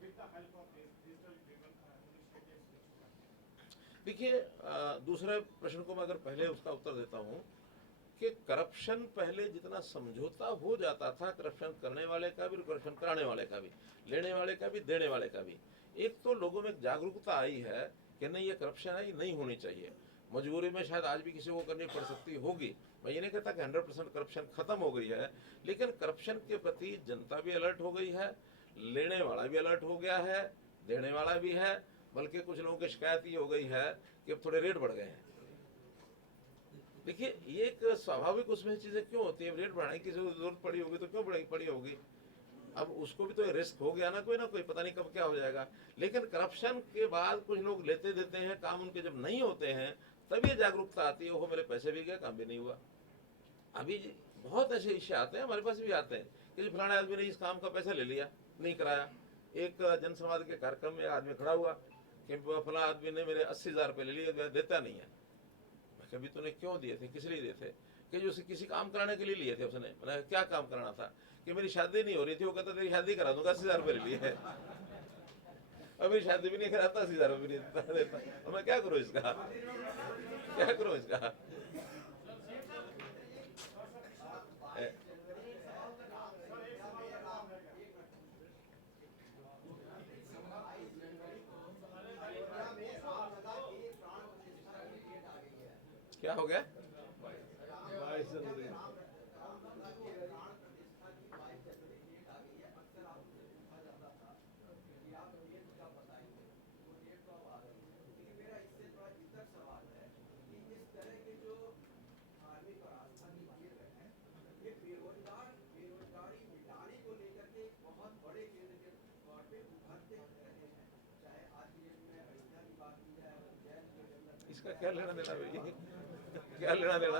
with the help of digital-driven initiatives which you have taken? देखिए दूसरे प्रश्न को मैं अगर पहले उसका उत्तर देता हूँ कि करप्शन पहले जितना समझौता हो जाता था, करप्शन करने वाले का भी, करप्शन कराने वाले का भी, लेने वाले का भी, देने वाले का भी, एक तो लोगों में जागरूकता आई है कि नहीं ये करप्शन है, ये नहीं होनी चाहिए। मजबूरी में शायद आज भी किसी को करनी पड़ सकती होगी। मैं ये नहीं कहता कि 100% करप्शन खत्म हो गई है, लेकिन करप्शन के प्रति जनता भी अलर्ट हो गई है, लेने वाला भी अलर्ट हो गया है, देने वाला भी है। बल्कि कुछ लोगों की शिकायत ये हो गई है कि अब थोड़े रेट बढ़ गए हैं। देखिए ये एक स्वाभाविक उसमें चीजें क्यों होती है, रेट बढ़ाने की जरूरत पड़ी होगी तो क्यों पड़ी होगी। अब उसको भी तो रिस्क हो गया ना कोई, पता नहीं कब क्या हो जाएगा। लेकिन करप्शन के बाद कुछ लोग लेते देते हैं, काम उनके जब नहीं होते हैं तब ये जागरूकता आती है, वो मेरे पैसे भी गए, काम भी नहीं हुआ। अभी बहुत ऐसे इश्यू आते हैं, हमारे पास भी आते हैं कि फलाने आदमी ने इस काम का पैसा ले लिया, नहीं कराया। एक जनसंवाद के कार्यक्रम में आदमी खड़ा हुआ कि फला आदमी ने मेरे 80,000 रुपये ले लिए, देता नहीं है। मैं कभी तूने क्यों दिए थे, किस लिए दिए थे? कि जो किसी काम कराने के लिए लिए थे उसने। मैंने क्या काम कराना था? कि मेरी शादी नहीं हो रही थी। वो कहता तेरी शादी करा दूंगा, 80,000 रुपये ले लिए है। अब मेरी शादी भी नहीं कराता, 80,000 रुपये नहीं देता। तो मैं क्या करूँ इसका, क्या करूँ इसका? क्या हो गया? इसका क्या लेना देना भाई? क्या लेना देना?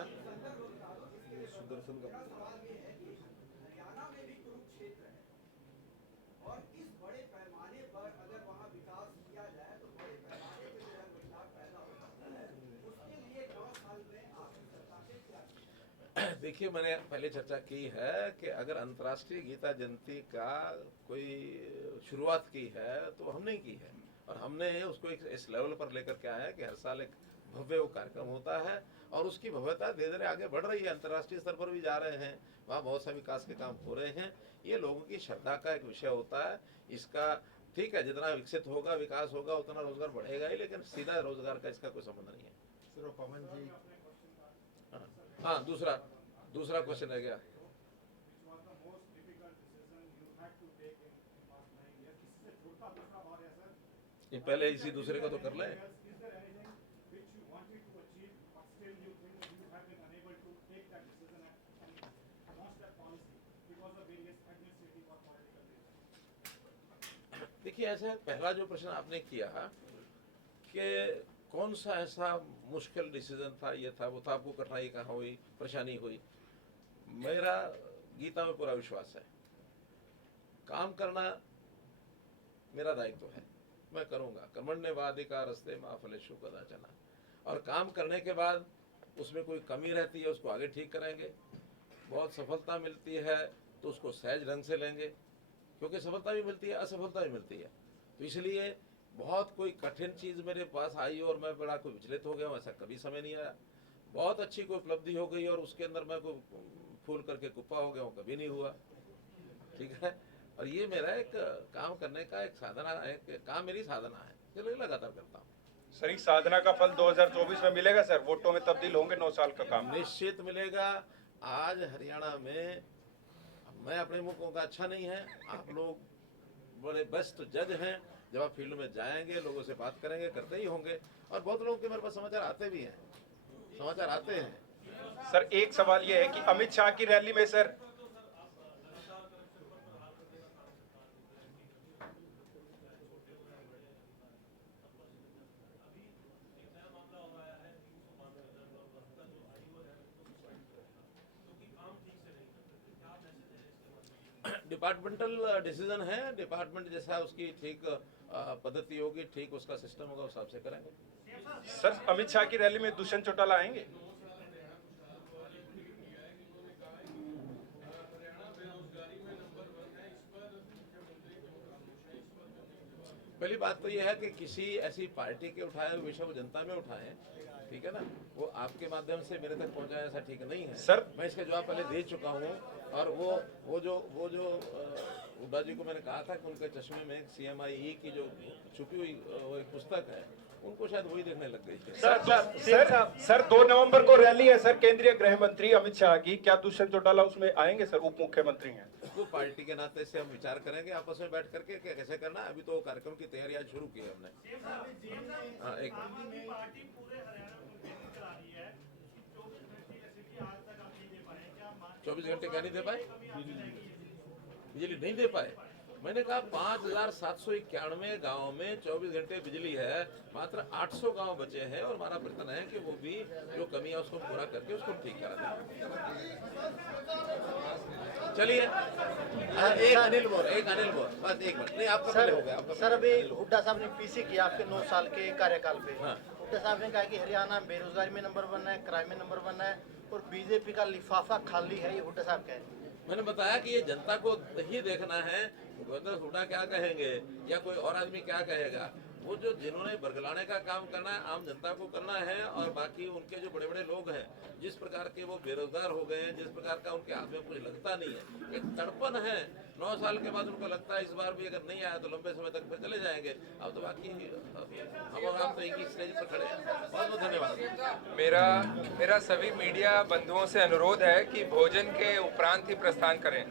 देखिए, मैंने पहले चर्चा की है कि अगर अंतर्राष्ट्रीय गीता जयंती का कोई शुरुआत की है तो हमने की है, और हमने उसको इस लेवल पर लेकर के आए हैं कि हर साल एक भव्य वो कार्यक्रम होता है और उसकी भव्यता धीरे धीरे आगे बढ़ रही है। अंतर्राष्ट्रीय स्तर पर भी जा रहे हैं, वहाँ बहुत सा विकास के काम हो रहे हैं। ये लोगों की श्रद्धा का एक विषय होता है। इसका ठीक है, जितना विकसित होगा, विकास होगा, उतना रोजगार बढ़ेगा ही, लेकिन सीधा रोजगार का इसका कोई संबंध नहीं है। सर पवन जी, हाँ, दूसरा क्वेश्चन है क्या? which was the most difficult decision you had to take in past 9 years? इससे छोटा दूसरा और है सर. ये पहले इसी दूसरे का तो कर लें। Is there anything which you wanted to achieve but still you think you have been unable to take that decision and launch that policy because of various administrative or political reasons? देखिए, ऐसा पहला जो प्रश्न आपने किया कि कौन सा ऐसा मुश्किल डिसीजन था, ये था, वो था, आपको कठिनाई कहाँ हुई, परेशानी हुई। मेरा गीता में पूरा विश्वास है, काम करना मेरा दायित्व है, मैं करूँगा। कर्मण्येवाधिकारस्ते मा फलेषु कदाचन। और काम करने के बाद उसमें कोई कमी रहती है उसको आगे ठीक करेंगे। बहुत सफलता मिलती है तो उसको सहज ढंग से लेंगे, क्योंकि सफलता भी मिलती है, असफलता भी मिलती है। तो इसलिए बहुत कोई कठिन चीज़ मेरे पास आई और मैं बड़ा कोई विचलित हो गया, ऐसा कभी समय नहीं आया। बहुत अच्छी कोई उपलब्धि हो गई और उसके अंदर मैं कोई फूल करके कुप्पा हो गया हूँ, कभी नहीं हुआ। ठीक है, और ये मेरा एक काम करने का एक साधना है, काम मेरी साधना है, चलो लगातार करता हूँ। सर, इस साधना का फल 2024 में मिलेगा सर? वोटों में तब्दील होंगे 9 साल का काम? निश्चित मिलेगा। आज हरियाणा में मैं अपने मुंह का अच्छा नहीं है, आप लोग बड़े बेस्ट जज हैं। जब आप फील्ड में जाएंगे, लोगों से बात करेंगे, करते ही होंगे, और बहुत लोगों के मेरे पास समाचार आते भी हैं, समाचार आते हैं। सर, एक सवाल ये है कि अमित शाह की रैली में सर डिपार्टमेंटल डिसीजन है, डिपार्टमेंट जैसा उसकी ठीक पद्धति होगी, ठीक उसका सिस्टम होगा, उस हिसाब से करेंगे। सर, अमित शाह की रैली में दुष्यंत चौटाला आएंगे? पहली बात तो यह है कि किसी ऐसी पार्टी के उठाए हुए विषय को जनता में उठाएं, ठीक है ना, वो आपके माध्यम से मेरे तक पहुंचाए, ऐसा ठीक नहीं है। सर, मैं इसका जवाब पहले दे चुका हूँ, और वो जो हुड्डा जी को मैंने कहा था कि उनके चश्मे में CMIE की जो छुपी हुई वो एक पुस्तक है, उनको शायद वही देखने लग गई। सर 2 नवंबर को रैली है सर, केंद्रीय गृह मंत्री अमित शाह की, क्या दुष्यंत चौटाला उसमें आएंगे सर? उप मुख्यमंत्री हैं। तो पार्टी के नाते से हम विचार करेंगे आपस में बैठ करके क्या कैसे करना है। अभी तो कार्यक्रम की तैयारी आज शुरू की है हमने। हाँ, एक पार्टी पूरे हरियाणा में चला रही है, 24 घंटे जैसे आज तक आप नहीं दे पाए, क्या 24 घंटे क्या नहीं दे पाए? बिजली नहीं दे पाए? मैंने कहा 5791 गाँव में 24 घंटे बिजली है, मात्र 800 गांव बचे हैं, और हमारा प्रयत्न है कि वो भी जो कमी है उसको पूरा करके उसको ठीक करा दें। चलिए, एक अनिल बोर, बस एक मिनट। नहीं, आपका पहले हो गया। सर अभी हुड्डा साहब ने पीसी किया आपके 9 साल के कार्यकाल पे। हाँ। हुड्डा साहब ने कहा कि हरियाणा बेरोजगारी में नंबर 1 है, क्राइम में नंबर 1 है, और बीजेपी का लिफाफा खाली है, ये हुड्डा साहब कहे। मैंने बताया कि ये जनता को ही देखना है, भूपेंद्र हुड्डा क्या कहेंगे या कोई और आदमी क्या कहेगा, वो जो जिन्होंने बरगलाने का काम करना है आम जनता को करना है, और बाकी उनके जो बड़े बड़े लोग हैं जिस प्रकार के वो बेरोजगार हो गए हैं, जिस प्रकार का उनके हाथ में कुछ लगता नहीं है, एक तड़पन है। 9 साल के बाद उनको लगता है इस बार भी अगर नहीं आया तो लंबे समय तक फिर चले जाएंगे। अब तो बाकी हम और आप तो एक ही स्टेज पर खड़े हैं। बहुत बहुत धन्यवाद। मेरा सभी मीडिया बंधुओं से अनुरोध है कि भोजन के उपरांत ही प्रस्थान करें।